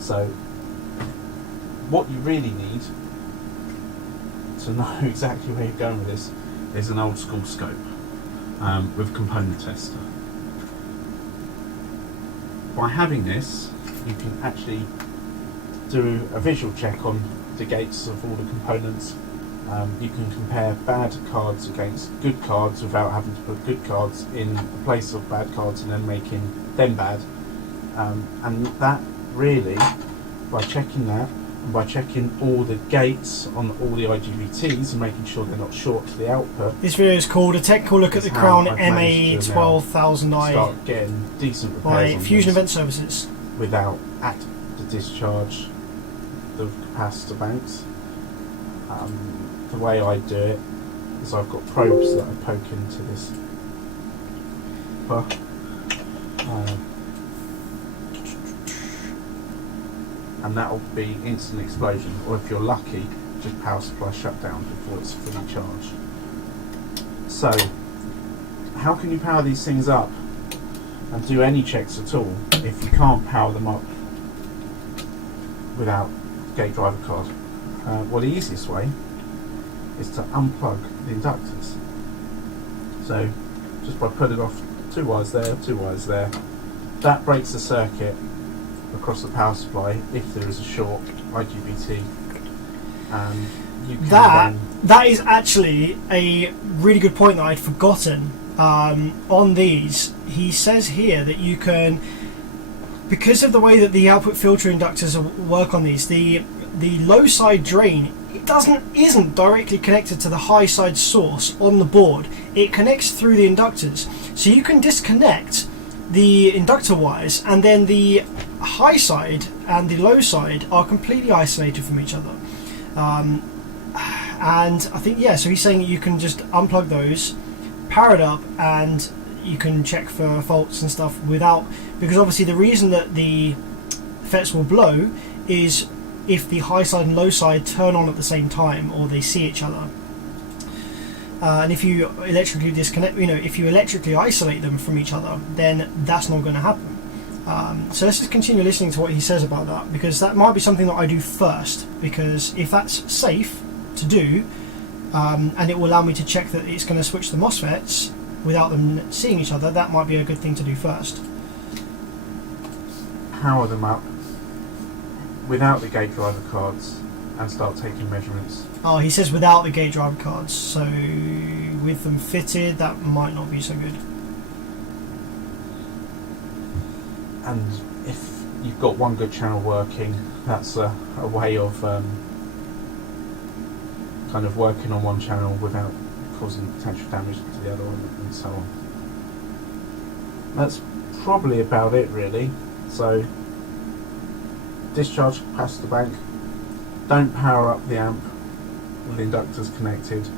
So what you really need to know exactly where you're going with this is an old school scope with a component tester. By having this, you can actually do a visual check on the gates of all the components. You can compare bad cards against good cards without having to put good cards in the place of bad cards and then making them bad. And that really, by checking that, and by checking all the gates on all the IGBTs and making sure they're not short to the output. This video is called A Technical Look at the Crown MA12000i Start getting decent repairs by on Fusion this Event Services. without acting to discharge the capacitor banks. The way I do it is I've got probes that I poke into this and that'll be instant explosion, or if you're lucky, just power supply shut down before it's fully charged. So, how can you power these things up and do any checks at all if you can't power them up without gate driver card? Well, the easiest way is to unplug the inductors. So, just by putting off 2 wires there, 2 wires there, that breaks the circuit across the power supply if there is a short IGBT. And you can that is actually a really good point that I'd forgotten. On these, he says here that you can, because of the way that the output filter inductors work on these, the low side drain isn't directly connected to the high side source on the board. It connects through the inductors, so you can disconnect the inductor wires, and then the high side and the low side are completely isolated from each other. And I think, yeah, so he's saying that you can just unplug those, power it up, and you can check for faults and stuff without, because obviously the reason that the FETs will blow is if the high side and low side turn on at the same time, or they see each other. And if you electrically disconnect, if you electrically isolate them from each other, then that's not going to happen. So let's just continue listening to what he says about that, because that might be something that I do first, because if that's safe to do, and it will allow me to check that it's going to switch the MOSFETs without them seeing each other, that might be a good thing to do first. Power them up without the gate driver cards and start taking measurements. Oh, he says without the gate driver cards, so with them fitted, that might not be so good. And if you've got one good channel working, that's a way of kind of working on one channel without causing potential damage to the other one, and so on. That's probably about it, really. So, discharge capacitor bank. Don't power up the amp with inductors connected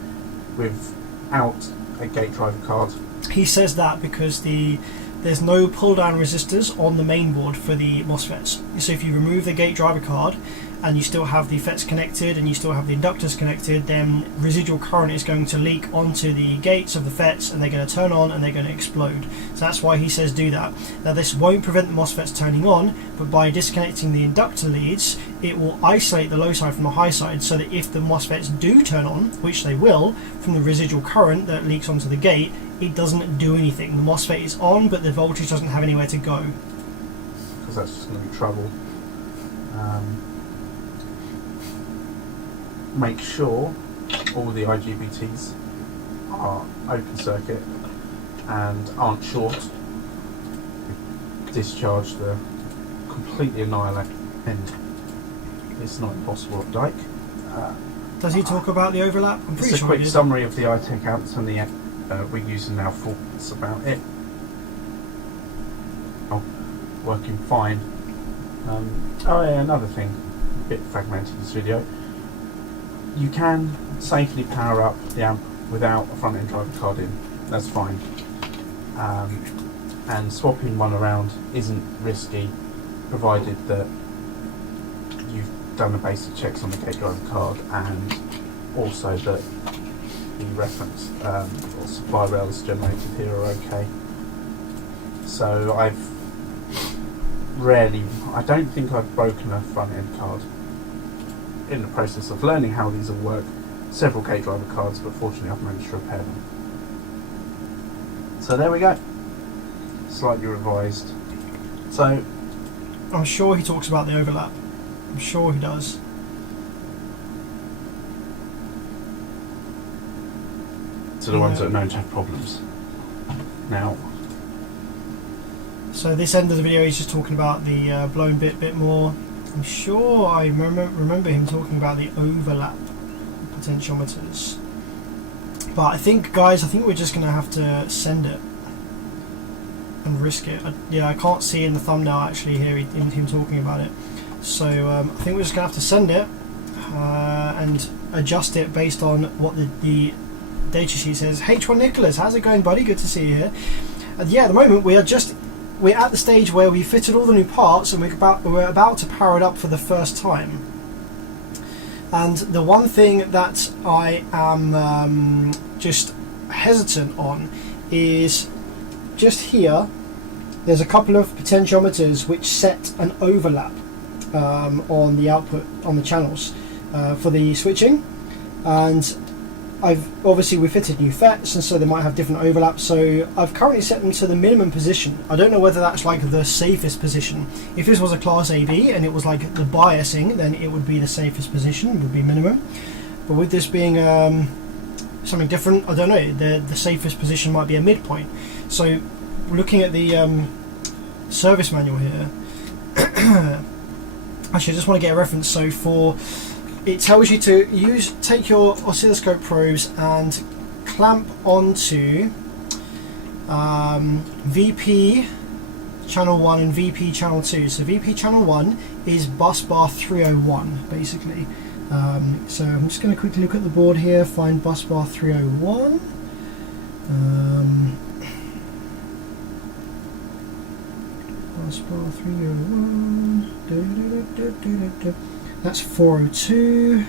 without a gate driver card. He says that because there's no pull down resistors on the main board for the MOSFETs. So if you remove the gate driver card and you still have the FETs connected and you still have the inductors connected, then residual current is going to leak onto the gates of the FETs and they're going to turn on and they're going to explode. So that's why he says do that. Now this won't prevent the MOSFETs turning on, but by disconnecting the inductor leads, it will isolate the low side from the high side, so that if the MOSFETs do turn on, which they will, from the residual current that leaks onto the gate, it doesn't do anything. The MOSFET is on, but the voltage doesn't have anywhere to go. Because that's just going to be trouble. Make sure all the IGBTs are open circuit and aren't short. Discharge the completely annihilate end. It's not impossible at Dyke. Does he talk about the overlap? I'm pretty It's a sure quick he did. summary of the iTech amps and the we're using now for. That's about it. Oh, working fine. Oh yeah, another thing, a bit fragmented this video. You can safely power up the amp without a front end driver card in. That's fine. And swapping one around isn't risky, provided that you've done the basic checks on the gate driver card and also that the reference or supply rails generated here are okay. So I don't think I've broken a front end card. In the process of learning how these all work, several gate driver cards, but fortunately I've managed to repair them. So there we go. Slightly revised. So I'm sure he talks about the overlap. I'm sure he does. to the ones that are known to have problems. Now, so this end of the video he's just talking about the blown bit more. I'm sure I remember him talking about the overlap potentiometers. But I think, guys, we're just going to have to send it and risk it. Yeah, I can't see in the thumbnail actually here him talking about it. So I think we're just going to have to send it and adjust it based on what the data sheet says. H1 Nicholas, how's it going, buddy? Good to see you here. And yeah, at the moment we're at the stage where we fitted all the new parts and we're about to power it up for the first time. And the one thing that I am just hesitant on is just here. There's a couple of potentiometers which set an overlap on the output on the channels for the switching, and we fitted new FETs, and so they might have different overlaps. So I've currently set them to the minimum position. I don't know whether that's like the safest position. If this was a class AB and it was like the biasing, then it would be the safest position, it would be minimum. But with this being something different, I don't know, the safest position might be a midpoint. So looking at the service manual here, actually I just want to get a reference. So it tells you to take your oscilloscope probes and clamp onto VP channel 1 and VP channel 2. So VP channel 1 is bus bar 301 basically. So I'm just going to quickly look at the board here, find bus bar 301. Bus bar 301. That's 402.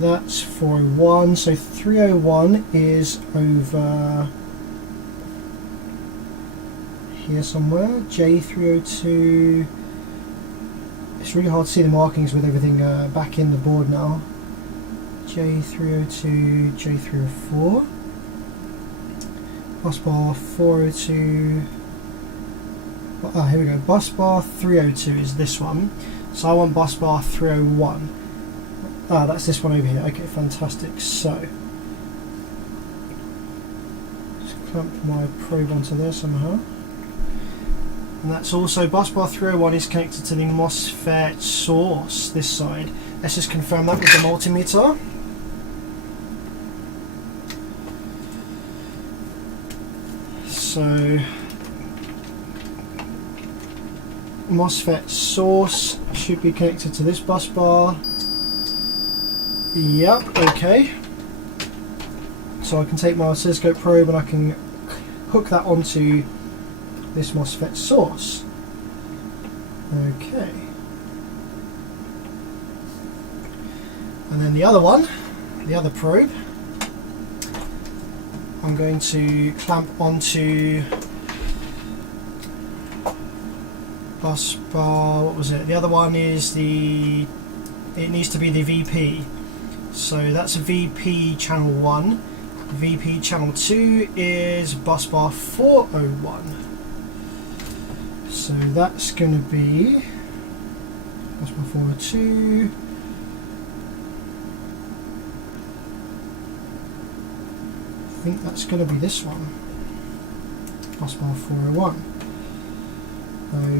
That's 401. So 301 is over here somewhere. J302. It's really hard to see the markings with everything back in the board now. J302, J304. Bus bar 402. Ah, here we go. Bus bar 302 is this one. So I want bus bar 301. Ah, that's this one over here. Okay, fantastic. So just clamp my probe onto there somehow. And that's also bus bar 301 is connected to the MOSFET source this side. Let's just confirm that with the multimeter. So MOSFET source should be connected to this bus bar. Yep, okay. So I can take my oscilloscope probe and I can hook that onto this MOSFET source. Okay. And then the other one, the other probe, I'm going to clamp onto bus bar, what was it? The other one is it needs to be the VP. So that's VP channel 1. VP channel 2 is bus bar 401. So that's going to be bus bar 402. I think that's going to be this one. Bus bar 401.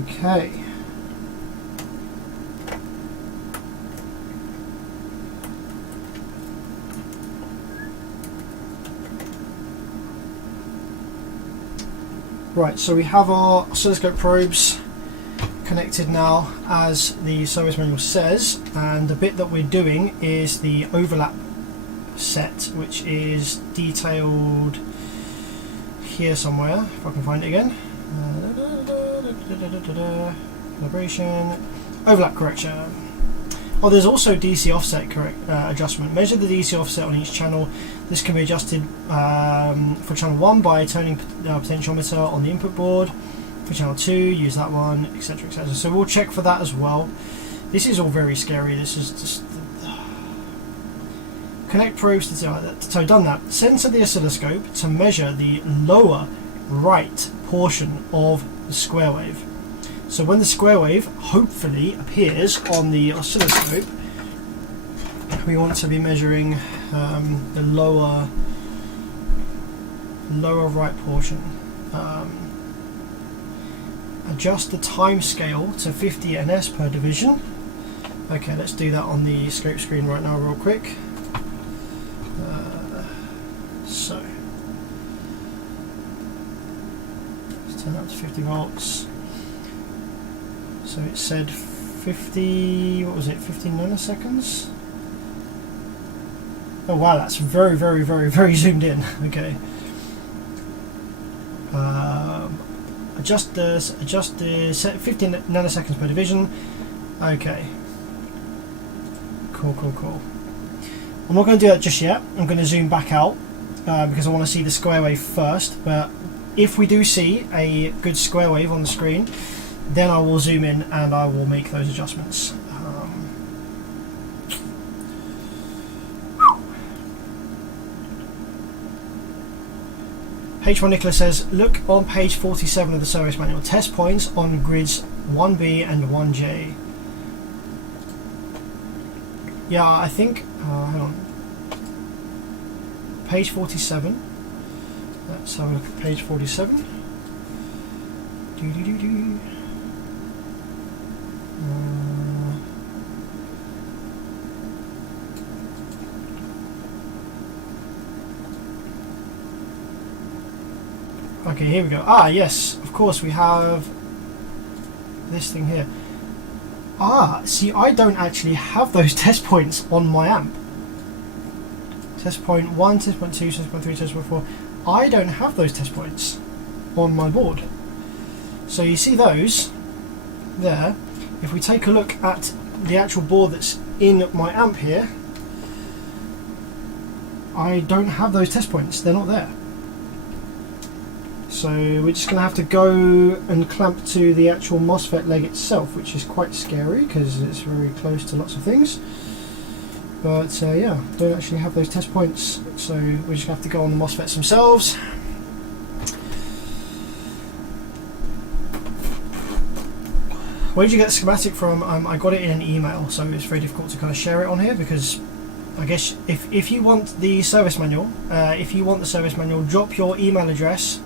Okay. Right, so we have our oscilloscope probes connected now as the service manual says, and the bit that we're doing is the overlap set, which is detailed here somewhere, if I can find it again. Calibration, overlap correction. Oh, there's also DC offset adjustment. Measure the DC offset on each channel. This can be adjusted for channel 1 by turning potentiometer on the input board. For channel 2, use that one, etc, etc. So we'll check for that as well. This is all very scary. This is just connect probes to that. So done that. Send to the oscilloscope to measure the lower right portion of the square wave. So when the square wave hopefully appears on the oscilloscope, we want to be measuring the lower right portion. Adjust the time scale to 50 ns per division. Okay, let's do that on the scope screen right now real quick. So let's turn that to 50 volts. So it said 50, what was it, 15 nanoseconds? Oh wow, that's very, very, very, very zoomed in. Okay. Adjust the set 15 nanoseconds per division. Okay. Cool, cool, cool. I'm not going to do that just yet. I'm going to zoom back out because I want to see the square wave first. But if we do see a good square wave on the screen, then I will zoom in and I will make those adjustments. H1 Nicholas says, look on page 47 of the service manual. Test points on grids 1B and 1J. Yeah, I think, hang on. Page 47. Let's have a look at page 47. Okay, here we go. Ah, yes, of course we have this thing here. Ah, see, I don't actually have those test points on my amp. Test point 1, test point 2, test point 3, test point 4. I don't have those test points on my board. So you see those there. If we take a look at the actual board that's in my amp here, I don't have those test points. They're not there. So we're just going to have to go and clamp to the actual MOSFET leg itself, which is quite scary because it's very close to lots of things. But yeah, don't actually have those test points, so we just have to go on the MOSFETs themselves. Where did you get the schematic from? I got it in an email, so it's very difficult to kind of share it on here because I guess if you want the service manual, drop your email address.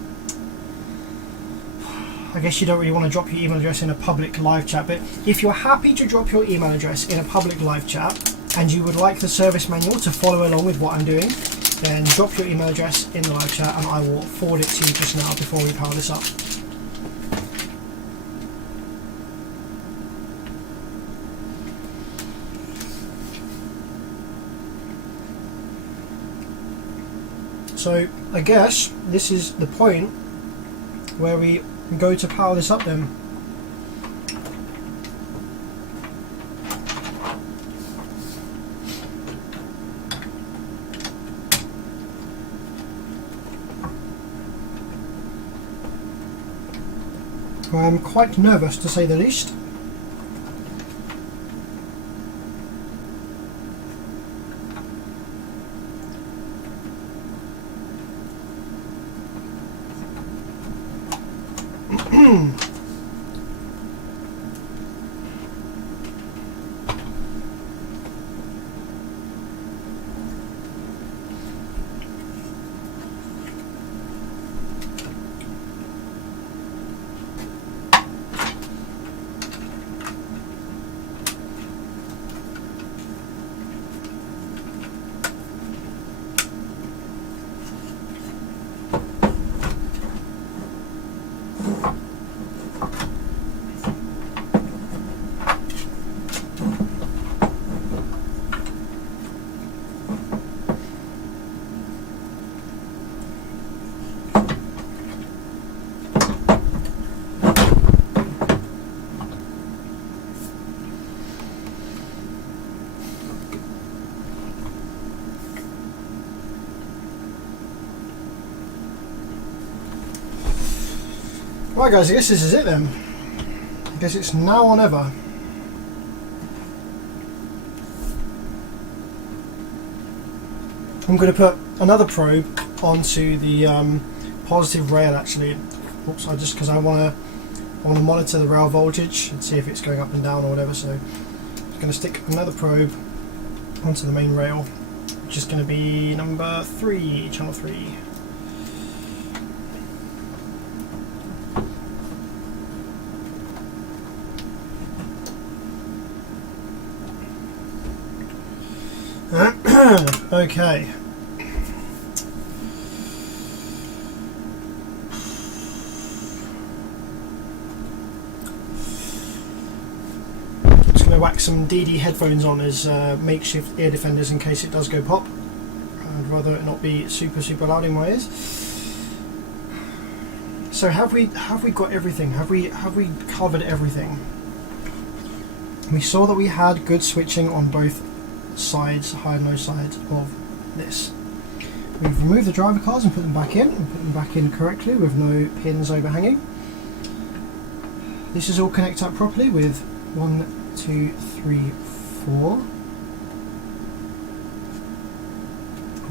I guess you don't really want to drop your email address in a public live chat, but if you're happy to drop your email address in a public live chat and you would like the service manual to follow along with what I'm doing, then drop your email address in the live chat and I will forward it to you just now before we power this up. So I guess this is the point where we go to power this up then. I'm quite nervous, to say the least. Right guys, I guess this is it then. I guess it's now or never. I'm going to put another probe onto the positive rail actually. Oops, just because I want to monitor the rail voltage and see if it's going up and down or whatever. So I'm going to stick another probe onto the main rail, which is going to be number 3, channel 3. Okay. Just going to whack some DD headphones on as makeshift ear defenders in case it does go pop. I'd rather it not be super loud in my ears. So have we got everything? Have we covered everything? We saw that we had good switching on both sides, high and low sides of this. We've removed the driver cards and put them back in, and put them back in correctly with no pins overhanging. This is all connected up properly with 1, 2, 3, 4.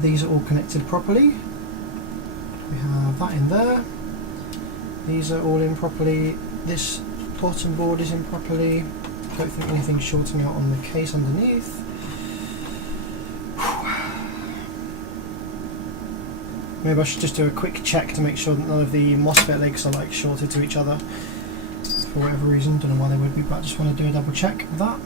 These are all connected properly. We have that in there. These are all in properly. This bottom board is in properly. Don't think anything's shorting out on the case underneath. Maybe I should just do a quick check to make sure that none of the MOSFET legs are like shorted to each other for whatever reason. Don't know why they would be, but I just want to do a double check of that.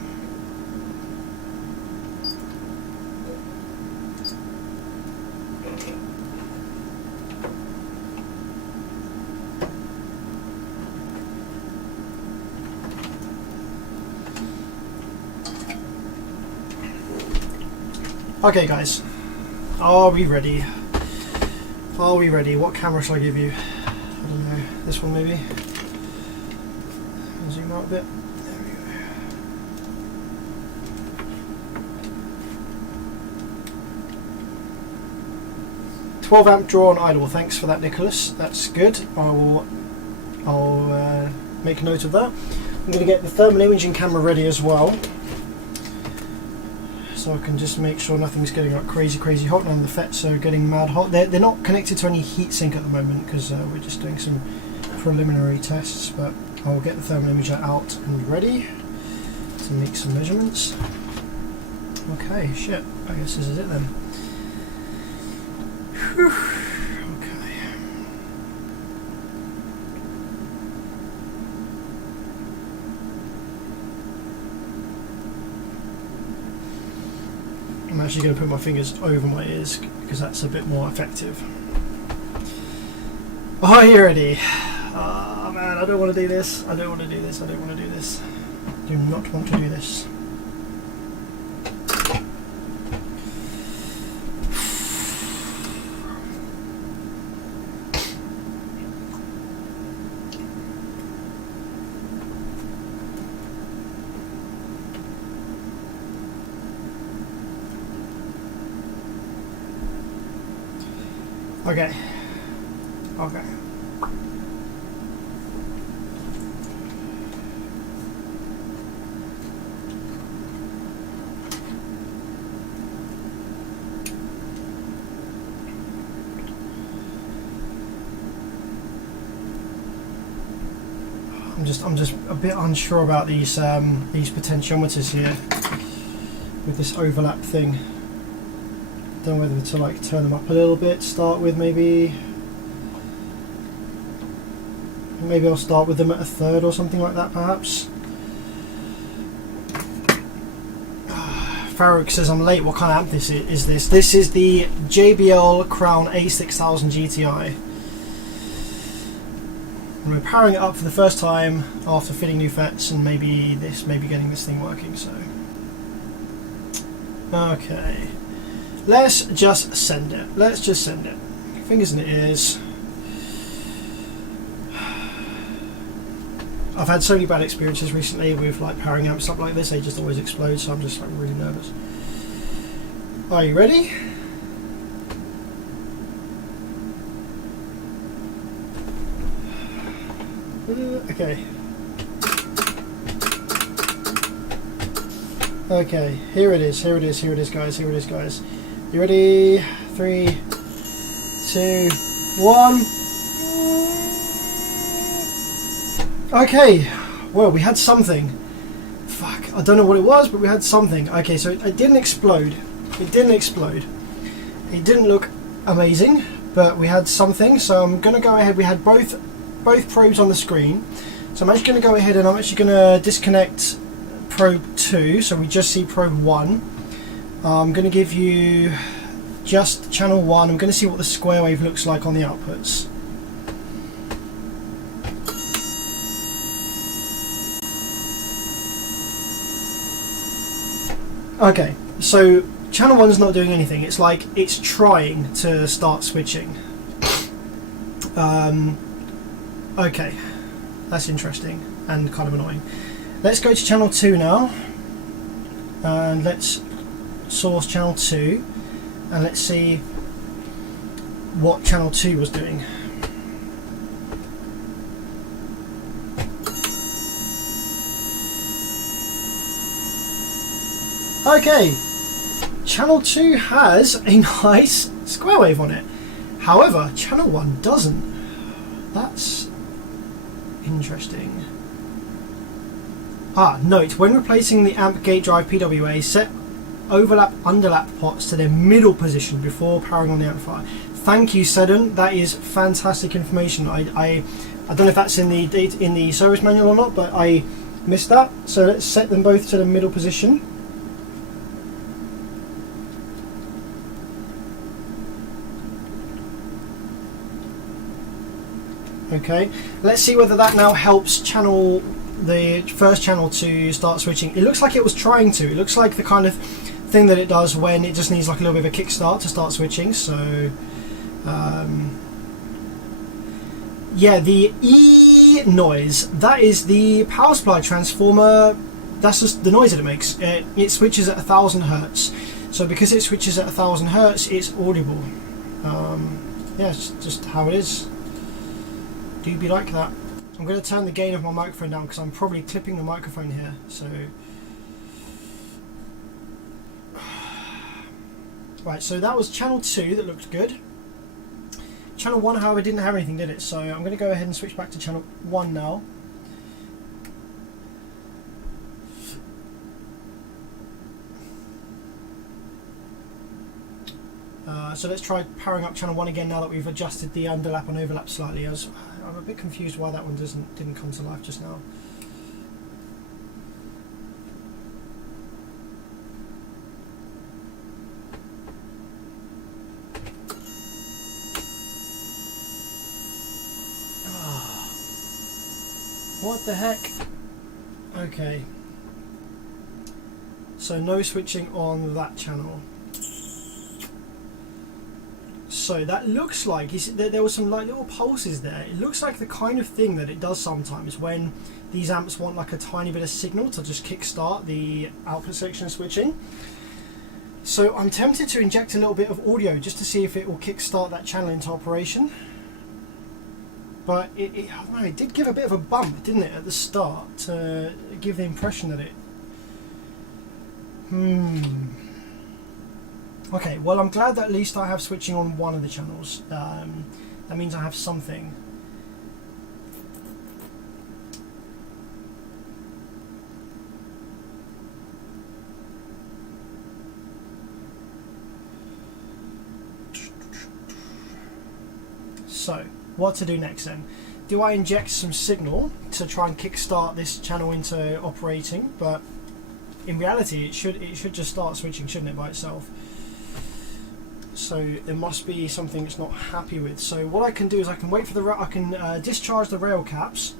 Okay guys, are we ready? Are we ready? What camera shall I give you? I don't know, this one maybe? I'll zoom out a bit. There we go. "12 amp draw on idle." Thanks for that, Nicholas. That's good. I'll make a note of that. I'm going to get the thermal imaging camera ready as well, so I can just make sure nothing's getting like crazy hot. None of the FETs are getting mad hot. They're not connected to any heatsink at the moment because we're just doing some preliminary tests, but I'll get the thermal imager out and ready to make some measurements. Okay, shit, I guess this is it then. Whew. Okay. I'm actually going to put my fingers over my ears because that's a bit more effective. Are you ready? Oh man, I don't want to do this. I don't want to do this. I don't want to do this. I do not want to do this. Okay. Okay. I'm just a bit unsure about these potentiometers here with this overlap thing. Don't know whether to like turn them up a little bit. Start with maybe I'll start with them at a third or something like that, perhaps. Farouk says I'm late. What kind of amp is this? This is the JBL Crown A6000 GTI. And we're powering it up for the first time after fitting new FETs and maybe getting this thing working. So, okay, let's just send it. Let's just send it. Fingers in the ears. I've had so many bad experiences recently with like powering amps up like this. They just always explode. So I'm just like really nervous. Are you ready? Okay. Okay, here it is, guys, You ready? 3, 2, 1. Okay, well, we had something. Fuck, I don't know what it was, but we had something. Okay, so it didn't explode. It didn't look amazing, but we had something, so I'm going to go ahead. We had both probes on the screen, so I'm actually going to go ahead and I'm actually going to disconnect probe 2, so we just see probe 1. I'm going to give you just channel 1. I'm going to see what the square wave looks like on the outputs. Okay, so channel 1's not doing anything. It's like it's trying to start switching. Okay, that's interesting and kind of annoying. Let's go to channel 2 now, and let's source channel 2, and let's see what channel 2 was doing. Okay, channel 2 has a nice square wave on it. However, channel 1 doesn't. That's interesting. Note, when replacing the amp gate drive PWA, set overlap underlap pots to their middle position before powering on the amplifier. Thank you, Seddon. That is fantastic information. I don't know if that's in the service manual or not, but I missed that. So let's set them both to the middle position. Okay, let's see whether that now helps the first channel to start switching. It looks like it was trying to. It looks like the kind of thing that it does when it just needs like a little bit of a kickstart to start switching. So, yeah, the E noise, that is the power supply transformer. That's just the noise that it makes. It switches at 1000 Hertz. So because it switches at 1000 Hertz, it's audible. Yeah, it's just how it is. Do be like that. I'm going to turn the gain of my microphone down because I'm probably clipping the microphone here. So, right. So that was channel 2 that looked good. Channel 1, however, didn't have anything, did it? So I'm going to go ahead and switch back to channel 1 now. So let's try powering up channel 1 again now that we've adjusted the underlap and overlap slightly. I'm a bit confused why that one didn't come to life just now. What the heck? Okay. So no switching on that channel. So that looks like there were some like little pulses there. It looks like the kind of thing that it does sometimes when these amps want like a tiny bit of signal to just kickstart the output section switching. So I'm tempted to inject a little bit of audio just to see if it will kickstart that channel into operation. But I don't know, it did give a bit of a bump, didn't it, at the start, to give the impression that it... Okay, well, I'm glad that at least I have switching on one of the channels. That means I have something. So, what to do next then? Do I inject some signal to try and kickstart this channel into operating? But in reality, it should just start switching, shouldn't it, by itself? So there must be something it's not happy with. So what I can do is I can wait for I can discharge the rail caps.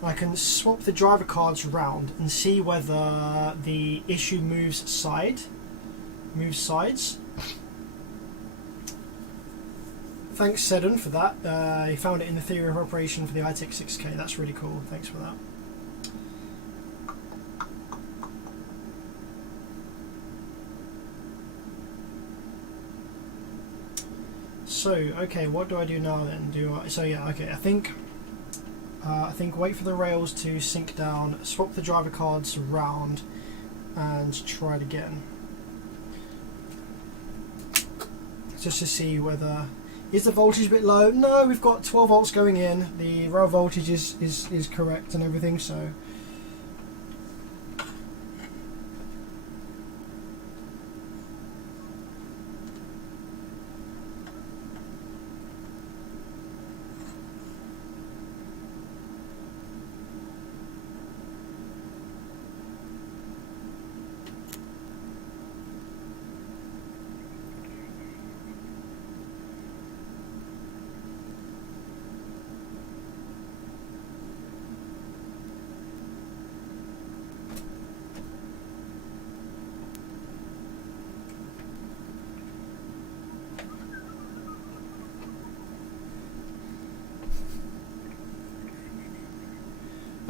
I can swap the driver cards around and see whether the issue moves sides. Thanks, Seddon, for that. He found it in the theory of operation for the iTech 6K. That's really cool. Thanks for that. So, okay, what do I do now then? So yeah, okay, I think wait for the rails to sink down, swap the driver cards around, and try it again. Just to see whether... Is the voltage a bit low? No, we've got 12 volts going in. The rail voltage is correct and everything, so...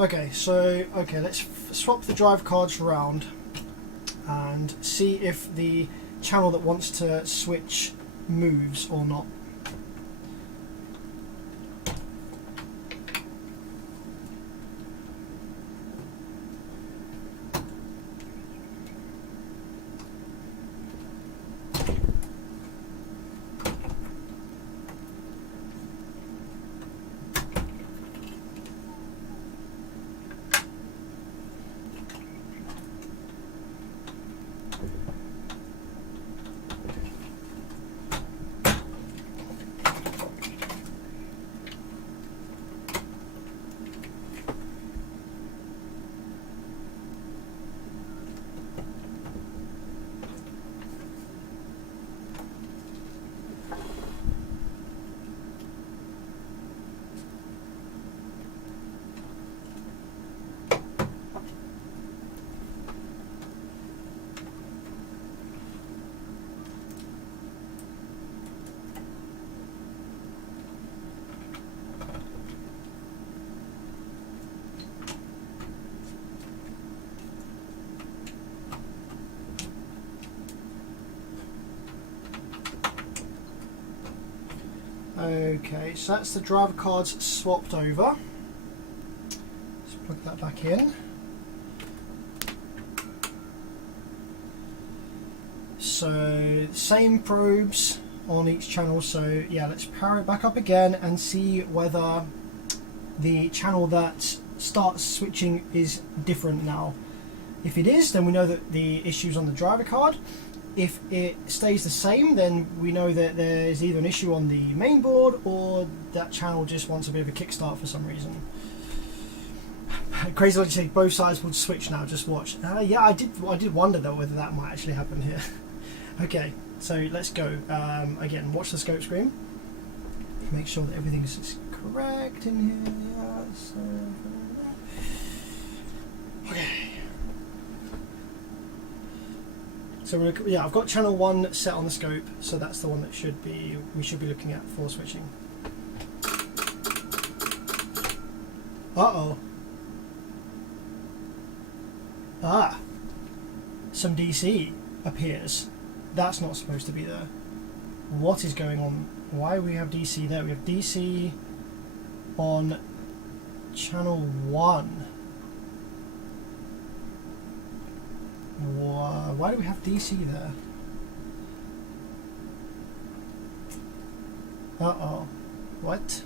Okay, so let's swap the drive cards around and see if the channel that wants to switch moves or not. Okay, so that's the driver cards swapped over. Let's plug that back in. So, same probes on each channel, so yeah, let's power it back up again and see whether the channel that starts switching is different now. If it is, then we know that the issue's on the driver card. If it stays the same, then we know that there's either an issue on the main board or that channel just wants a bit of a kickstart for some reason. Crazy what you say, both sides would switch now, just watch. Yeah, I did wonder though whether that might actually happen here. Okay, so let's go. Again, watch the scope screen. Make sure that everything's correct in here. Yeah, so, okay. So yeah, I've got channel 1 set on the scope, so that's the one that we should be looking at for switching. Uh-oh. Ah. Some DC appears. That's not supposed to be there. What is going on? Why do we have DC there? We have DC on channel 1. Why do we have DC there? Uh-oh. What?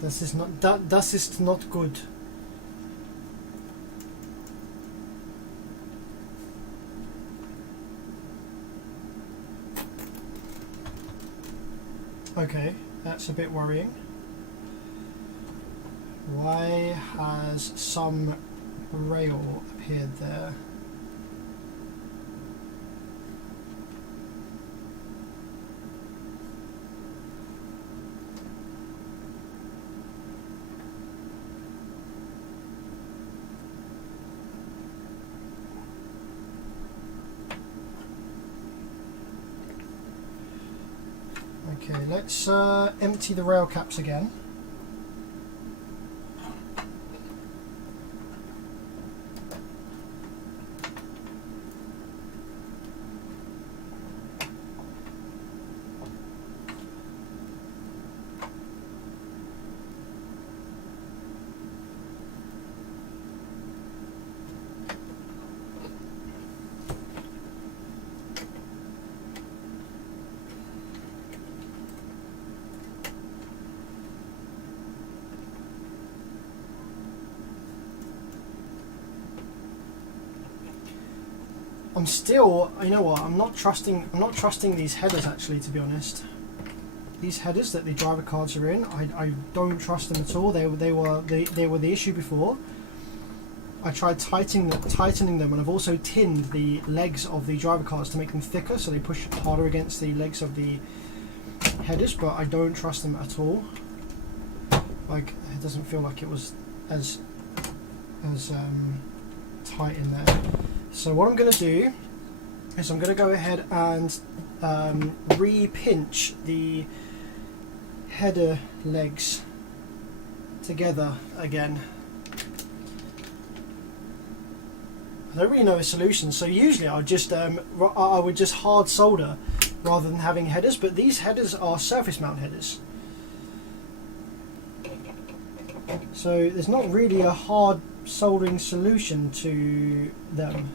Das ist not good. Okay, that's a bit worrying. Why has some rail appeared there? Okay, let's empty the rail caps again. I'm still, you know what? I'm not trusting these headers actually, to be honest. These headers that the driver cards are in, I don't trust them at all. They were the issue before. I tried tightening them, and I've also tinned the legs of the driver cards to make them thicker, so they push harder against the legs of the headers. But I don't trust them at all. Like, it doesn't feel like it was as tight in there. So what I'm going to do is I'm going to go ahead and re-pinch the header legs together again. I don't really know a solution, so usually I would just hard solder rather than having headers, but these headers are surface mount headers. So there's not really a hard soldering solution to them.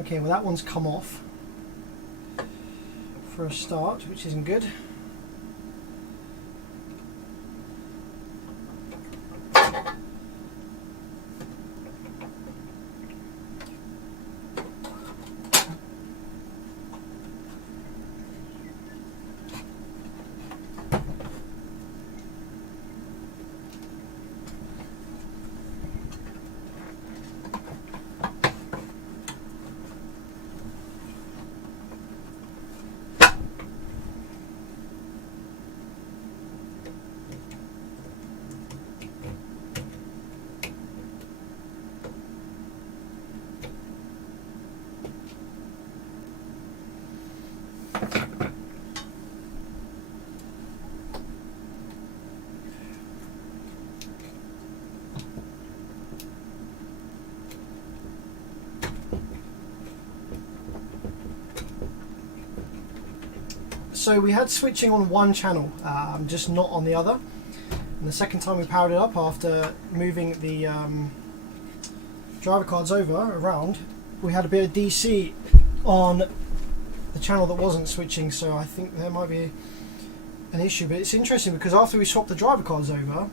Okay, well that one's come off for a start, which isn't good. So we had switching on one channel, just not on the other. And the second time we powered it up after moving the driver cards around, we had a bit of DC on the channel that wasn't switching. So I think there might be an issue, but it's interesting because after we swapped the driver cards over,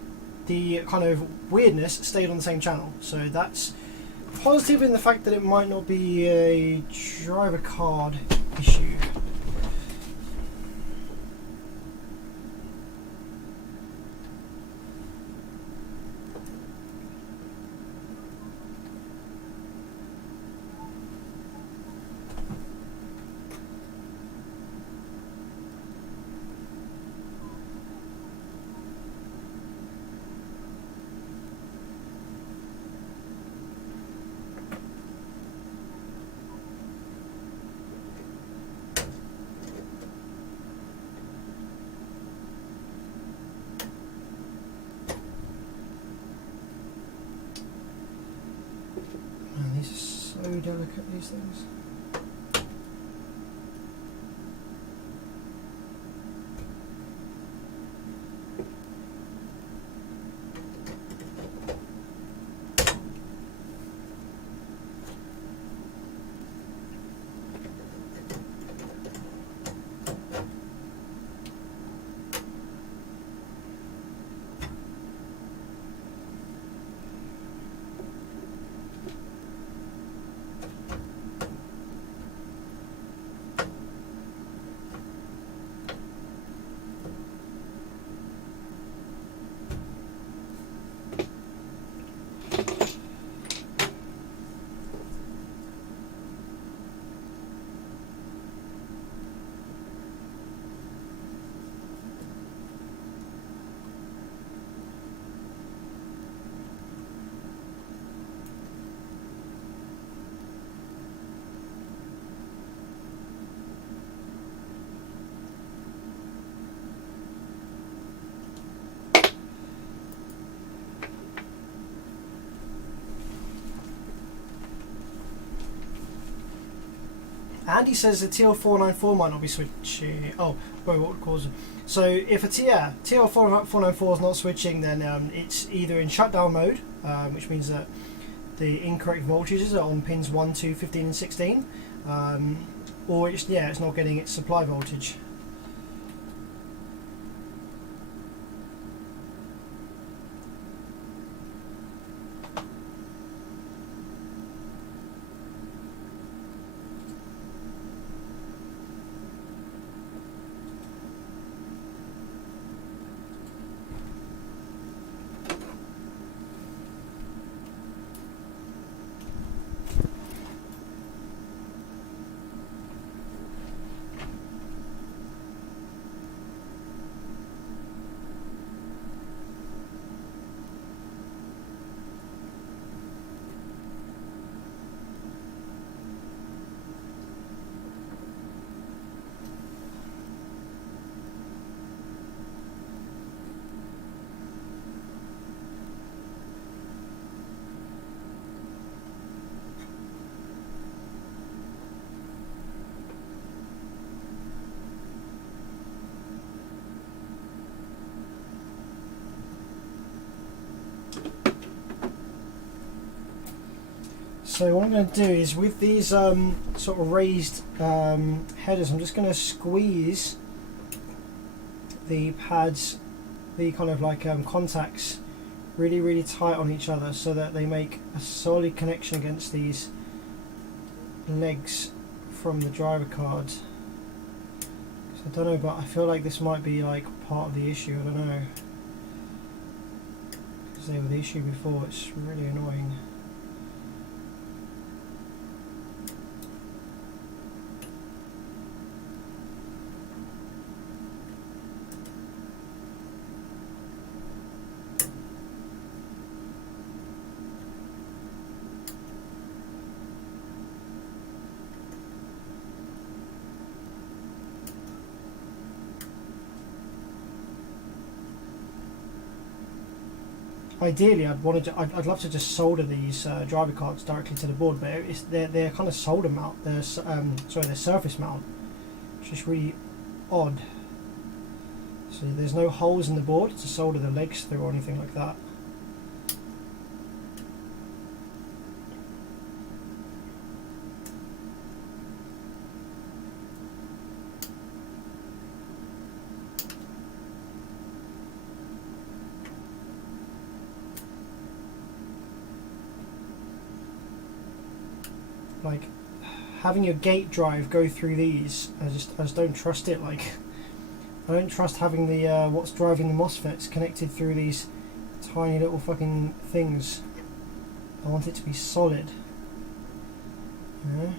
the kind of weirdness stayed on the same channel. So that's positive in the fact that it might not be a driver card issue. Man, these are so delicate, these things. Andy says the TL494 might not be switching. Oh, wait, what would cause it? So if a TL494 is not switching, then it's either in shutdown mode, which means that the incorrect voltages are on pins 1, 2, 15 and 16, or it's not getting its supply voltage. So what I'm going to do is with these sort of raised headers, I'm just going to squeeze the pads, the kind of like contacts, really tight on each other so that they make a solid connection against these legs from the driver card. So I don't know, but I feel like this might be like part of the issue. I don't know, because they were the issue before. It's really annoying. Ideally, I'd love to just solder these driver cards directly to the board, but they're kind of solder mount. They're surface mount, which is really odd. So there's no holes in the board to solder the legs through or anything like that. like having your gate drive go through these, I just don't trust it. Like, I don't trust having the what's driving the MOSFETs connected through these tiny little fucking things. I want it to be solid. Yeah.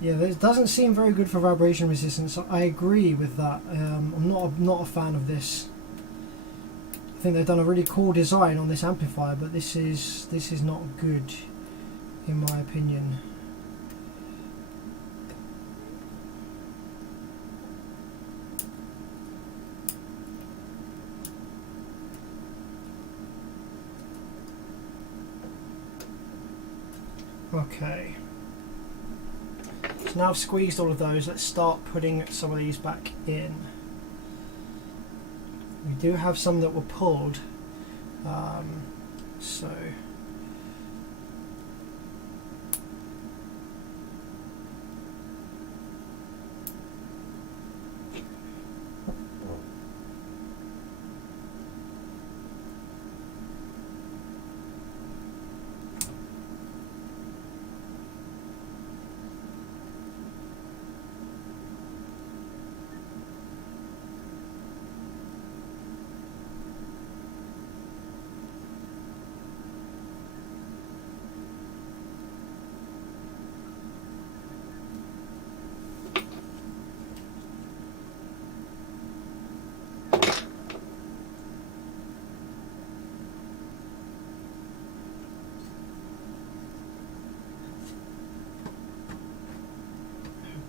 Yeah, this doesn't seem very good for vibration resistance. I agree with that. I'm not a fan of this. I think they've done a really cool design on this amplifier, but this is not good, in my opinion. Okay. So now I've squeezed all of those, let's start putting some of these back in. We do have some that were pulled, so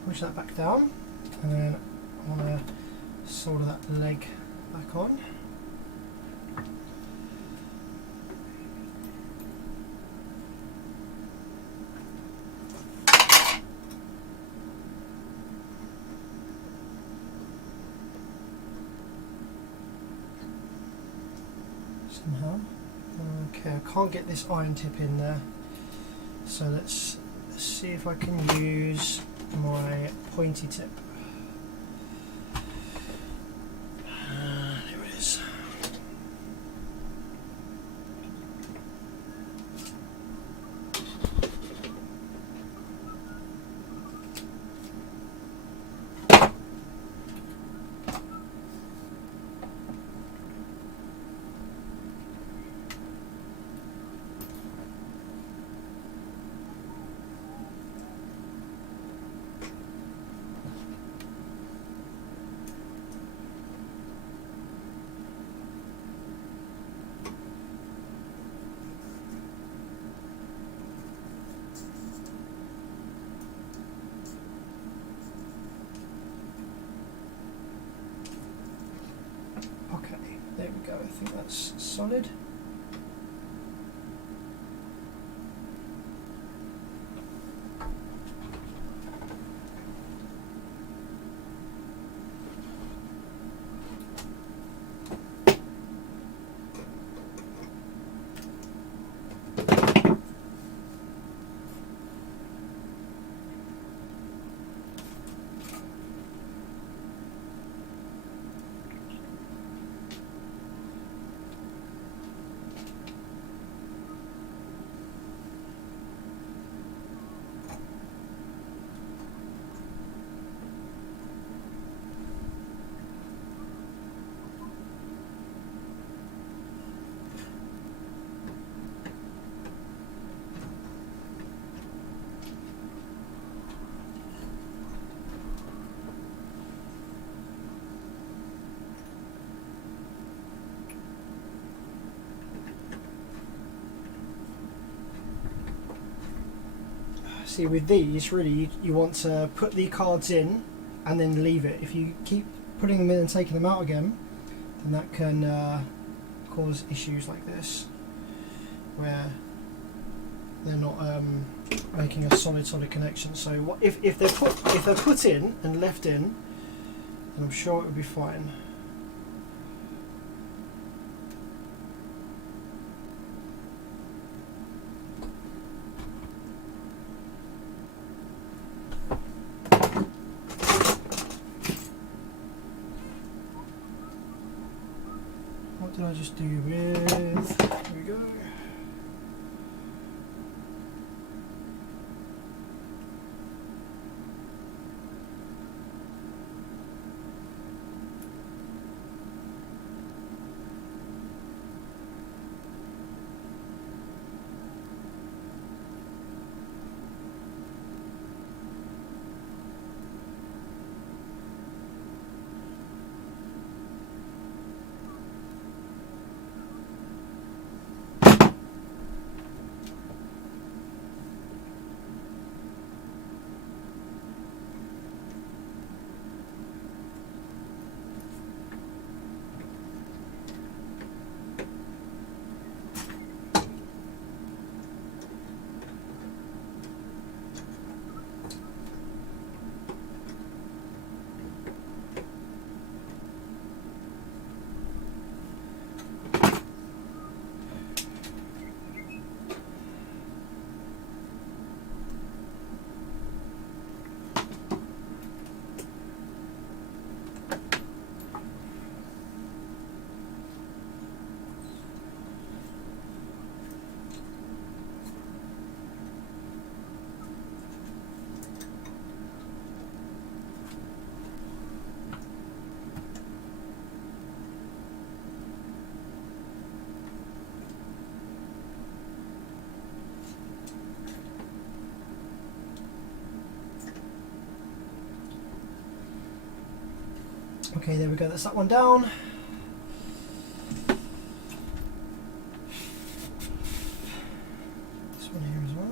push that back down, and then I want to solder that leg back on. Somehow. Okay, I can't get this iron tip in there, so let's see if I can use my pointy tip. There it is. There we go, I think that's solid. See, with these, really, you want to put the cards in and then leave it. If you keep putting them in and taking them out again, then that can cause issues like this, where they're not making a solid connection. So if they're put in and left in, then I'm sure it would be fine. What did I just do with? Here we go. Okay, there we go, that's that one down. This one here as well.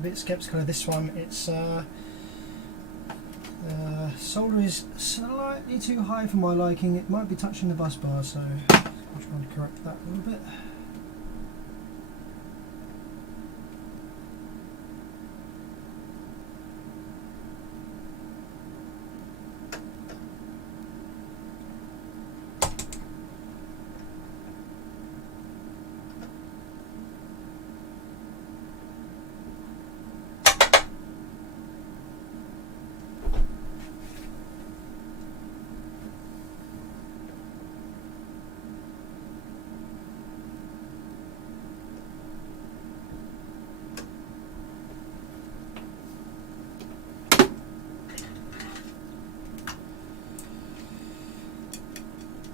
a bit sceptical of this one. It's solder is slightly too high for my liking. It might be touching the bus bar, so I'm trying to correct that a little bit.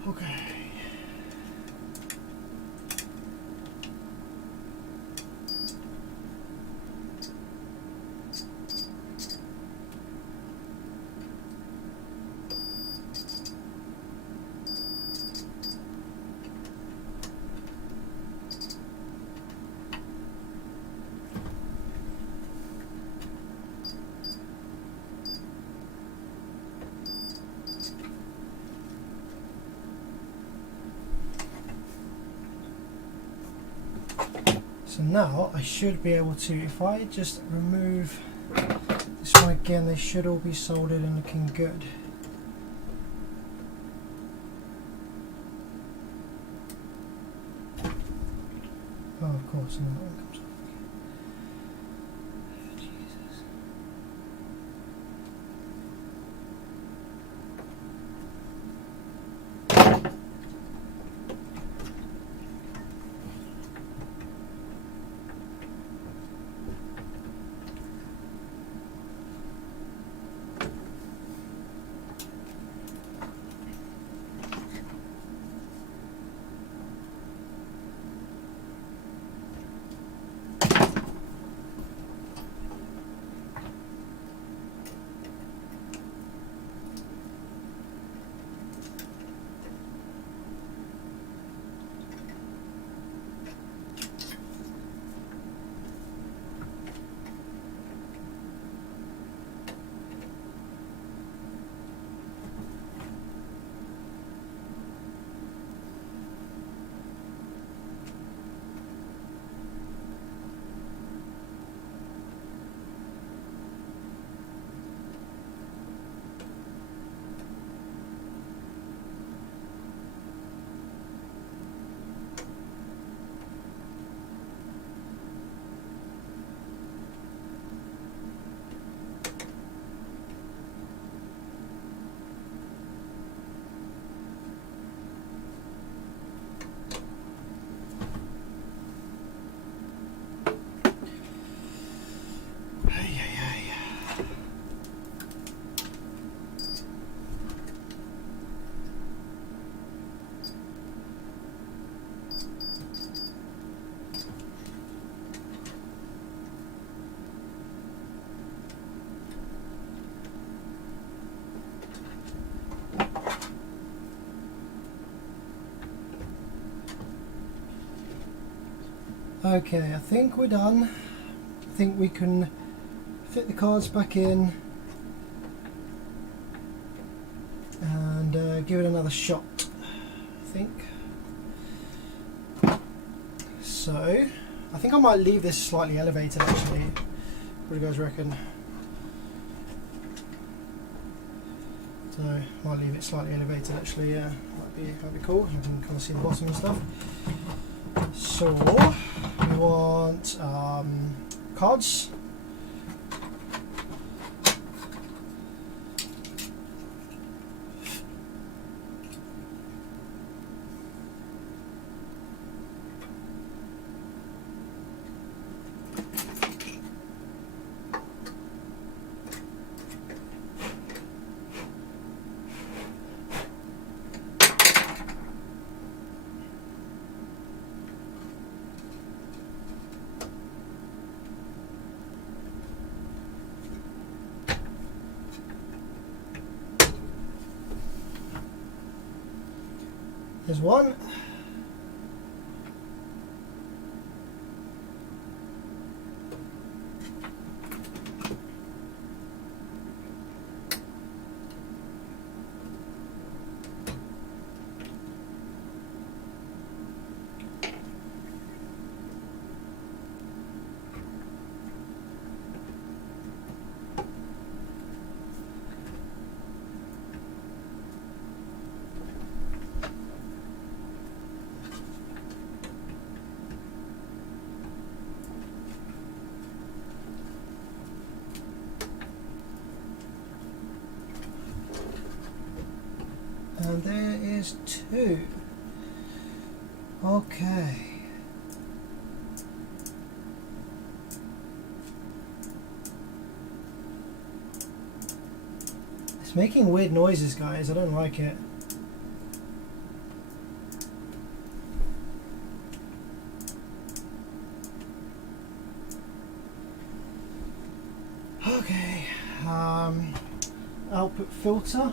Okay. So now I should be able to, if I just remove this one again, they should all be soldered and looking good. Oh, of course, and that one comes off. Jesus. Okay, I think we're done. I think we can fit the cards back in and give it another shot, I think. So, I think I might leave this slightly elevated actually. What do you guys reckon? So, might leave it slightly elevated actually, yeah. That'd be cool. You can kind of see the bottom and stuff. So, we want cards. There's one. And there is 2. Okay. It's making weird noises, guys. I don't like it. Okay. Output filter.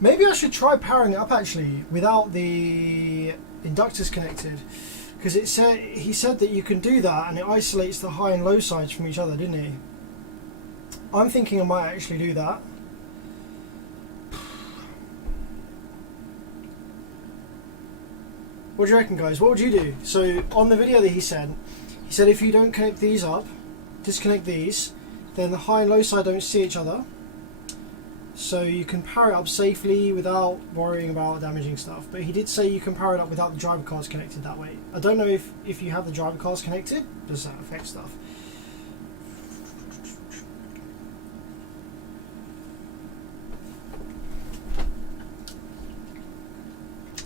Maybe I should try powering it up actually without the inductors connected, because he said that you can do that and it isolates the high and low sides from each other, didn't he? I'm thinking I might actually do that. What do you reckon, guys? What would you do? So on the video that he said if you don't connect these up, disconnect these, then the high and low side don't see each other. So you can power it up safely without worrying about damaging stuff. But he did say you can power it up without the driver cards connected that way. I don't know if you have the driver cards connected, does that affect stuff?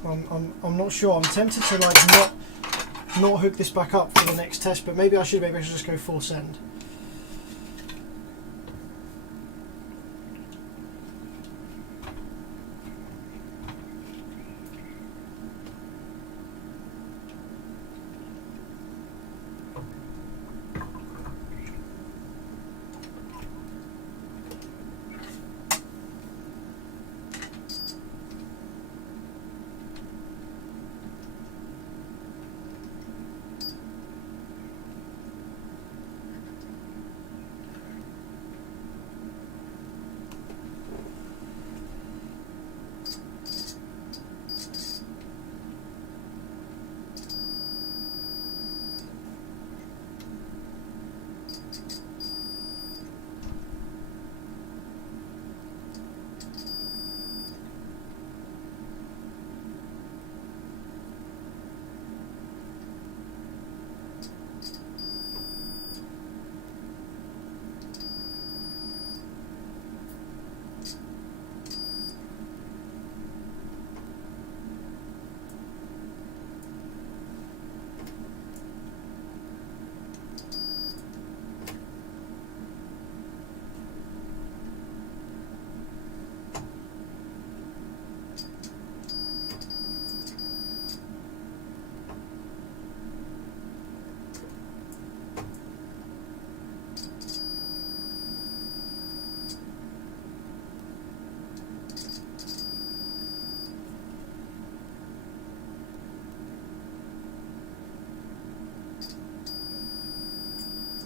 I'm not sure. I'm tempted to like not hook this back up for the next test, but maybe I should just go full send.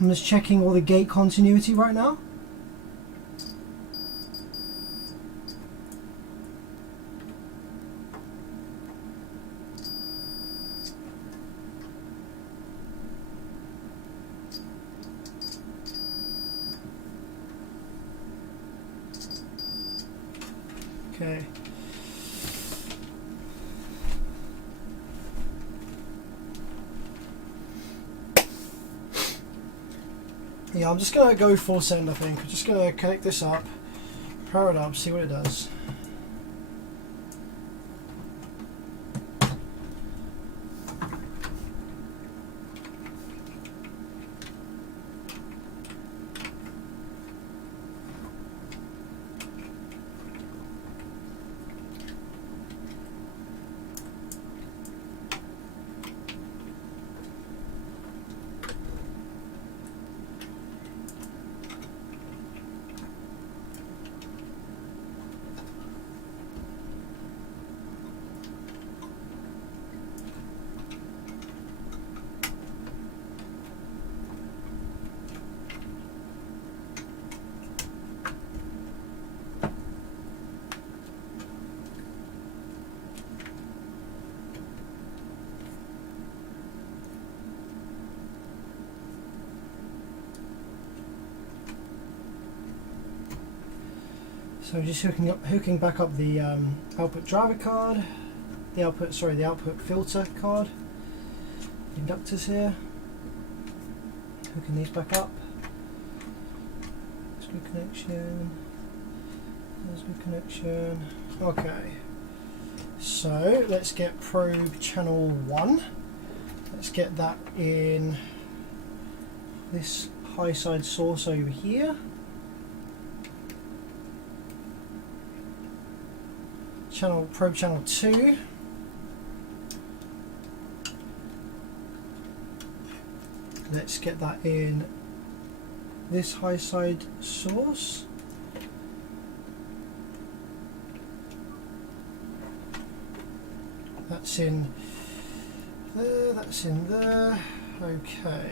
I'm just checking all the gate continuity right now. Okay. Yeah, I'm just gonna go full send, I think. I'm just gonna connect this up, power it up, see what it does. So just hooking back up the output driver card, the output filter card, inductors here, hooking these back up, screw connection, There's good connection. Okay. So let's get probe channel 1. Let's get that in this high side source over here. Probe channel 2. Let's get that in this high side source. That's in there, that's in there. Okay.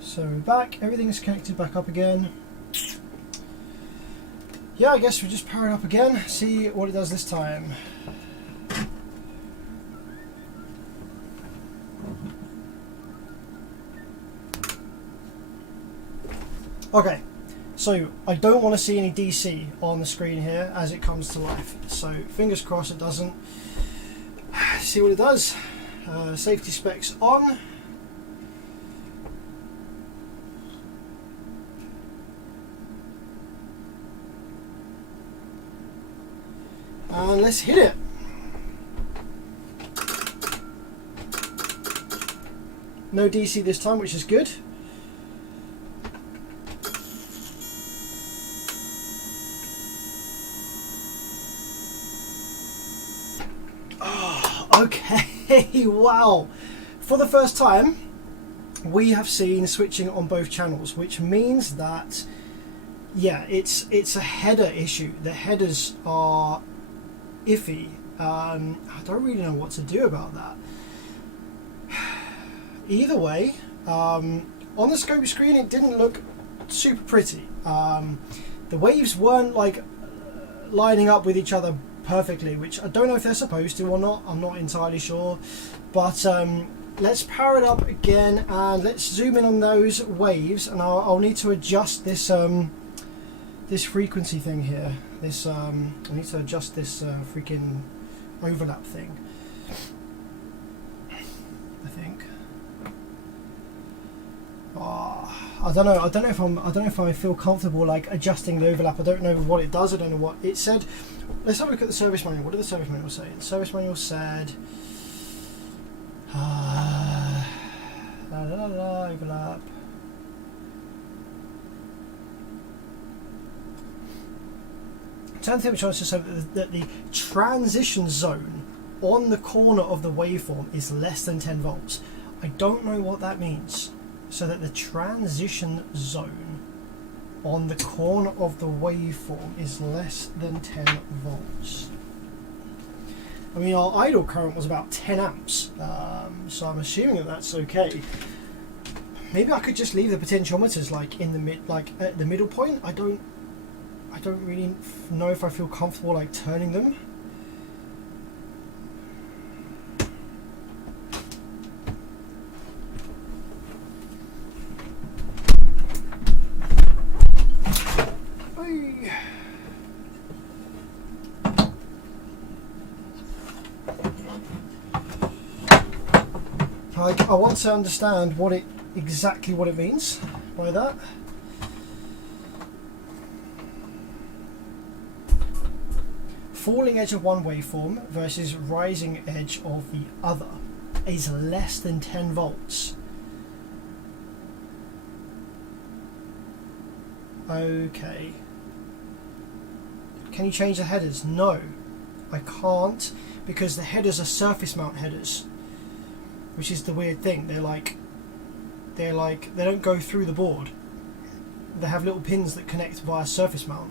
So we're back, everything's connected back up again. Yeah, I guess we just power it up again, see what it does this time. Okay, so I don't want to see any DC on the screen here as it comes to life. So fingers crossed it doesn't. See what it does. Safety specs on. And let's hit it. No DC this time, which is good. Oh, okay, wow. For the first time, we have seen switching on both channels, which means that, yeah, it's a header issue. The headers are iffy. I don't really know what to do about that. Either way, on the scope screen it didn't look super pretty. The waves weren't like lining up with each other perfectly, which I don't know if they're supposed to or not. I'm not entirely sure, but let's power it up again and let's zoom in on those waves, and I'll need to adjust this this frequency thing here. This I need to adjust this freaking overlap thing, I think. I don't know if I feel comfortable like adjusting the overlap. I don't know what it does. I don't know what it said. Let's have a look at the service manual. What did the service manual say? The service manual said overlap. Turn temperature is so that the transition zone on the corner of the waveform is less than 10 volts. I don't know what that means. So that the transition zone on the corner of the waveform is less than 10 volts. I mean, our idle current was about 10 amps, so I'm assuming that that's okay. Maybe I could just leave the potentiometers like in the at the middle point. I don't really know if I feel comfortable like turning them. I want to understand exactly what it means by that. Falling edge of one waveform versus rising edge of the other is less than 10 volts. Okay. Can you change the headers? No, I can't, because the headers are surface mount headers, which is the weird thing. They don't go through the board. They have little pins that connect via surface mount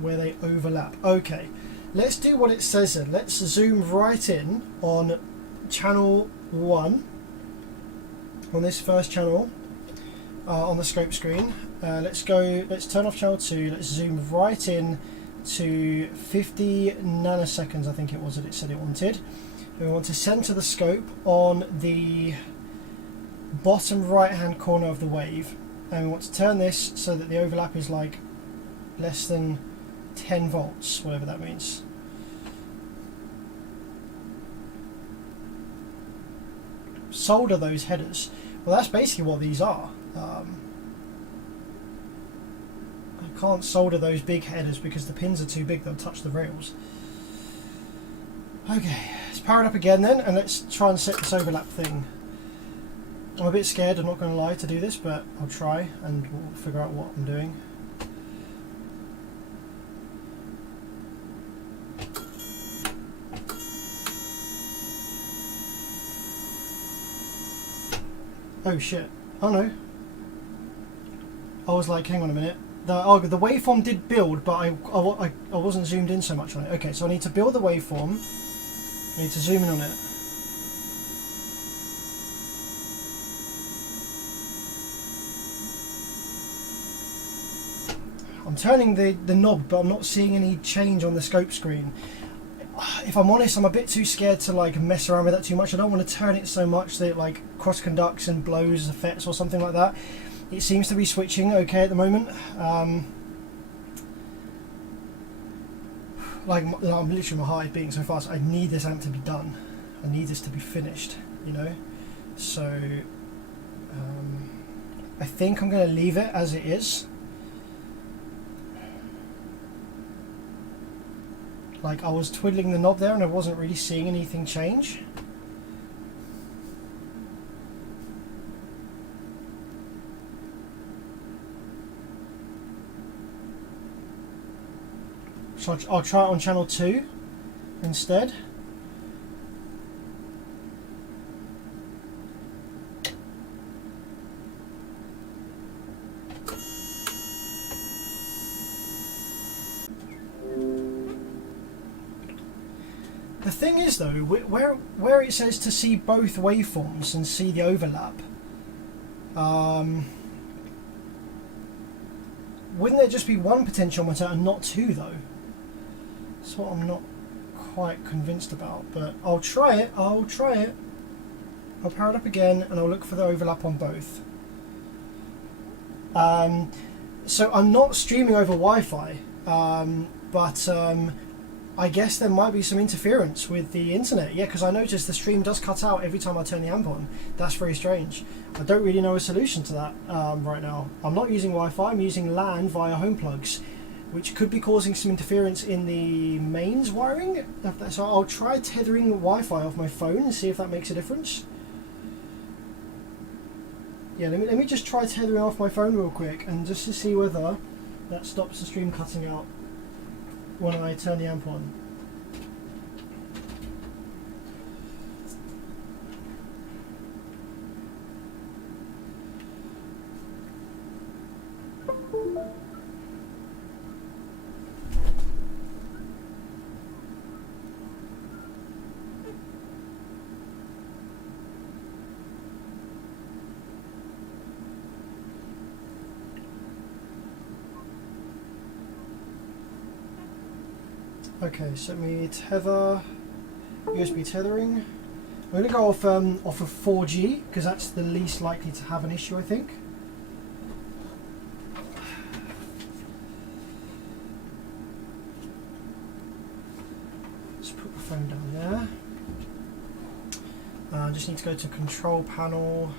where they overlap. Okay, let's do what it says then. Let's zoom right in on channel 1 on this first channel on the scope screen. Let's turn off channel 2. Let's zoom right in to 50 nanoseconds, I think it was that it said it wanted. We want to center the scope on the bottom right hand corner of the wave, and we want to turn this so that the overlap is like less than 10 volts, whatever that means. Solder those headers. Well, that's basically what these are. I can't solder those big headers because the pins are too big, they'll touch the rails. Okay, let's power it up again then, and let's try and set this overlap thing. I'm a bit scared, I'm not going to lie, to do this, but I'll try and we'll figure out what I'm doing. Oh shit. Oh no. I was like, hang on a minute. The waveform did build, but I wasn't zoomed in so much on it. Okay, so I need to build the waveform. I need to zoom in on it. I'm turning the knob, but I'm not seeing any change on the scope screen. If I'm honest, I'm a bit too scared to like mess around with that too much. I don't want to turn it so much that it like cross conducts and blows the FETs or something like that. It seems to be switching okay at the moment. I'm literally, my heart is beating so fast. I need this amp to be done. I need this to be finished, you know. So I think I'm going to leave it as it is. Like, I was twiddling the knob there and I wasn't really seeing anything change. So I'll try it on channel 2 instead. The thing is though, where it says to see both waveforms and see the overlap, wouldn't there just be one potentiometer and not two though? That's what I'm not quite convinced about, but I'll try it. I'll power it up again and I'll look for the overlap on both. So I'm not streaming over Wi-Fi, but I guess there might be some interference with the internet. Yeah, because I noticed the stream does cut out every time I turn the amp on. That's very strange. I don't really know a solution to that right now. I'm not using Wi-Fi, I'm using LAN via home plugs, which could be causing some interference in the mains wiring. So I'll try tethering Wi-Fi off my phone and see if that makes a difference. Yeah, let me just try tethering off my phone real quick and just to see whether that stops the stream cutting out when I turn the amp on. Okay, so let me tether, USB tethering. I'm going to go off of 4G because that's the least likely to have an issue, I think. Let's put the phone down there. I just need to go to control panel,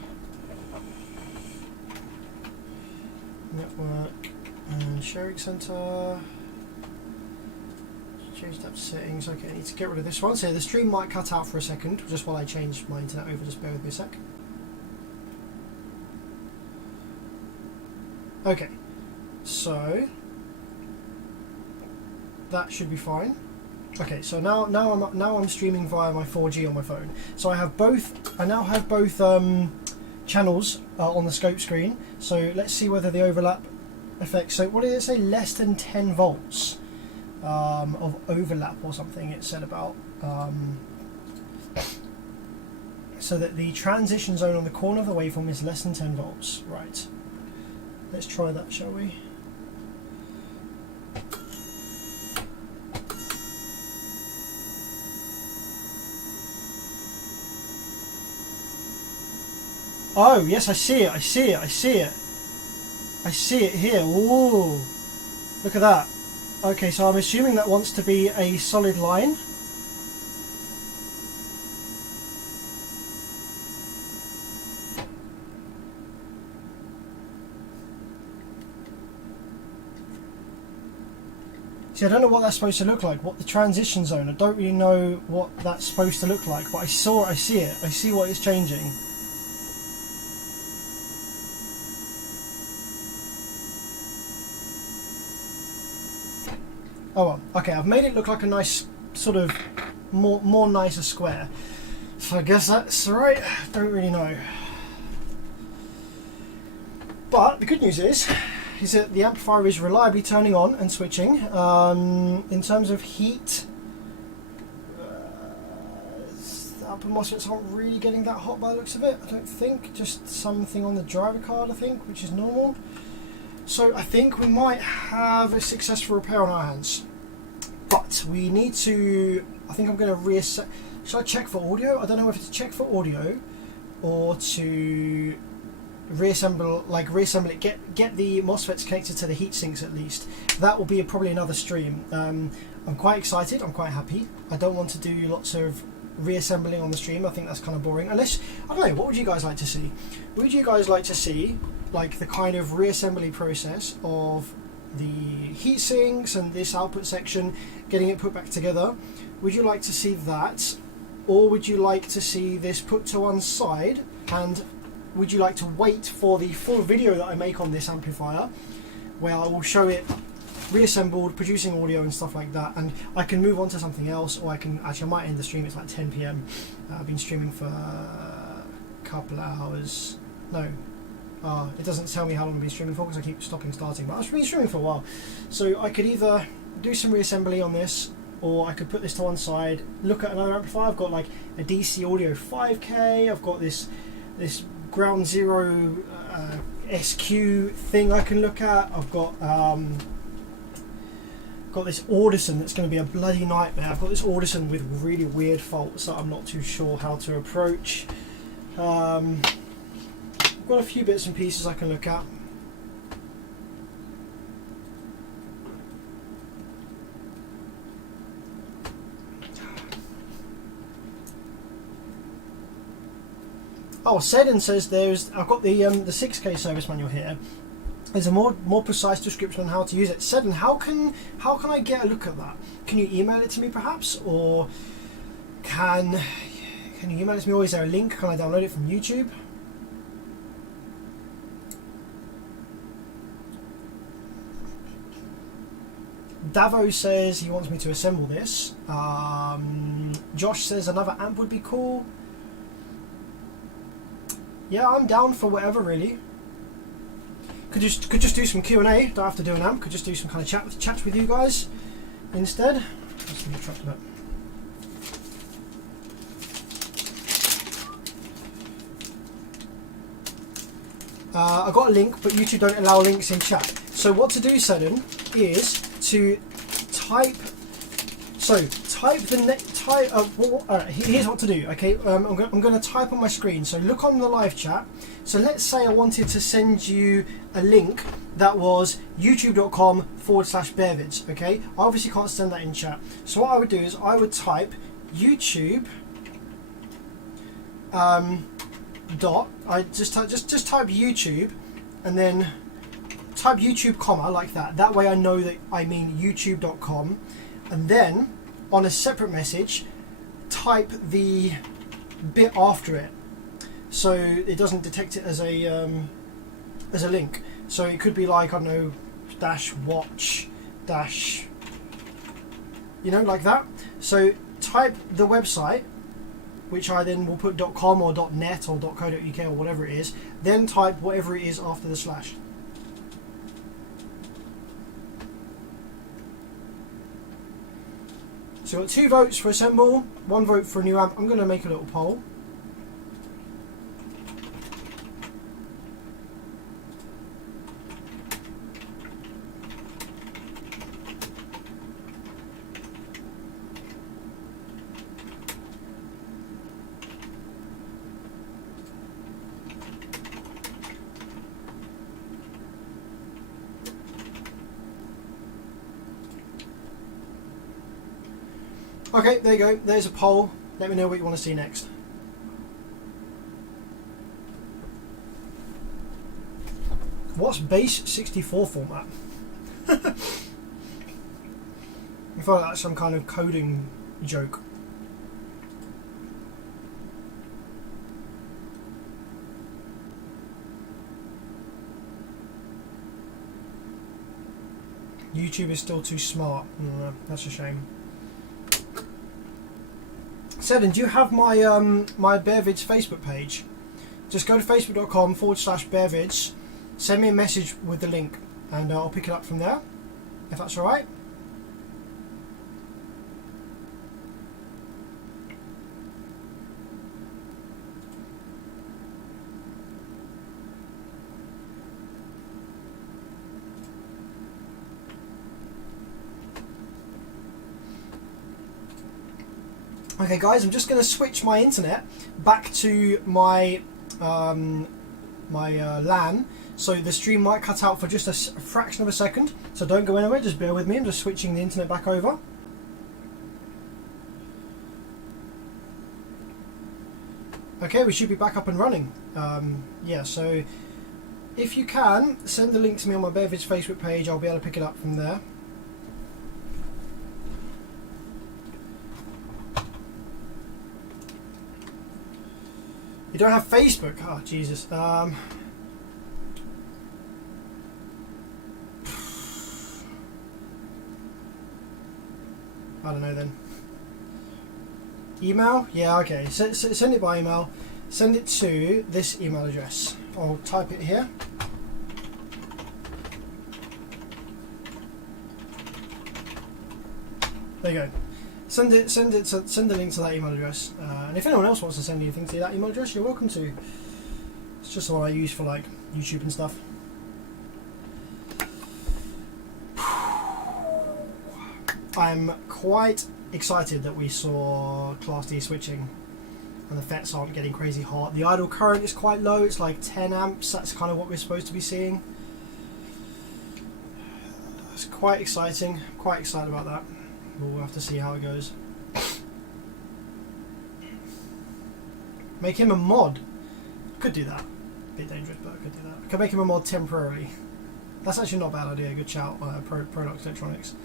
network, and sharing center. Changed up settings. Okay, I need to get rid of this one. So the stream might cut out for a second just while I change my internet over. Just bear with me a sec. Okay, so that should be fine. Okay, so now I'm streaming via my 4G on my phone. So I have both. I now have both channels on the scope screen. So let's see whether the overlap affects. So what did it say? Less than 10 volts. Of overlap or something it said about, so that the transition zone on the corner of the waveform is less than 10 volts. Right, let's try that, shall we? Oh yes, I see it here. Ooh, look at that. Okay, so I'm assuming that wants to be a solid line. See, I don't know what that's supposed to look like, what the transition zone, I don't really know what that's supposed to look like, but I see it, I see what it's changing. Oh well, okay, I've made it look like a nice, sort of, more nicer square. So I guess that's right, don't really know. But the good news is that the amplifier is reliably turning on and switching. In terms of heat, the output MOSFETs aren't really getting that hot by the looks of it, I don't think. Just something on the driver card, I think, which is normal. So I think we might have a successful repair on our hands. But we need to, I think I'm going to reassess. Should I check for audio? I don't know if it's check for audio or to reassemble it, get the MOSFETs connected to the heat sinks at least. That will be probably another stream. I'm quite excited, I'm quite happy. I don't want to do lots of reassembling on the stream, I think that's kind of boring. Unless, I don't know, what would you guys like to see? Would you guys like to see like the kind of reassembly process of the heat sinks and this output section, getting it put back together? Would you like to see that? Or would you like to see this put to one side, and would you like to wait for the full video that I make on this amplifier, where I will show it reassembled, producing audio and stuff like that, and I can move on to something else, or I can, actually I might end the stream, it's like 10 PM. I've been streaming for a couple of hours. No, it doesn't tell me how long I've been streaming for because I keep stopping starting, but I've been streaming for a while. So I could either do some reassembly on this, or I could put this to one side, look at another amplifier. I've got like a DC Audio 5K, I've got this Ground Zero SQ thing I can look at, I've got this Audison that's going to be a bloody nightmare. I've got this Audison with really weird faults that I'm not too sure how to approach. I've got a few bits and pieces I can look at. Oh, Seddon says I've got the 6K service manual here. There's a more precise description on how to use it. Seddon, how can I get a look at that? Can you email it to me perhaps, or can you email it to me, or is there a link? Can I download it from YouTube? Davo says he wants me to assemble this. Josh says another amp would be cool. Yeah, I'm down for whatever really. Could just do some Q&A. Don't have to do an amp. Could just do some kind of chat with you guys instead. Let's leave the truck a bit. I got a link, but YouTube don't allow links in chat. So what to do, Seddon, is to type. So type here's what to do. Okay, I'm going to type on my screen. So look on the live chat. So let's say I wanted to send you a link that was youtube.com/bearvids. Okay, I obviously can't send that in chat. So what I would do is I would type YouTube. I just type YouTube, and then type YouTube comma like that. That way I know that I mean youtube.com, and then on a separate message type the bit after it, so it doesn't detect it as a link. So it could be like, I don't know, -watch dash, you know, like that. So type the website, which I then will put .com or .net or .co.uk or whatever it is, then type whatever it is after the slash. So we've got 2 votes for assemble, 1 vote for a new amp. I'm going to make a little poll. Okay, there you go. There's a poll. Let me know what you want to see next. What's base 64 format? feel like that's some kind of coding joke. YouTube is still too smart. No, that's a shame. Seven, do you have my my BearVids Facebook page? Just go to facebook.com/BearVids, send me a message with the link, and I'll pick it up from there, if that's alright. Okay guys, I'm just going to switch my internet back to my LAN, so the stream might cut out for just a fraction of a second, so don't go anywhere, just bear with me. I'm just switching the internet back over. Okay, we should be back up and running. Yeah, so if you can, send the link to me on my BearVids Facebook page, I'll be able to pick it up from there. You don't have Facebook? Oh, Jesus. I don't know then. Email? Yeah, okay. Send it by email. Send it to this email address. I'll type it here. There you go. Send the link to that email address, and if anyone else wants to send anything to that email address, you're welcome to. It's just the one I use for like YouTube and stuff. I'm quite excited that we saw Class D switching, and the FETs aren't getting crazy hot. The idle current is quite low; it's like 10 amps. That's kind of what we're supposed to be seeing. It's quite exciting. I'm quite excited about that. We'll have to see how it goes. Make him a mod. Could do that. A bit dangerous, but I could do that. I could make him a mod temporarily. That's actually not a bad idea. Good shout, Product Electronics.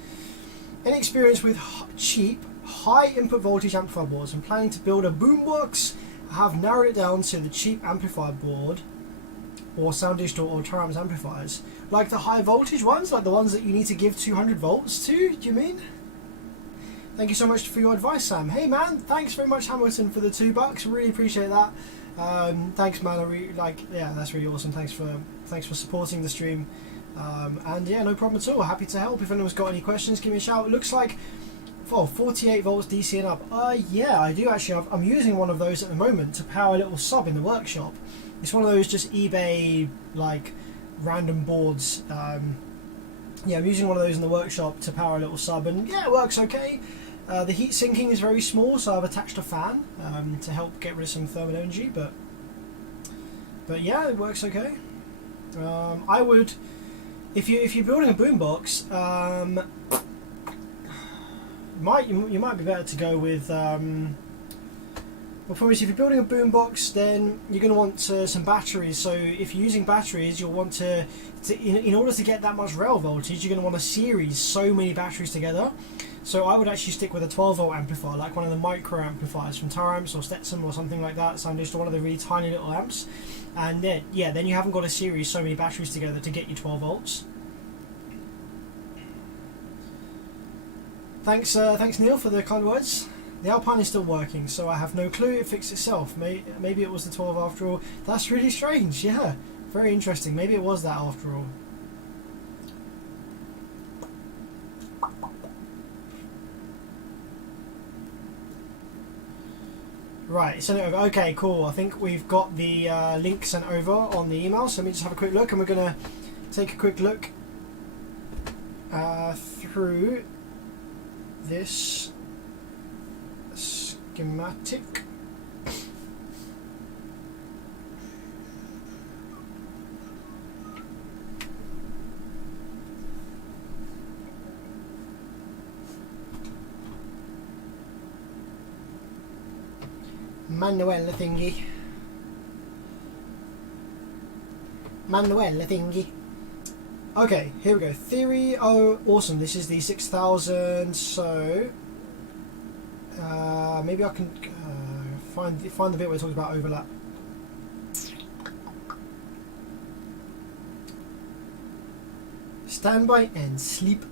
Any experience with cheap, high input voltage amplifier boards? I'm planning to build a boombox. I have narrowed it down to the cheap amplifier board, or sound digital or triamps amplifiers. Like the high voltage ones, like the ones that you need to give 200 volts to, do you mean? Thank you so much for your advice, Sam. Hey man, thanks very much, Hamilton, for the $2. Really appreciate that. Thanks, man. I really yeah, that's really awesome. Thanks for supporting the stream. And yeah, no problem at all. Happy to help. If anyone's got any questions, give me a shout. It looks like 48 volts DC and up. Yeah, I do actually. I'm using one of those at the moment to power a little sub in the workshop. It's one of those just eBay like random boards. Yeah, I'm using one of those in the workshop to power a little sub, and yeah, it works okay. The heat sinking is very small, so I've attached a fan to help get rid of some thermal energy, but yeah, it works okay. I would, if you're building a boombox, you might be better to go with. Well, probably if you're building a boombox, then you're going to want some batteries. So if you're using batteries, you'll want to in order to get that much rail voltage, you're going to want to series so many batteries together. So I would actually stick with a 12 volt amplifier, like one of the micro amplifiers from Taramps or Stetson or something like that. So I'm just one of the really tiny little amps, and then then you haven't got to series so many batteries together to get you 12 volts. Thanks Neil for the kind words. The Alpine is still working, so I have no clue. It fixed itself. Maybe it was the 12 after all. That's really strange. Yeah, very interesting. Maybe it was that after all. Right, send it over. Okay, cool. I think we've got the link sent over on the email. So let me just have a quick look, and we're going to take a quick look through this schematic. Manuela thingy. Okay, here we go. Theory. Oh, awesome. This is the 6000. So maybe I can find the bit where it talks about overlap. Stand by and sleep.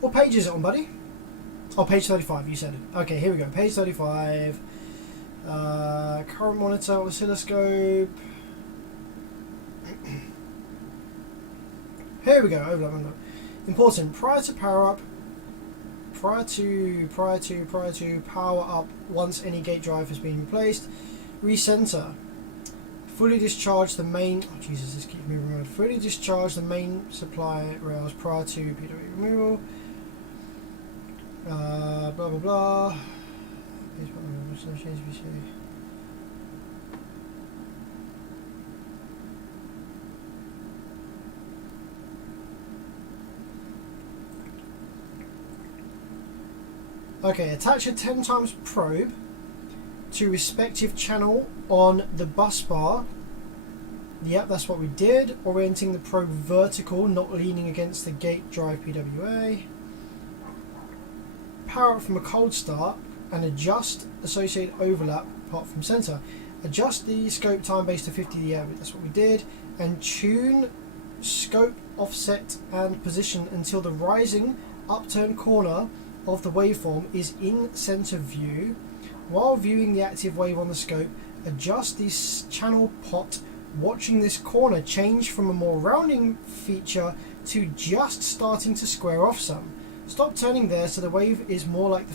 What page is it on, buddy? Oh, page 35, you said it. Okay, here we go. Page 35. Current monitor, oscilloscope. Here we go. Overlap. Important. Prior to power up. Prior to power up once any gate drive has been replaced. Recenter. Fully discharge the main. Oh Jesus, this keeps moving around. Fully discharge the main supply rails prior to PWA removal. Blah blah blah. Okay, attach a 10 times probe to respective channel on the bus bar. Yep, that's what we did. Orienting the probe vertical, not leaning against the gate drive PWA. Power up from a cold start and adjust associated overlap apart from center. Adjust the scope time base to 50. Yeah, that's what we did. And tune scope offset and position until the rising upturned corner of the waveform is in center view. While viewing the active wave on the scope, adjust the channel pot, watching this corner change from a more rounding feature to just starting to square off some. Stop turning there so the wave is more like the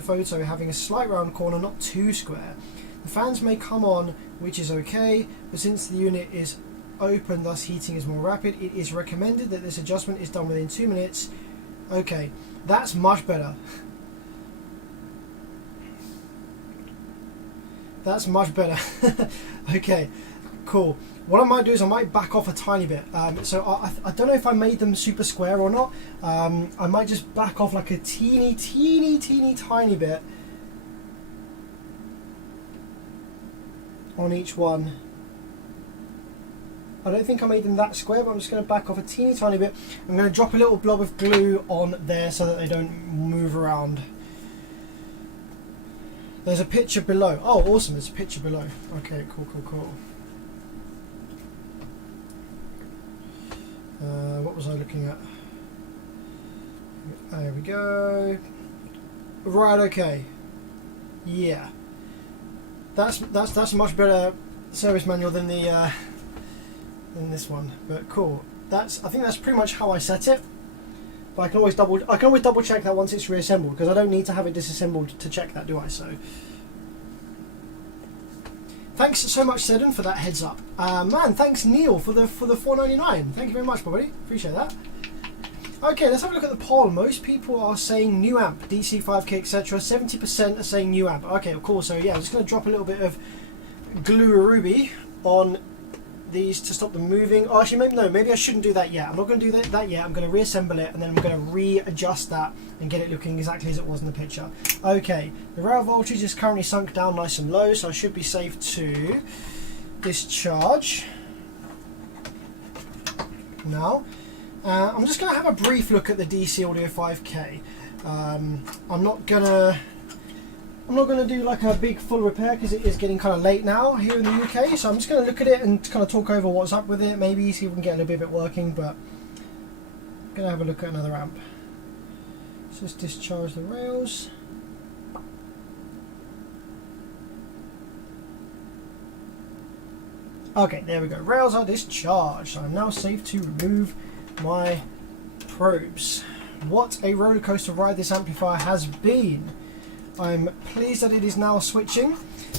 photo, having a slight round corner, not too square. The fans may come on, which is okay, but since the unit is open, thus heating is more rapid, it is recommended that this adjustment is done within 2 minutes. Okay, that's much better. That's much better. Okay, cool. What I might do is I might back off a tiny bit. So I don't know if I made them super square or not. I might just back off like a teeny tiny bit on each one. I don't think I made them that square, but I'm just going to back off a teeny tiny bit. I'm going to drop a little blob of glue on there so that they don't move around. There's a picture below. Oh, awesome, there's a picture below. Okay, cool. What was I looking at? There we go. Right, okay. Yeah. That's a much better service manual than the than this one. But cool. I think that's pretty much how I set it. But I can always double check that once it's reassembled, because I don't need to have it disassembled to check that, do I? So thanks so much, Seddon, for that heads up. Man, thanks Neil for the $4.99. Thank you very much, buddy. Appreciate that. Okay, let's have a look at the poll. Most people are saying new amp, DC 5K, etc. 70% are saying new amp. Okay, of course. So yeah, I'm just going to drop a little bit of glue ruby on these to stop them moving. Oh, actually, maybe I shouldn't do that yet. I'm not going to do that yet. I'm going to reassemble it, and then I'm going to readjust that and get it looking exactly as it was in the picture. Okay, the rail voltage is currently sunk down nice and low, so I should be safe to discharge now. I'm just going to have a brief look at the DC Audio 5K. I'm not gonna do like a big full repair because it is getting kind of late now here in the UK. So I'm just going to look at it and kind of talk over what's up with it. Maybe see if we can get a little bit of it working. But I'm going to have a look at another amp. Let's just discharge the rails. Okay, there we go. Rails are discharged. So I'm now safe to remove my probes. What a roller coaster ride this amplifier has been. I'm pleased that it is now switching.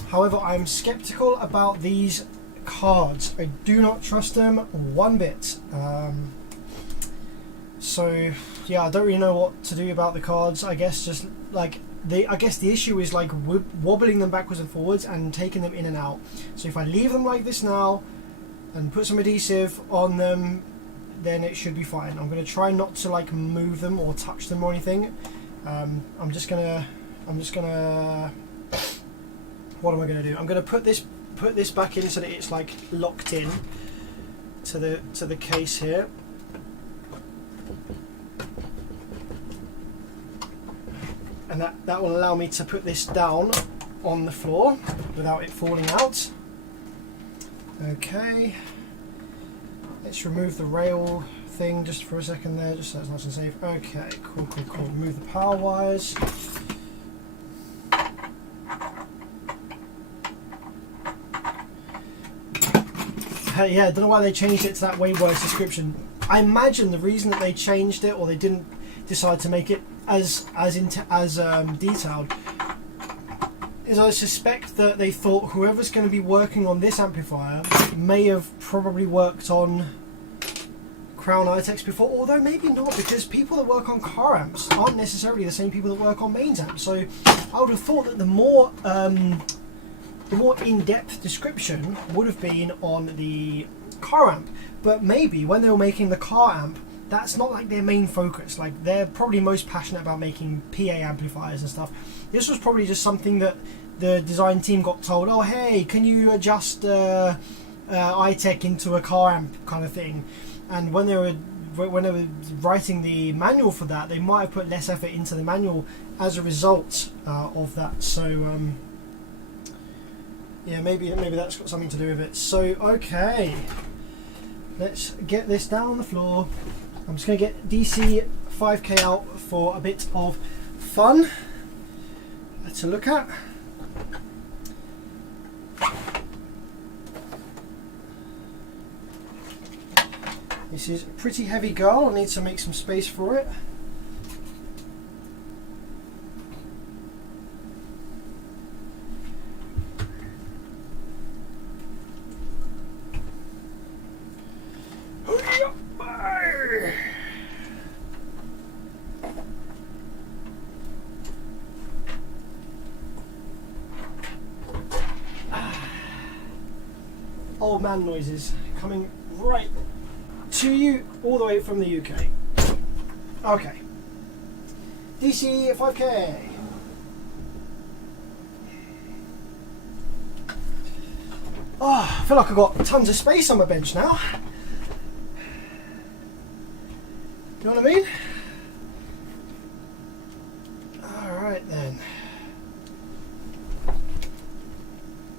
However, I'm skeptical about these cards. I do not trust them one bit. So yeah, I don't really know what to do about the cards. I guess just like I guess the issue is like wobbling them backwards and forwards and taking them in and out. So if I leave them like this now and put some adhesive on them, then it should be fine. I'm going to try not to like move them or touch them or anything. I'm just gonna what am I going to do? I'm going to put this back in so that it's like locked in to the case here. And that will allow me to put this down on the floor without it falling out. Okay, let's remove the rail thing just for a second there, just so it's nice and safe. Okay, cool. Remove the power wires. Yeah, I don't know why they changed it to that way worse description. I imagine the reason that they changed it, or they didn't decide to make it as detailed, is I suspect that they thought whoever's going to be working on this amplifier may have probably worked on Crown ITEX before, although maybe not, because people that work on car amps aren't necessarily the same people that work on mains amps. So I would have thought that the more in-depth description would have been on the car amp, but maybe when they were making the car amp, that's not like their main focus. Like, they're probably most passionate about making PA amplifiers and stuff. This was probably just something that the design team got told, oh hey, can you adjust iTech into a car amp kind of thing. And when they were writing the manual for that, they might have put less effort into the manual as a result of that. So yeah, maybe that's got something to do with it. So okay, let's get this down on the floor. I'm just going to get DC 5K out for a bit of fun to look at. This is a pretty heavy girl. I need to make some space for it. Old man noises coming right to you all the way from the UK. Okay. DC 5K. Oh, I feel like I've got tons of space on my bench now. You know what I mean? Alright then.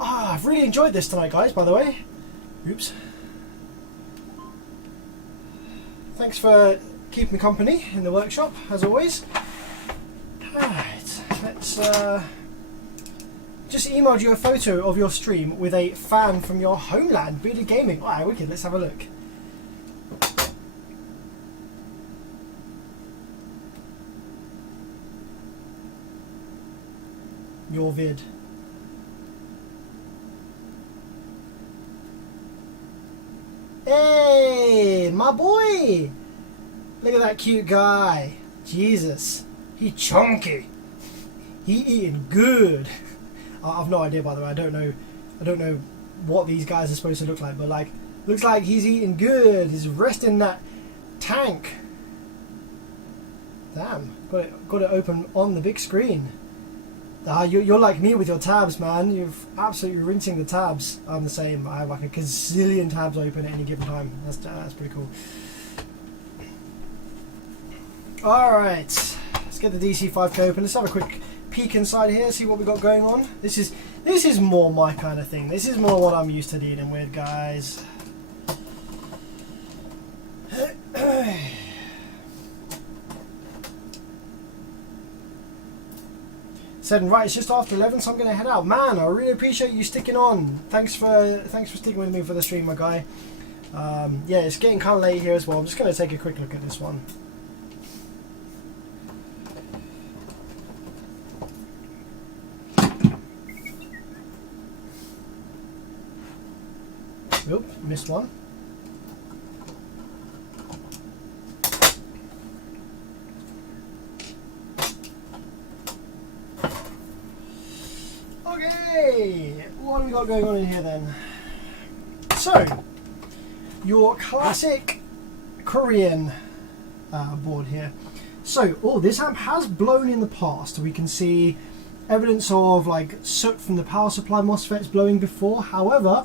I've really enjoyed this tonight, guys, by the way. Oops. Thanks for keeping me company in the workshop, as always. Alright, let's just emailed you a photo of your stream with a fan from your homeland, Bearded Gaming. Alright, wicked, let's have a look. Your vid. Hey, my boy! Look at that cute guy. Jesus, he chunky. He eating good. I've no idea, by the way. I don't know what these guys are supposed to look like, but like, looks like he's eating good. He's resting that tank. Damn, got it open on the big screen. You're like me with your tabs, man. You're absolutely rinsing the tabs. I'm the same. I have like a gazillion tabs open at any given time. That's pretty cool. Alright, let's get the DC 5K open. Let's have a quick peek inside here, see what we got going on. This is more my kind of thing. This is more what I'm used to dealing with, guys. Said, right, it's just after 11, so I'm going to head out. Man, I really appreciate you sticking on. Thanks for sticking with me for the stream, my guy. Yeah, it's getting kind of late here as well. I'm just going to take a quick look at this one. Oop, missed one. Okay, what have we got going on in here then? So, your classic Korean board here. So, this amp has blown in the past. We can see evidence of like soot from the power supply MOSFETs blowing before. However,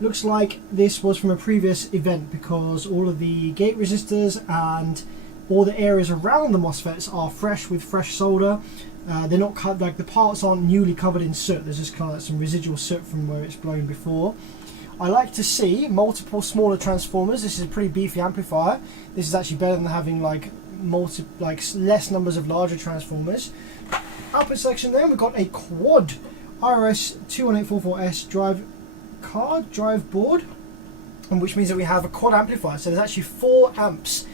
looks like this was from a previous event because all of the gate resistors and all the areas around the MOSFETs are fresh with fresh solder. They're not cut, like the parts aren't newly covered in soot. There's just kind of like some residual soot from where it's blown before. I like to see multiple smaller transformers. This is a pretty beefy amplifier. This is actually better than having like less numbers of larger transformers. Output section then, we've got a quad RS 21844S drive board, and which means that we have a quad amplifier. So there's actually 4 amps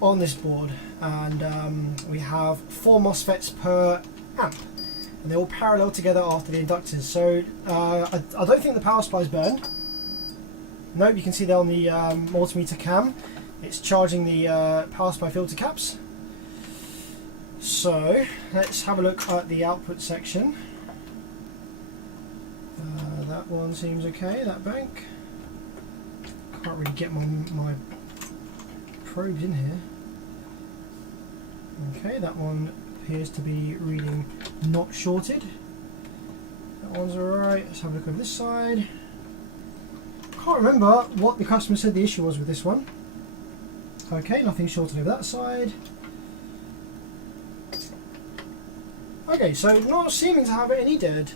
on this board, and we have 4 MOSFETs per amp, and they're all parallel together after the inductors. So I don't think the power supply is burned. Nope, you can see there on the multimeter cam, it's charging the power supply filter caps. So let's have a look at the output section. That one seems okay, that bank. Can't really get my probes in here. Okay, that one appears to be reading not shorted. That one's alright. Let's have a look over this side. Can't remember what the customer said the issue was with this one. Okay, nothing shorted over that side. Okay, so not seeming to have any dead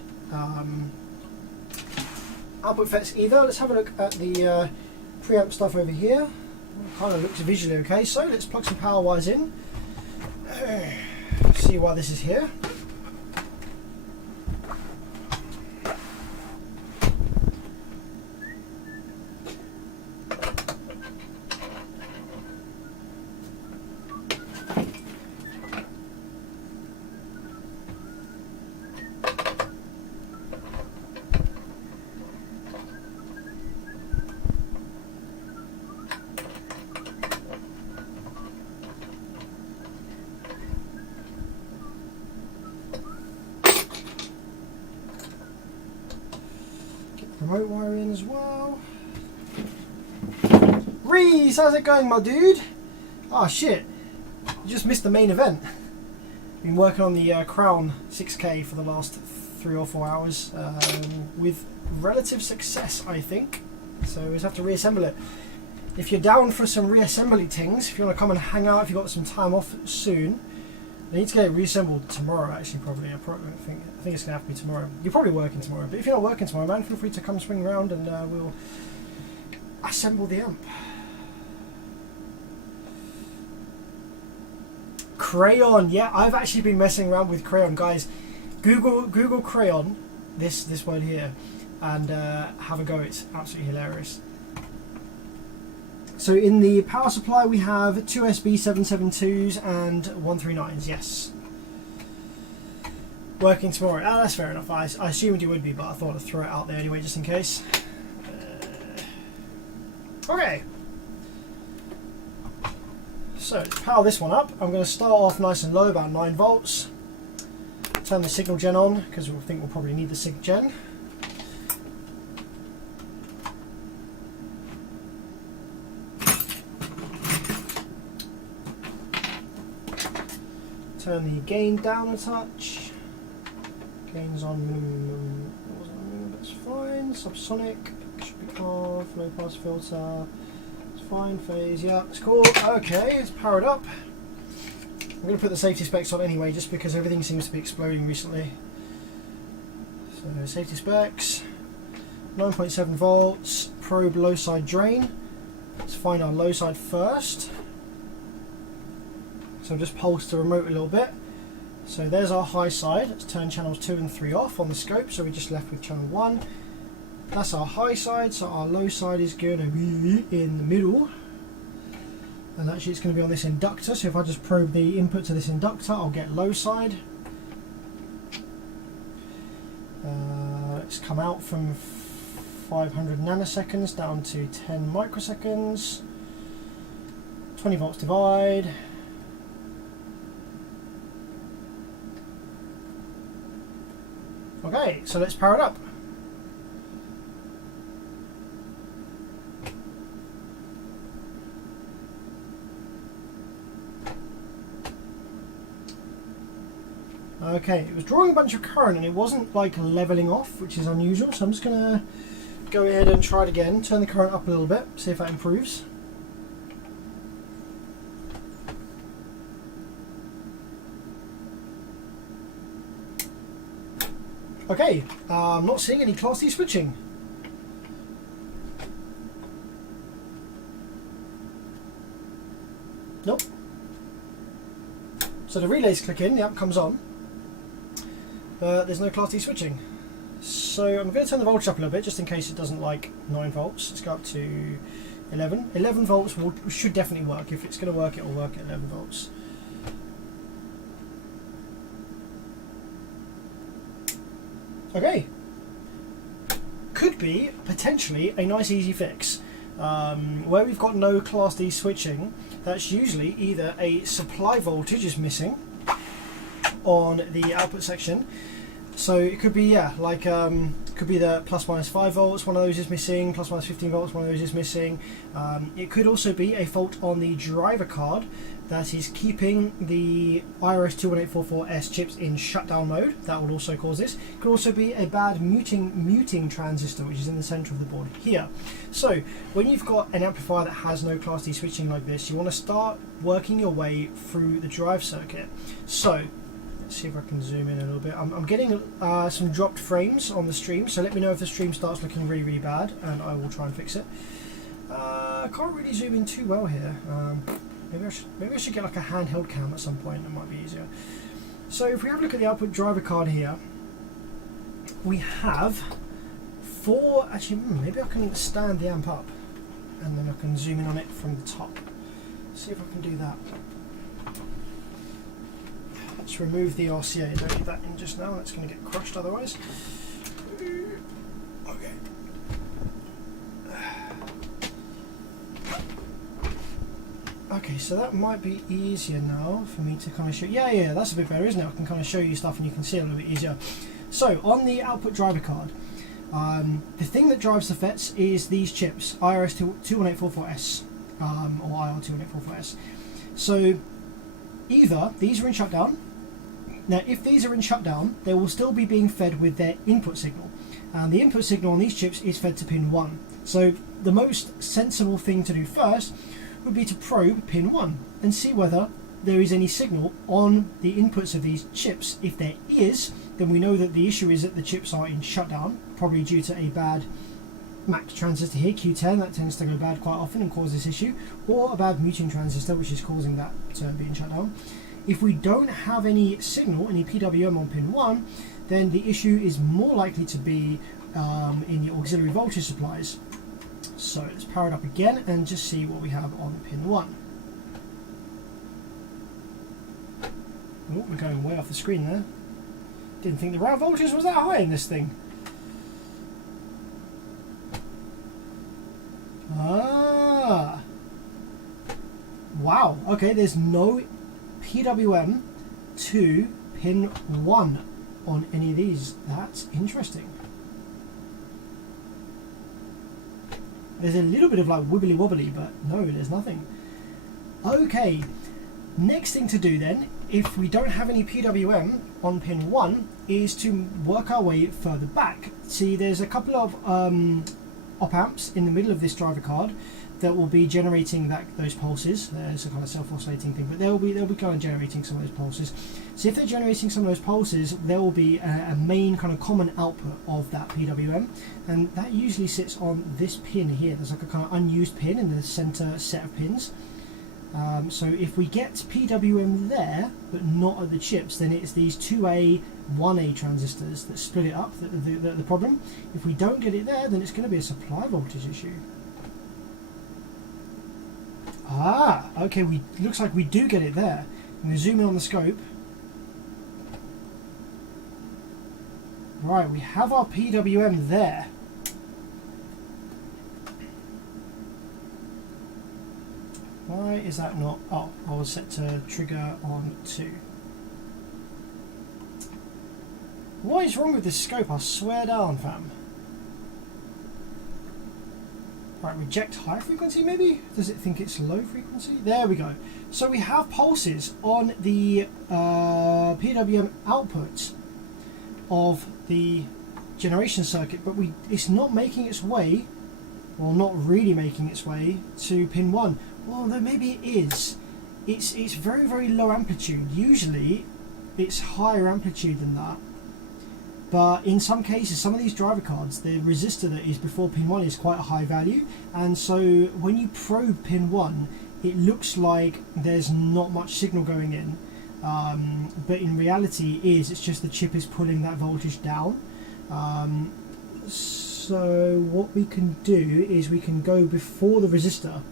output FETs either. Let's have a look at the preamp stuff over here. Kind of looks visually okay, so let's plug some power wires in. See why this is here. Remote wire in as well. Reese, how's it going, my dude? Oh shit, you just missed the main event. Been working on the Crown 6K for the last 3 or 4 hours with relative success, I think. So we just have to reassemble it. If you're down for some reassembly things, if you want to come and hang out, if you've got some time off soon, I need to get it reassembled tomorrow, actually, probably. I think it's going to have to be tomorrow. You're probably working tomorrow, but if you're not working tomorrow, man, feel free to come swing around and we'll assemble the amp. Crayon, yeah, I've actually been messing around with Crayon, guys. Google Crayon, this word here, and have a go. It's absolutely hilarious. So in the power supply we have 2 SB772s and 139s, yes. Working tomorrow. Ah, that's fair enough. I assumed you would be, but I thought I'd throw it out there anyway, just in case. Okay. So to power this one up, I'm going to start off nice and low, about 9 volts. Turn the signal gen on, because we think we'll probably need the sig gen. Turn the gain down a touch. Gain's on minimum, that's fine. Subsonic should be off. Low pass filter, it's fine. Phase, yeah, it's cool. Okay, it's powered up. I'm going to put the safety specs on anyway, just because everything seems to be exploding recently. So safety specs, 9.7 volts. Probe low side drain. Let's find our low side first. So just pulse the remote a little bit. So there's our high side. Let's turn channels 2 and 3 off on the scope, so we're just left with channel 1. That's our high side, so our low side is going to be in the middle. And actually it's going to be on this inductor, so if I just probe the input to this inductor, I'll get low side. Let's come out from 500 nanoseconds down to 10 microseconds. 20 volts divide. Okay, so let's power it up. Okay, it was drawing a bunch of current and it wasn't like leveling off, which is unusual, so I'm just going to go ahead and try it again, turn the current up a little bit, see if that improves. Okay, I'm not seeing any Class D switching. Nope. So the relays click in, the amp comes on, but there's no Class D switching. So I'm going to turn the voltage up a little bit just in case it doesn't like 9 volts. Let's go up to 11. 11 volts should definitely work. If it's going to work, it will work at 11 volts. Okay. Could be potentially a nice easy fix. Where we've got no Class D switching, that's usually either a supply voltage is missing on the output section. So it could be, yeah, like could be the plus minus 5 volts, one of those is missing, plus minus 15 volts, one of those is missing. It could also be a fault on the driver card that is keeping the IRS21844S chips in shutdown mode. That would also cause this. It could also be a bad muting transistor, which is in the center of the board here. So when you've got an amplifier that has no Class D switching like this, you want to start working your way through the drive circuit. So let's see if I can zoom in a little bit. I'm getting some dropped frames on the stream, so let me know if the stream starts looking really, really bad, and I will try and fix it. I can't really zoom in too well here. Maybe I should get like a handheld cam at some point. That might be easier. So if we have a look at the output driver card here, we have 4. Actually, maybe I can stand the amp up, and then I can zoom in on it from the top. See if I can do that. Let's remove the RCA. Don't need that in just now. That's going to get crushed otherwise. Okay. Okay, so that might be easier now for me to kind of show. Yeah, that's a bit better, isn't it? I can kind of show you stuff and you can see it a little bit easier. So on the output driver card, the thing that drives the FETs is these chips, IRS21844S or IR21844S. So either these are in shutdown. Now, if these are in shutdown, they will still be being fed with their input signal. And the input signal on these chips is fed to pin 1. So the most sensible thing to do first would be to probe pin 1 and see whether there is any signal on the inputs of these chips. If there is, then we know that the issue is that the chips are in shutdown, probably due to a bad MAC transistor here, Q10, that tends to go bad quite often and cause this issue, or a bad muting transistor, which is causing that to be in shutdown. If we don't have any signal, any PWM on pin 1, then the issue is more likely to be in the auxiliary voltage supplies. So let's power it up again and just see what we have on pin 1. Oh, we're going way off the screen there. Didn't think the route voltage was that high in this thing. Ah! Wow, okay, there's no PWM to pin 1 on any of these. That's interesting. There's a little bit of like wibbly wobbly, but no, there's nothing. Okay, next thing to do then, if we don't have any PWM on pin 1, is to work our way further back. See, there's a couple of op amps in the middle of this driver card that will be generating those pulses. There's a kind of self-oscillating thing, but they'll be kind of generating some of those pulses. So if they're generating some of those pulses, there will be a main kind of common output of that PWM, and that usually sits on this pin here. There's like a kind of unused pin in the center set of pins. So if we get PWM there, but not at the chips, then it's these 2A, 1A transistors that split it up, the problem. If we don't get it there, then it's going to be a supply voltage issue. Ah, okay, looks like we do get it there. I'm going to zoom in on the scope. Right, we have our PWM there. Why is that not? Oh, I was set to trigger on 2. What is wrong with this scope? I swear down, fam. Right, reject high frequency maybe? Does it think it's low frequency? There we go. So we have pulses on the PWM output of the generation circuit, but it's not making its way, or not really making its way to pin 1. Although maybe it is. It's very, very low amplitude. Usually it's higher amplitude than that. But in some cases, some of these driver cards, the resistor that is before pin 1 is quite a high value, and so when you probe pin 1, it looks like there's not much signal going in, but in reality it's just the chip is pulling that voltage down. So what we can do is we can go before the resistor,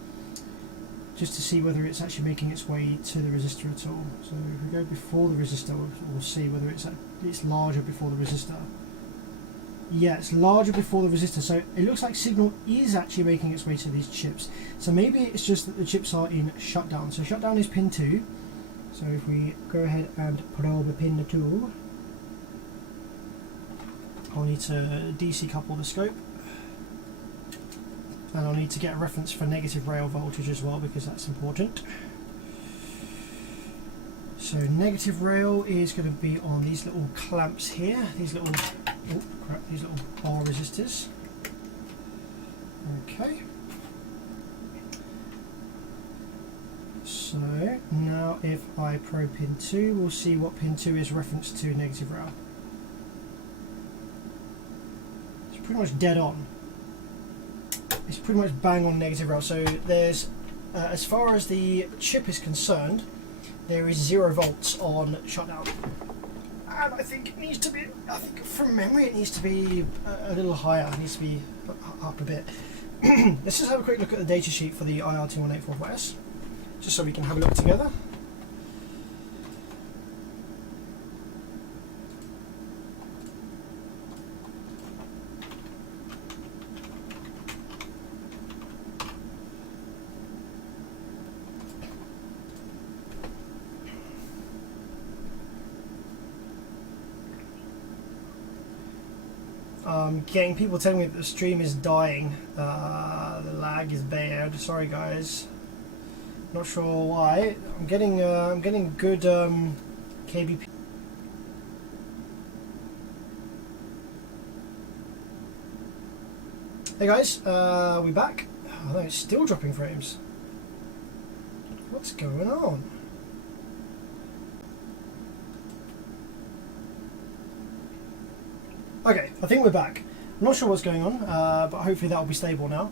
just to see whether it's actually making its way to the resistor at all. So if we go before the resistor, we'll see whether it's larger before the resistor. Yeah, it's larger before the resistor, so it looks like signal is actually making its way to these chips. So maybe it's just that the chips are in shutdown. So shutdown is pin 2. So if we go ahead and probe pin 2, I'll need to DC couple the scope. And I'll need to get a reference for negative rail voltage as well, because that's important. So negative rail is going to be on these little clamps here, these little bar resistors. Okay. So now if I probe pin 2, we'll see what pin 2 is referenced to negative rail. It's pretty much dead on. It's pretty much bang on negative rail. So there's, as far as the chip is concerned, there is 0 volts on shutdown. And I think it needs to be, from memory it needs to be a little higher, it needs to be up a bit. Let's just have a quick look at the data sheet for the IR2184S, just so we can have a look together. Getting people telling me that the stream is dying. The lag is bad. Sorry guys. Not sure why. I'm getting good kbp. Hey guys, we back. Oh no, it's still dropping frames. What's going on? Okay, I think we're back. I'm not sure what's going on, but hopefully that will be stable now.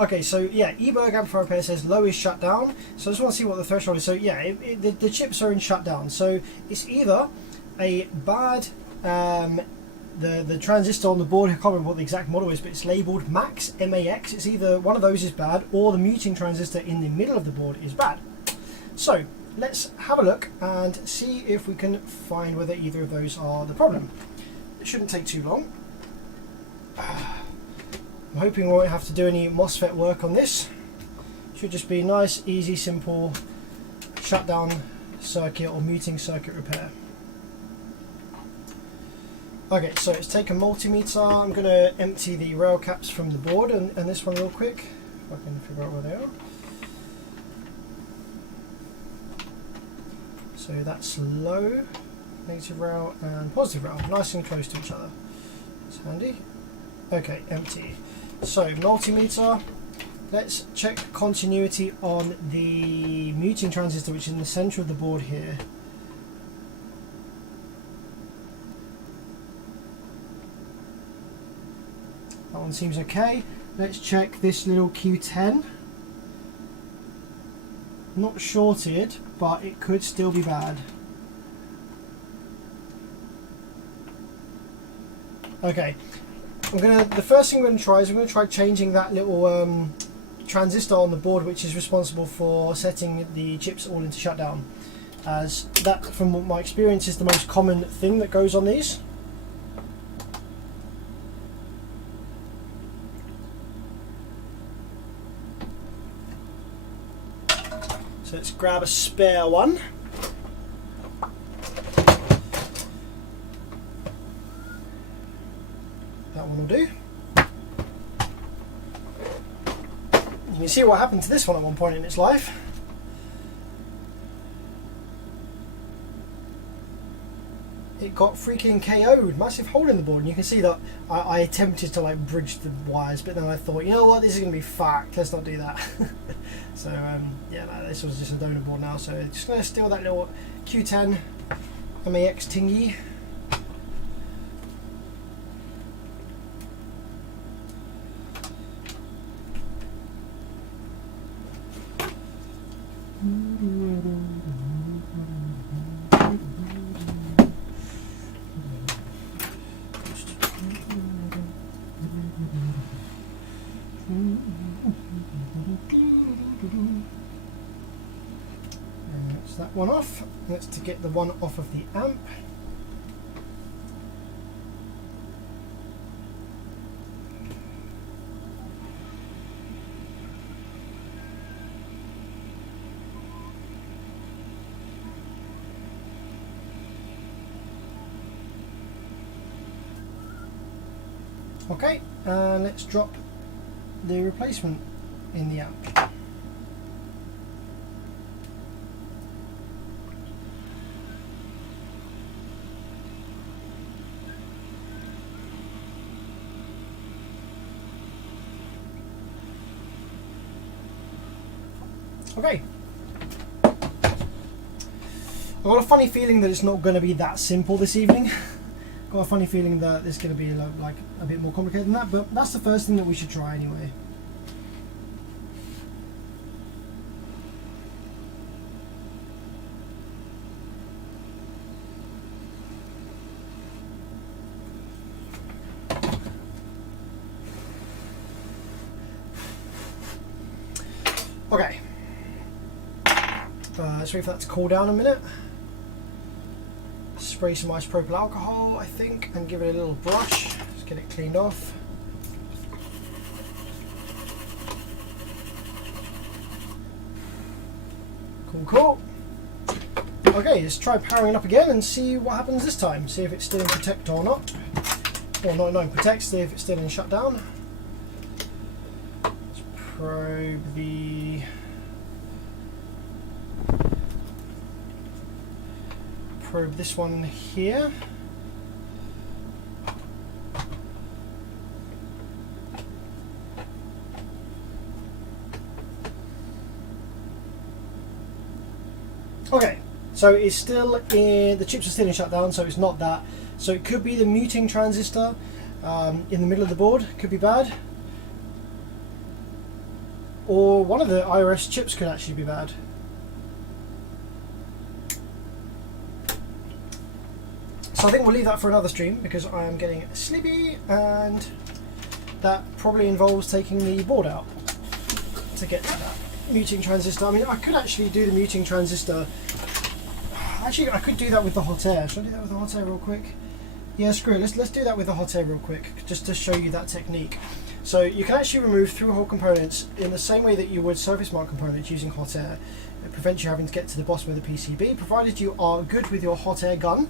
Okay, so yeah, eBerg amplifier repair says low is shut down. So I just want to see what the threshold is. So yeah, the chips are in shutdown. So it's either a bad, the transistor on the board, I can't remember what the exact model is, but it's labelled MAX, M-A-X. It's either one of those is bad, or the muting transistor in the middle of the board is bad. So let's have a look and see if we can find whether either of those are the problem. It shouldn't take too long. I'm hoping we won't have to do any MOSFET work on this. Should just be nice, easy, simple shutdown circuit or muting circuit repair. Okay, so let's take a multimeter. I'm going to empty the rail caps from the board and this one real quick, if I can figure out where they are. So that's low, negative rail and positive rail, nice and close to each other. That's handy. Okay, empty. So multimeter, let's check continuity on the muting transistor, which is in the center of the board here. That one seems okay. Let's check this little Q10. Not shorted, but it could still be bad. Okay, the first thing I'm going to try is I'm going to try changing that little transistor on the board, which is responsible for setting the chips all into shutdown, as that, from my experience, is the most common thing that goes on these. So let's grab a spare one. That one will do. You see what happened to this one at one point in its life. It got freaking KO'd, massive hole in the board, and you can see that I attempted to like bridge the wires, but then I thought, you know what, this is going to be fucked, let's not do that. So yeah, no, this was just a donor board now, so just going to steal that little Q10 MAX tingy. That one off. That's to get the one off of the amp. Okay, and let's drop the replacement in the amp. Okay. I've got a funny feeling that it's not going to be that simple this evening. Got a funny feeling that it's going to be like a bit more complicated than that, but that's the first thing that we should try anyway. Okay. Let's wait for that to cool down a minute. Spray some isopropyl alcohol, I think, and give it a little brush. Just get it cleaned off. Cool, cool. Okay, let's try powering it up again and see what happens this time. See if it's still in protect or not. Or not in protect, see if it's still in shutdown. Let's probe the... probe this one here. Okay, so it's still in, the chips are still in shutdown, so it's not that. So it could be the muting transistor in the middle of the board, could be bad. Or one of the IRS chips could actually be bad. So I think we'll leave that for another stream because I am getting sleepy, and that probably involves taking the board out to get to that muting transistor. I mean, I could actually do the muting transistor. Actually, I could do that with the hot air. Should I do that with the hot air real quick? Yeah, screw it. Let's do that with the hot air real quick, just to show you that technique. So you can actually remove through-hole components in the same way that you would surface mount components using hot air. It prevents you having to get to the bottom of the PCB, provided you are good with your hot air gun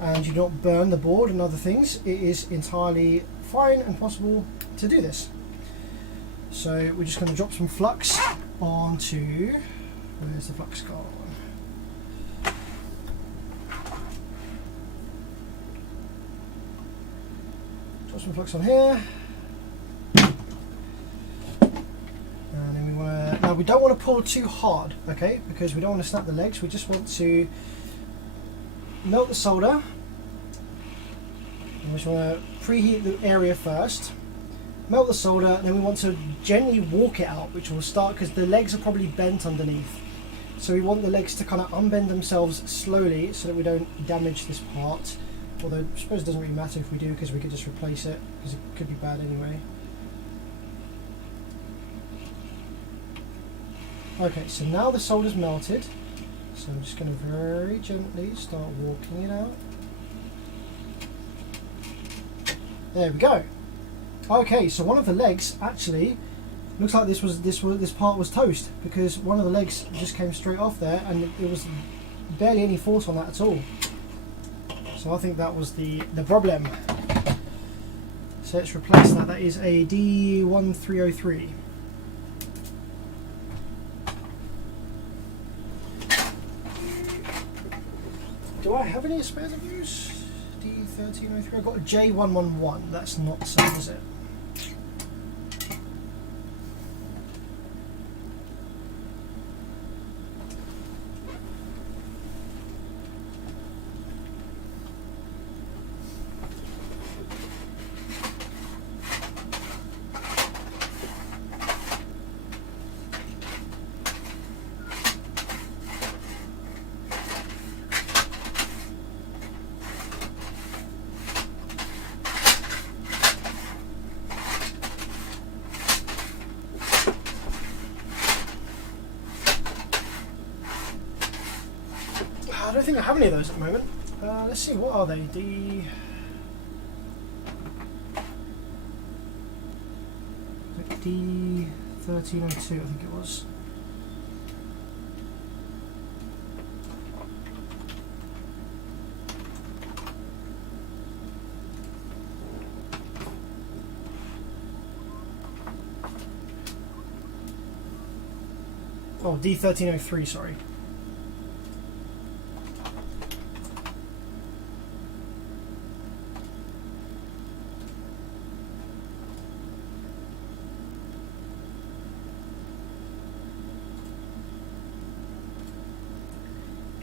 and you don't burn the board and other things. It is entirely fine and possible to do this. So we're just going to drop some flux onto, where's the flux gone? Drop some flux on here. And then we want to, now we don't want to pull too hard, okay, because we don't want to snap the legs. We just want to melt the solder. And we just want to preheat the area first, melt the solder, and then we want to gently walk it out, which will start, because the legs are probably bent underneath. So we want the legs to kind of unbend themselves slowly so that we don't damage this part. Although I suppose it doesn't really matter if we do, because we could just replace it, because it could be bad anyway. Okay, so now the solder's melted. So I'm just going to very gently start walking it out. There we go. Okay, so one of the legs actually looks like this part was toast, because one of the legs just came straight off there, and it was barely any force on that at all. So I think that was the problem. So let's replace that. That is a D1303. Do I have any spares of those? D1303. I've got a J111. That's not the same, is it? I don't think I have any of those at the moment. Let's see, what are they? D1302, I think it was. Oh, D1303, sorry.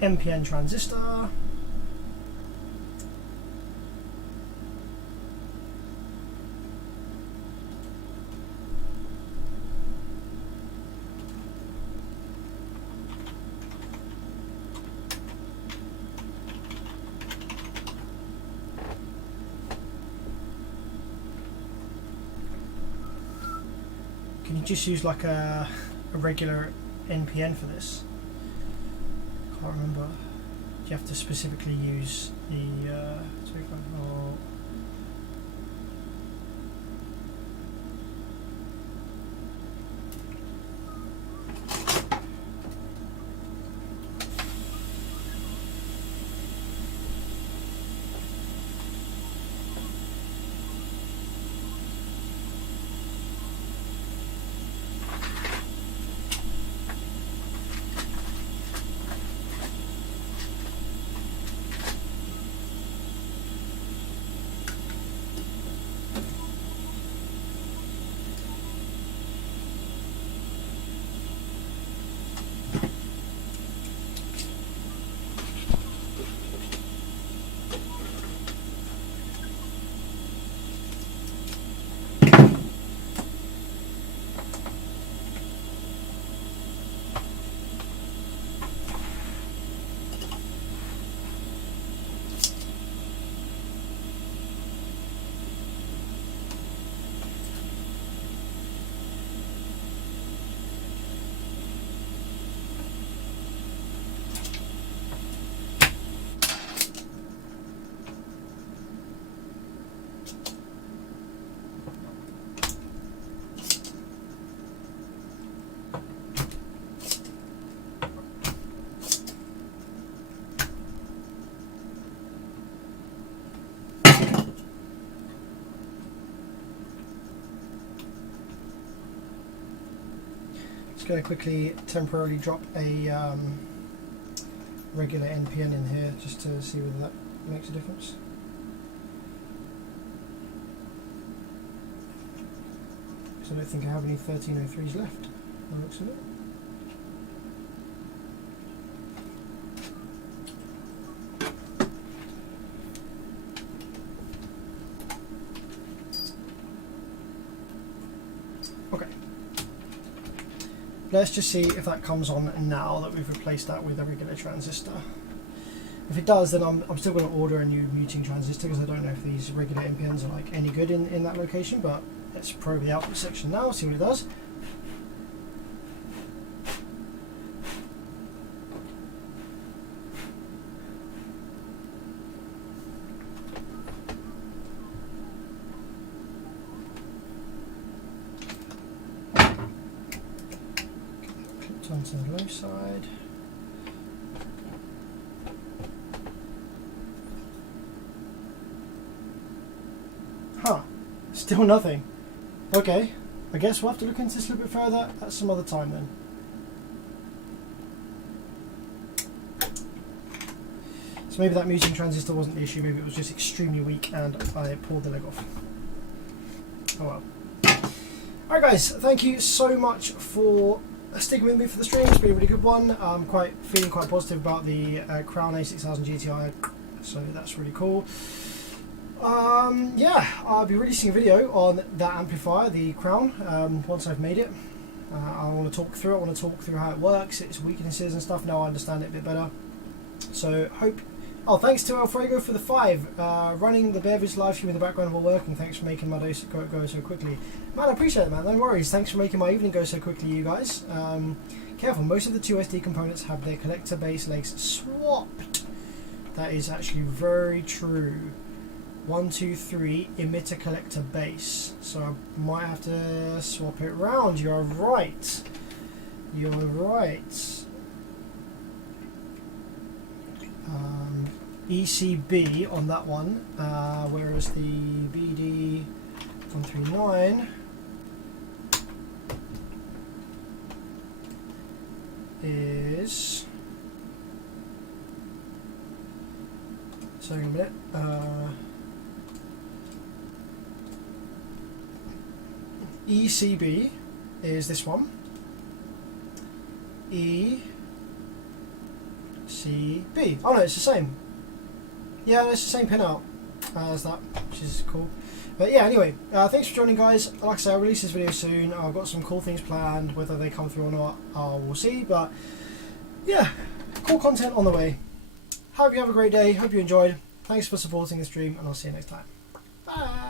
MPN transistor. Can you just use like a regular NPN for this? Can't remember. Do you have to specifically use the or just going to quickly temporarily drop a regular NPN in here just to see whether that makes a difference. So I don't think I have any 1303s left, by the looks of it. Let's just see if that comes on now that we've replaced that with a regular transistor. If it does, then I'm still going to order a new muting transistor because I don't know if these regular NPNs are like any good in that location, but let's probe the output section now, see what it does. Onto the low side. Huh, still nothing. Okay, I guess we'll have to look into this a little bit further at some other time then. So So maybe that muting transistor wasn't the issue, maybe it was just extremely weak and I pulled the leg off. Oh well. Alright guys, thank you so much for sticking with me for the stream. It's been a really good one. I'm feeling quite positive about the Crown A6000 GTI, so that's really cool. Yeah, I'll be releasing a video on that amplifier, the Crown, once I've made it. I want to talk through it, I want to talk through how it works, its weaknesses and stuff. Now I understand it a bit better. So hope. Oh, thanks to Alfredo for the 5. Running the beverage live stream in the background while working. Thanks for making my day go so quickly. Man, I appreciate it, man. No worries. Thanks for making my evening go so quickly, you guys. Careful, most of the 2SD components have their collector base legs swapped. That is actually very true. 1, 2, 3, emitter collector base. So I might have to swap it round. You're right. You're right. ECB on that one, whereas the BD139 is. So in a minute. ECB is this one. ECB. Oh no, it's the same. Yeah, it's the same pinout as that, which is cool. But yeah, anyway, thanks for joining, guys. Like I say, I'll release this video soon. I've got some cool things planned. Whether they come through or not, we'll see. But yeah, cool content on the way. Hope you have a great day. Hope you enjoyed. Thanks for supporting the stream, and I'll see you next time. Bye.